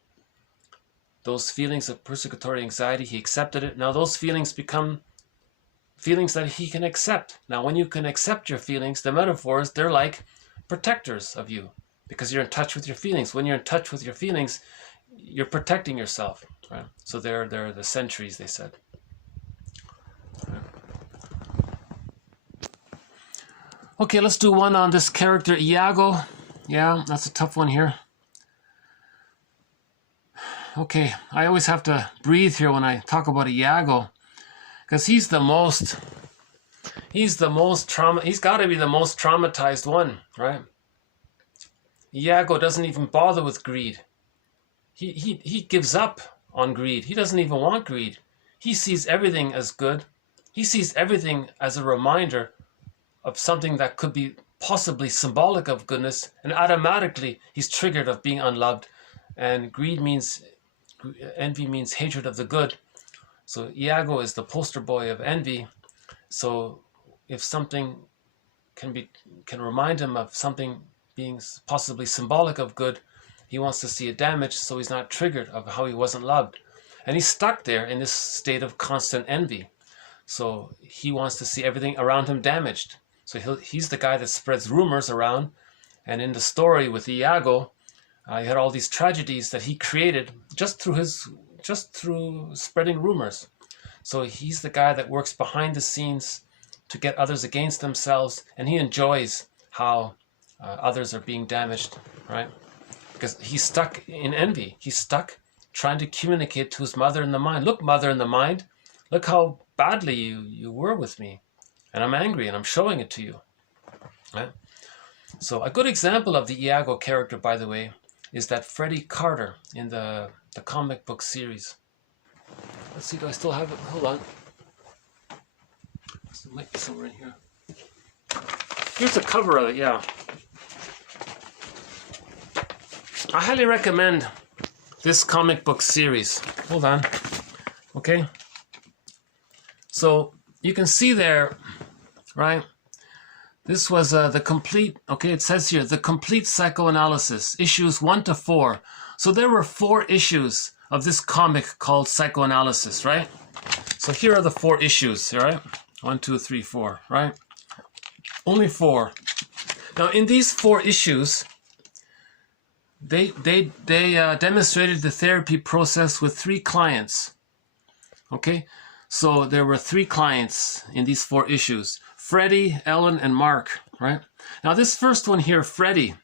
Those feelings of persecutory anxiety, he accepted it. Now those feelings become feelings that he can accept. Now when you can accept your feelings, the metaphors, they're like protectors of you because you're in touch with your feelings. When you're in touch with your feelings, you're protecting yourself, right? So they're the sentries, they said. Okay, let's do one on this character, Iago. Yeah, that's a tough one here. Okay, I always have to breathe here when I talk about Iago, because he's got to be the most traumatized one, right? Iago doesn't even bother with greed. He gives up on greed. He doesn't even want greed. He sees everything as good. He sees everything as a reminder of something that could be possibly symbolic of goodness, and automatically he's triggered of being unloved. And envy means hatred of the good. So Iago is the poster boy of envy. So if something can remind him of something being possibly symbolic of good, he wants to see it damaged, so he's not triggered of how he wasn't loved. And he's stuck there in this state of constant envy. So he wants to see everything around him damaged. So he's the guy that spreads rumors around. And in the story with Iago, he had all these tragedies that he created just through spreading rumors. So he's the guy that works behind the scenes to get others against themselves, and he enjoys how others are being damaged, right? Because he's stuck in envy. He's stuck trying to communicate to his mother in the mind. Look, mother in the mind, look how badly you were with me, and I'm angry, and I'm showing it to you, right? So a good example of the Iago character, by the way, is that Freddie Carter in the comic book series. Let's see, do I still have it? Hold on. It might be somewhere in here. Here's the cover of it, yeah. I highly recommend this comic book series. Hold on. Okay. So you can see there, right? This was the complete, okay, it says here, the complete psychoanalysis, issues 1 to 4. So there were 4 issues of this comic called Psychoanalysis, right? So here are the 4 issues, all right? 1, 2, 3, 4, right? Only 4. Now in these 4 issues, they demonstrated the therapy process with 3 clients, okay? So there were 3 clients in these 4 issues. Freddie, Ellen, and Mark, right? Now this first one here, Freddie.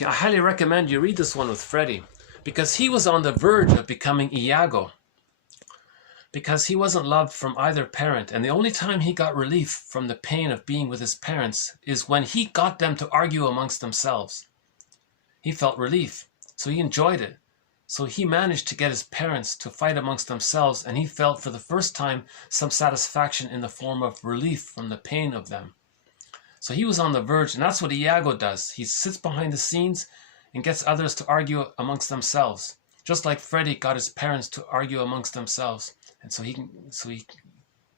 I highly recommend you read this one with Freddie, because he was on the verge of becoming Iago, because he wasn't loved from either parent, and the only time he got relief from the pain of being with his parents is when he got them to argue amongst themselves. He felt relief, so he enjoyed it. So he managed to get his parents to fight amongst themselves, and he felt for the first time some satisfaction in the form of relief from the pain of them. So he was on the verge, and that's what Iago does. He sits behind the scenes and gets others to argue amongst themselves, just like Freddie got his parents to argue amongst themselves, and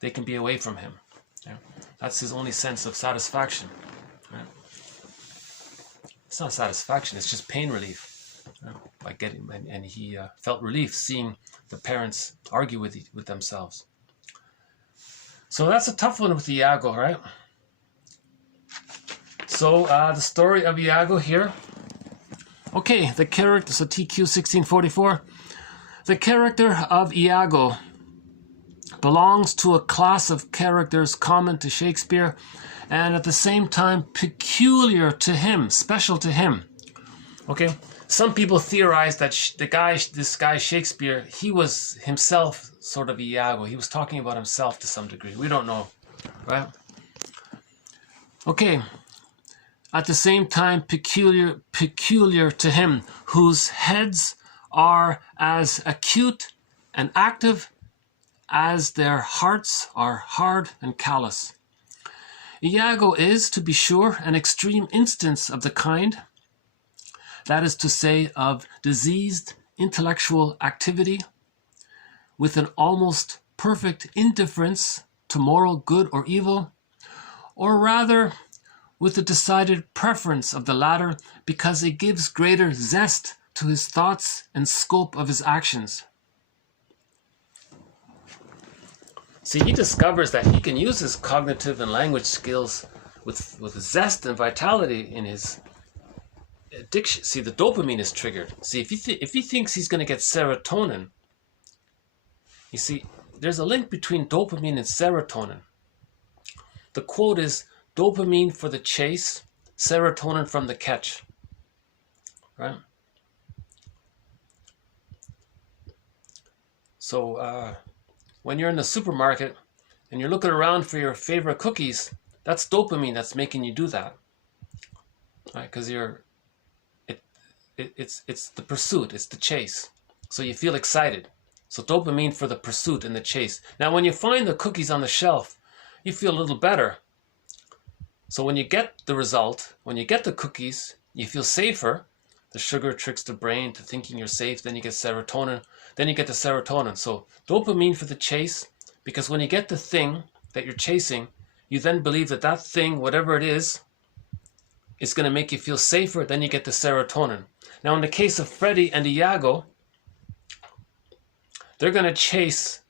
they can be away from him. Yeah. That's his only sense of satisfaction. Right? It's not satisfaction; it's just pain relief. By getting, and he felt relief seeing the parents argue with themselves. So that's a tough one with Iago, right? So the story of Iago here. Okay, the character, so TQ 1644. The character of Iago belongs to a class of characters common to Shakespeare and at the same time peculiar to him, special to him. Okay, some people theorize that this guy Shakespeare, he was himself sort of Iago. He was talking about himself to some degree. We don't know, right? Okay, at the same time peculiar to him, whose heads are as acute and active as their hearts are hard and callous. Iago is, to be sure, an extreme instance of the kind, that is to say, of diseased intellectual activity, with an almost perfect indifference to moral good or evil, or rather with a decided preference of the latter because it gives greater zest to his thoughts and scope of his actions. See, he discovers that he can use his cognitive and language skills with zest and vitality in his addiction. See, the dopamine is triggered. See, if he thinks he's going to get serotonin, you see, there's a link between dopamine and serotonin. The quote is, dopamine for the chase, serotonin from the catch. Right? So, when you're in the supermarket and you're looking around for your favorite cookies, that's dopamine that's making you do that, right? Because it's the pursuit, it's the chase. So you feel excited. So dopamine for the pursuit and the chase. Now, when you find the cookies on the shelf, you feel a little better. So when you get the result, when you get the cookies, you feel safer. The sugar tricks the brain to thinking you're safe. Then you get serotonin. Then you get the serotonin. So dopamine for the chase, because when you get the thing that you're chasing, you then believe that that thing, whatever it is going to make you feel safer. Then you get the serotonin. Now, in the case of Freddie and Iago, they're going to chase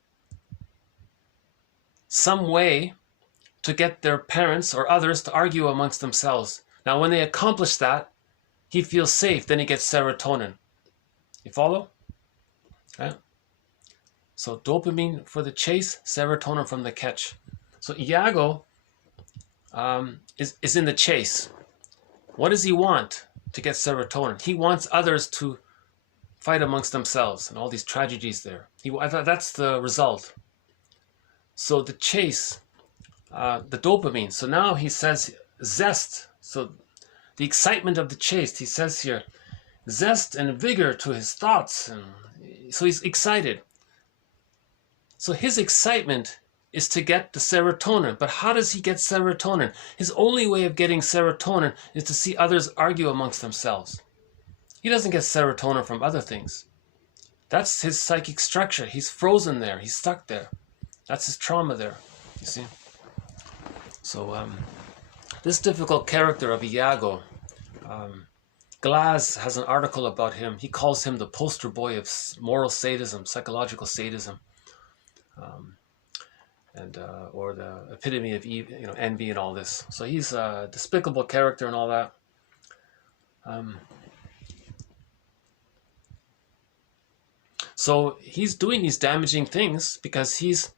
some way to get their parents or others to argue amongst themselves. Now, when they accomplish that, he feels safe, then he gets serotonin. You follow? Okay. So dopamine for the chase, serotonin from the catch. So Iago is in the chase. What does he want to get serotonin? He wants others to fight amongst themselves and all these tragedies there. That's the result. So the chase, the dopamine. So now he says zest. So the excitement of the chase, he says here, zest and vigor to his thoughts. And so he's excited. So his excitement is to get the serotonin. But how does he get serotonin? His only way of getting serotonin is to see others argue amongst themselves. He doesn't get serotonin from other things. That's his psychic structure. He's frozen there. He's stuck there. That's his trauma there, you see. So this difficult character of Iago, Glass has an article about him. He calls him the poster boy of moral sadism, psychological sadism, or the epitome of envy and all this. So he's a despicable character and all that. So he's doing these damaging things because he's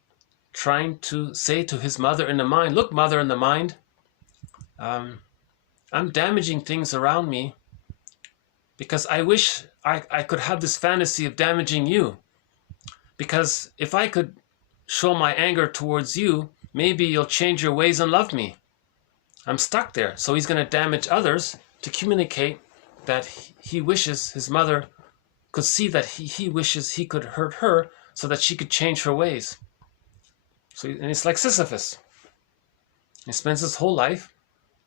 trying to say to his mother in the mind, look, mother in the mind, I'm damaging things around me because I wish I could have this fantasy of damaging you. Because if I could show my anger towards you, maybe you'll change your ways and love me. I'm stuck there. So he's going to damage others to communicate that he wishes his mother could see that he wishes he could hurt her so that she could change her ways. So, and it's like Sisyphus. He spends his whole life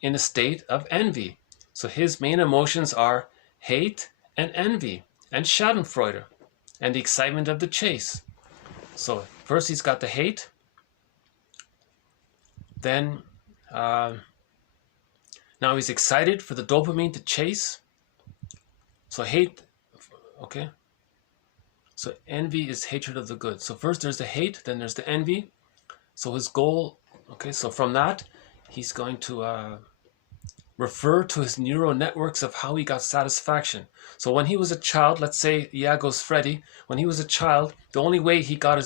in a state of envy. So his main emotions are hate and envy and schadenfreude and the excitement of the chase. So first he's got the hate. Then now he's excited for the dopamine to chase. So hate, okay. So envy is hatred of the good. So first there's the hate, then there's the envy. So his goal, okay, so from that, he's going to refer to his neural networks of how he got satisfaction. So when he was a child, let's say Iago's Freddy, when he was a child, the only way he got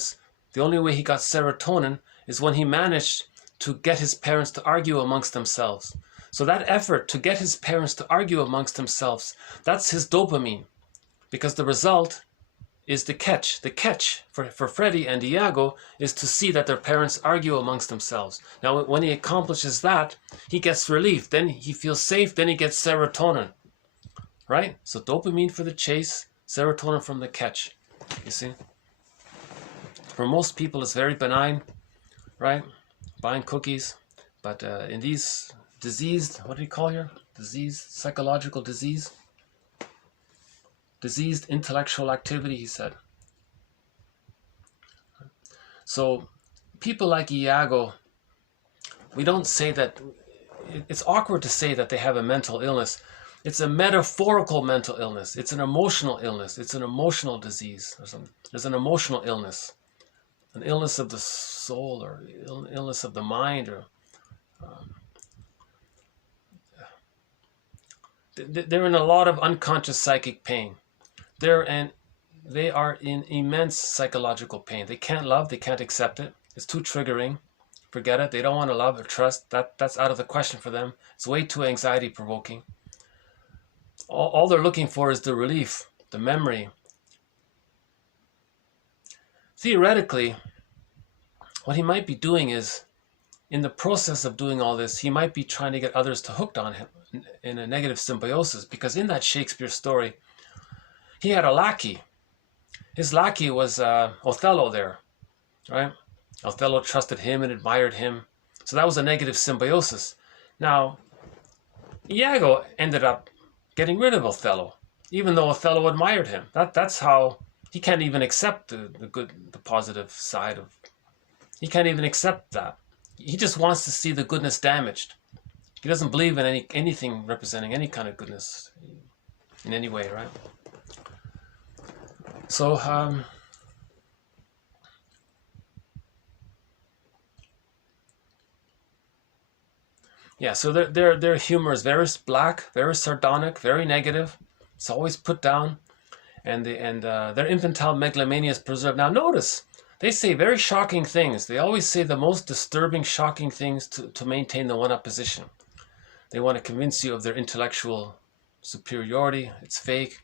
serotonin is when he managed to get his parents to argue amongst themselves. So that effort to get his parents to argue amongst themselves, that's his dopamine. Because the result is the catch. The catch for Freddy and Iago is to see that their parents argue amongst themselves. Now, when he accomplishes that, he gets relief. Then he feels safe. Then he gets serotonin. Right? So dopamine for the chase, serotonin from the catch. You see? For most people, it's very benign, right? Buying cookies. But in these diseased, what do you call here? Disease, psychological disease. Diseased intellectual activity, he said. So people like Iago, we don't say that, it's awkward to say that they have a mental illness. It's a metaphorical mental illness. It's an emotional illness. It's an emotional disease or something. There's an emotional illness, an illness of the soul or illness of the mind. Or they're in a lot of unconscious psychic pain. They are in immense psychological pain. They can't love. They can't accept it. It's too triggering. Forget it. They don't want to love or trust. That's out of the question for them. It's way too anxiety provoking. All they're looking for is the relief, the memory. Theoretically, what he might be doing is, in the process of doing all this, he might be trying to get others to hooked on him in a negative symbiosis. Because in that Shakespeare story, he had a lackey. His lackey was Othello there, right? Othello trusted him and admired him. So that was a negative symbiosis. Now, Iago ended up getting rid of Othello, even though Othello admired him. That's how he can't even accept the positive side of. He can't even accept that. He just wants to see the goodness damaged. He doesn't believe in anything representing any kind of goodness in any way, right? So yeah, so their humor is very black, very sardonic, very negative. It's always put down, and their infantile megalomania is preserved. Now notice, they say very shocking things. They always say the most disturbing, shocking things to maintain the one-up position. They want to convince you of their intellectual superiority. It's fake.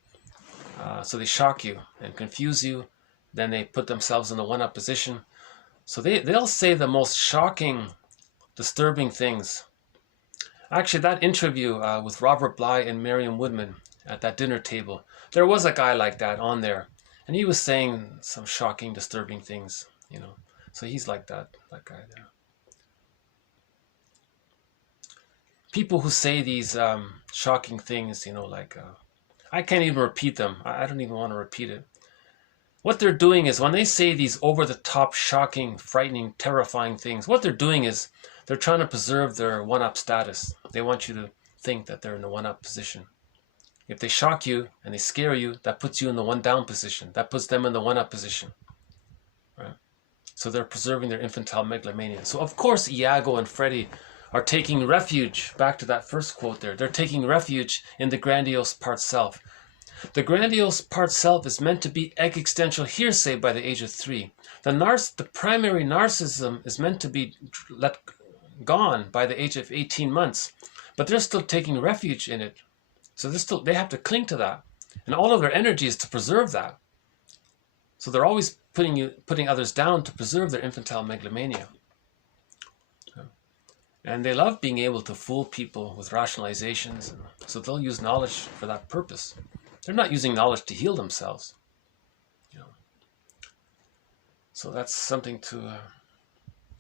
So they shock you and confuse you. Then they put themselves in the one-up position. So they'll say the most shocking, disturbing things. Actually, that interview with Robert Bly and Marion Woodman at that dinner table, there was a guy like that on there. And he was saying some shocking, disturbing things, you know. So he's like that guy there. People who say these shocking things, you know, like, I can't even repeat them. I don't even want to repeat it. What they're doing is when they say these over-the-top, shocking, frightening, terrifying things, what they're doing is they're trying to preserve their one-up status. They want you to think that they're in the one-up position. If they shock you and they scare you, that puts you in the one-down position. That puts them in the one-up position. Right? So they're preserving their infantile megalomania. So of course Iago and Freddy are taking refuge, back to that first quote there, they're taking refuge in the grandiose part self. The grandiose part self is meant to be existential hearsay by the age of 3. The primary narcissism is meant to be let gone by the age of 18 months, but they're still taking refuge in it. So they have to cling to that. And all of their energy is to preserve that. So they're always putting others down to preserve their infantile megalomania. And they love being able to fool people with rationalizations. So they'll use knowledge for that purpose. They're not using knowledge to heal themselves. You know. So that's something to...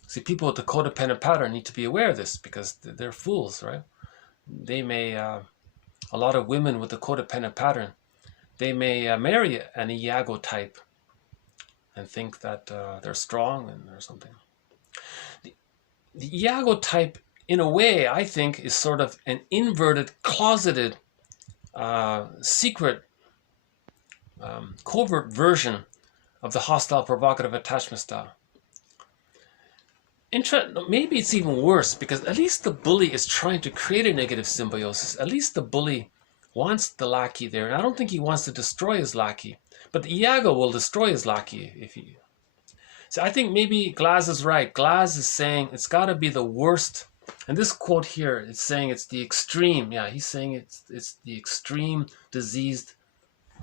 See, people with the codependent pattern need to be aware of this because they're fools, right? They may... a lot of women with the codependent pattern, they may marry an Iago type and think that they're strong and or something. The Iago type, in a way, I think, is sort of an inverted, closeted, secret, covert version of the hostile provocative attachment style. maybe it's even worse, because at least the bully is trying to create a negative symbiosis. At least the bully wants the lackey there. And I don't think he wants to destroy his lackey. But the Iago will destroy his lackey if he... So I think maybe Glass is right. Glass is saying it's got to be the worst. And this quote here is saying it's the extreme. Yeah, he's saying it's the extreme diseased.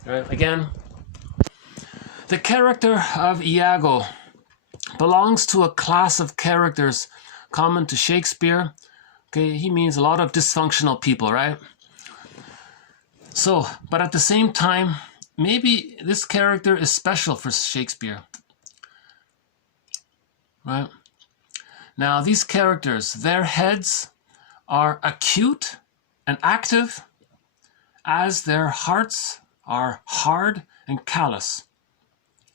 All right, again, the character of Iago belongs to a class of characters common to Shakespeare. Okay, he means a lot of dysfunctional people, right? So, but at the same time, maybe this character is special for Shakespeare, right? Now, these characters, their heads are acute and active, as their hearts are hard and callous,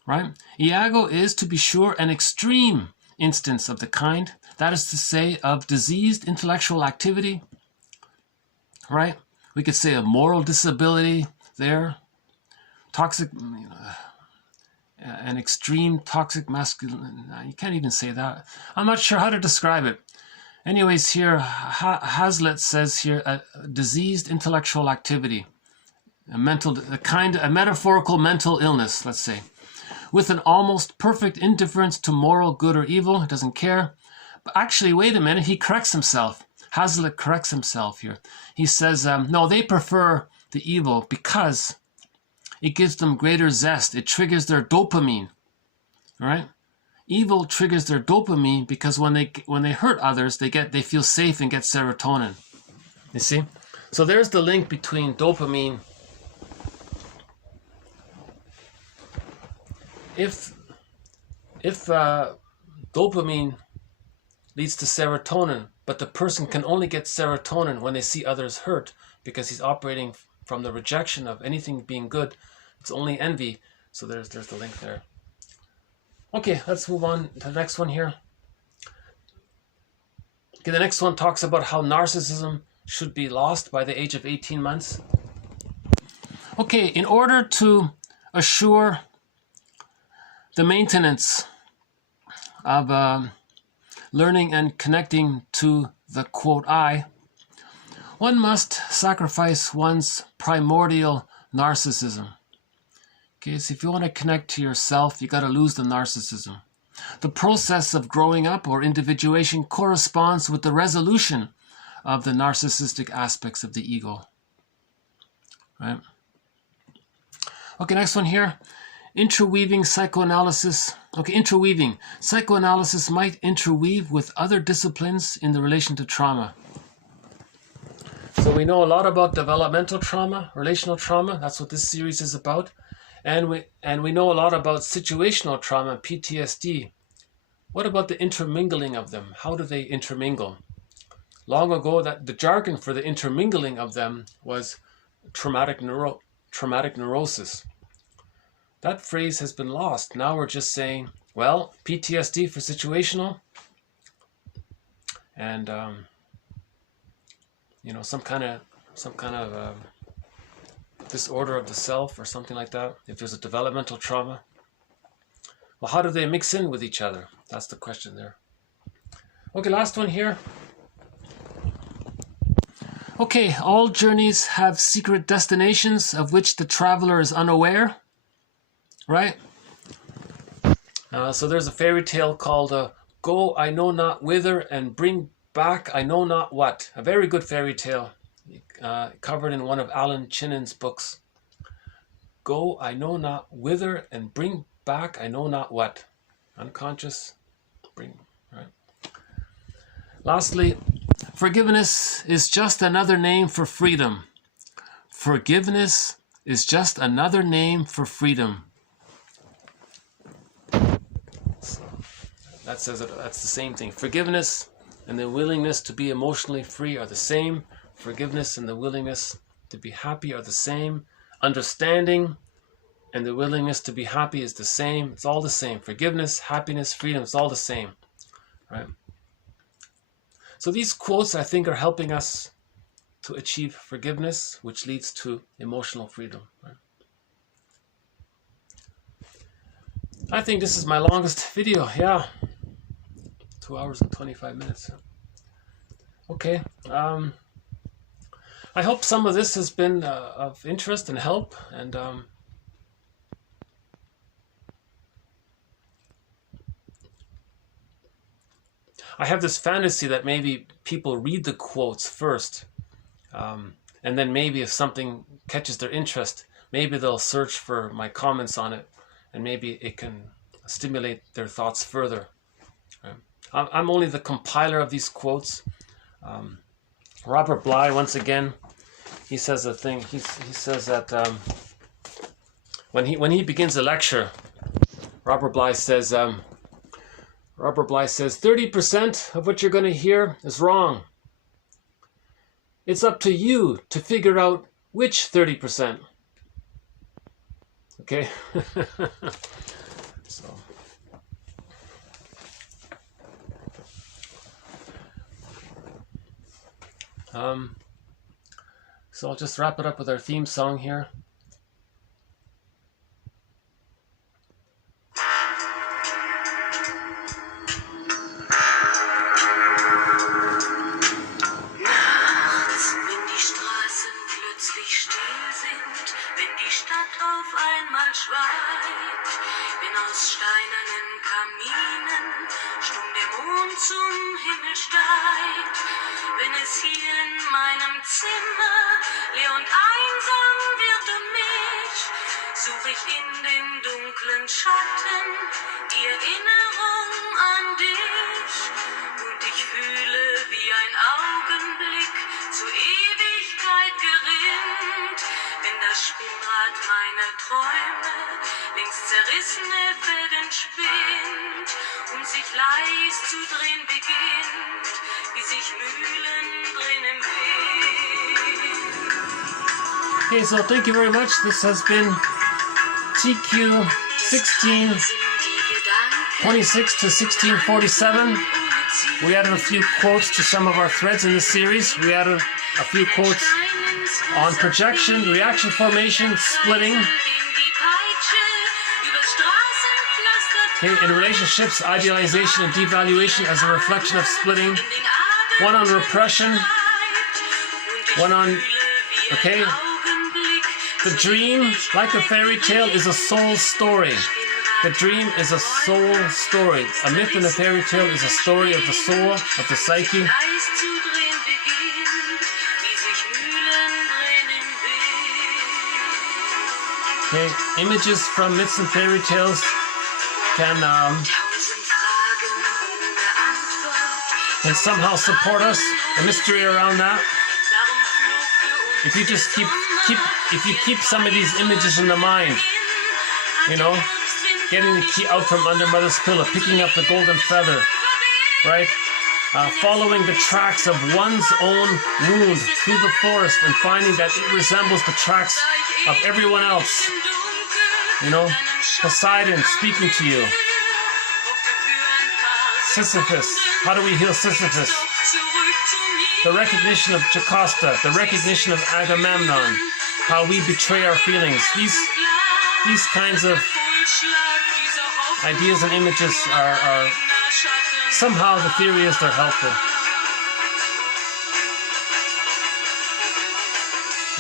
right? Iago is, to be sure, an extreme instance of the kind, that is to say, of diseased intellectual activity, right? We could say a moral disability there, toxic, an extreme toxic masculine. You can't even say that. I'm not sure how to describe it. Anyways, here Hazlitt says here a diseased intellectual activity, a metaphorical mental illness, let's say, with an almost perfect indifference to moral good or evil. He doesn't care. But actually, wait a minute, he corrects himself. Hazlitt corrects himself here. He says, no, they prefer the evil because it gives them greater zest. It triggers their dopamine. All right? Evil triggers their dopamine because when they hurt others, they feel safe and get serotonin. You see? So there's the link between dopamine. If dopamine leads to serotonin, but the person can only get serotonin when they see others hurt because he's operating from the rejection of anything being good. It's only envy. So there's the link there. Okay, let's move on to the next one here. Okay, the next one talks about how narcissism should be lost by the age of 18 months. Okay, in order to assure the maintenance of learning and connecting to the quote I, one must sacrifice one's primordial narcissism. Okay, so if you want to connect to yourself, you got to lose the narcissism. The process of growing up or individuation corresponds with the resolution of the narcissistic aspects of the ego. Right? Okay, next one here. Interweaving psychoanalysis. Okay, interweaving. Psychoanalysis might interweave with other disciplines in the relation to trauma. So we know a lot about developmental trauma, relational trauma. That's what this series is about. And we know a lot about situational trauma, PTSD. What about the intermingling of them? How do they intermingle? Long ago, the jargon for the intermingling of them was traumatic neurosis. That phrase has been lost. Now we're just saying, well, PTSD for situational, and some kind of disorder of the self or something like that. If there's a developmental trauma, well, how do they mix in with each other? That's the question there. Okay, last one here. Okay, all journeys have secret destinations of which the traveler is unaware. Right? So there's a fairy tale called Go I Know Not Whither and Bring Back I Know Not What. A very good fairy tale covered in one of Alan Chinnon's books. Go I Know Not Whither and Bring Back I Know Not What. Unconscious. Right? Lastly, forgiveness is just another name for freedom. Forgiveness is just another name for freedom. That says it, that's the same thing. Forgiveness and the willingness to be emotionally free are the same. Forgiveness and the willingness to be happy are the same. Understanding and the willingness to be happy is the same. It's all the same. Forgiveness, happiness, freedom, it's all the same. Right? So these quotes, I think, are helping us to achieve forgiveness, which leads to emotional freedom. Right? I think this is my longest video. Yeah. 2 hours and 25 minutes. Okay. I hope some of this has been of interest and help, and I have this fantasy that maybe people read the quotes first, and then maybe if something catches their interest, maybe they'll search for my comments on it, and maybe it can stimulate their thoughts further. I'm only the compiler of these quotes. Robert Bly, once again, he says a thing. He says that when he begins a lecture, Robert Bly says 30% of what you're going to hear is wrong. It's up to you to figure out which 30%. Okay. So I'll just wrap it up with our theme song here. Nachts, wenn die Straßen plötzlich still sind, wenn die Stadt auf einmal schweigt, wenn aus steinernen Kaminen stumm der Mond zum Himmel steigt, wenn es hier in meinem Zimmer leer und einsam wird um mich, suche ich in den dunklen Schatten die Erinnerung an dich, und ich fühle, wie ein Augenblick zur Ewigkeit gerinnt, wenn das Spinnrad meiner Träume längst zerrissene Fäden spinnt und sich leis zu drehen beginnt, wie sich Mühlen drehen im Wind. Okay, so thank you very much. This has been TQ 1626 to 1647. We added a few quotes to some of our threads in this series. We added a few quotes on projection, reaction formation, splitting. Okay, in relationships, idealization and devaluation as a reflection of splitting. One on repression. One on, okay. The dream, like a fairy tale, is a soul story. The dream is a soul story. A myth and a fairy tale is a story of the soul, of the psyche. Okay, images from myths and fairy tales can somehow support us. The mystery around that. If you just keep some of these images in the mind, you know, getting the key out from under mother's pillow, picking up the golden feather, right? Following the tracks of one's own wound through the forest and finding that it resembles the tracks of everyone else. You know, Poseidon speaking to you. Sisyphus, how do we heal Sisyphus? The recognition of Jocasta, the recognition of Agamemnon, how we betray our feelings. These kinds of ideas and images are somehow the theory is they're helpful.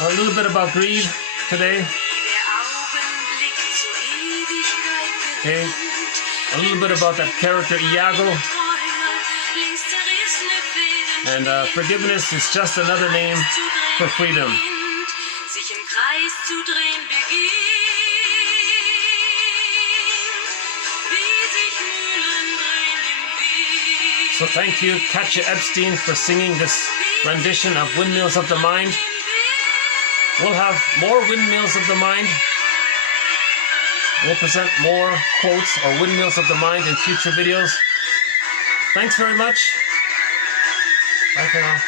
A little bit about greed today. Okay, a little bit about that character Iago. And forgiveness is just another name for freedom. So thank you, Katja Epstein, for singing this rendition of Windmills of the Mind. We'll have more Windmills of the Mind. We'll present more quotes or Windmills of the Mind in future videos. Thanks very much. Bye for now.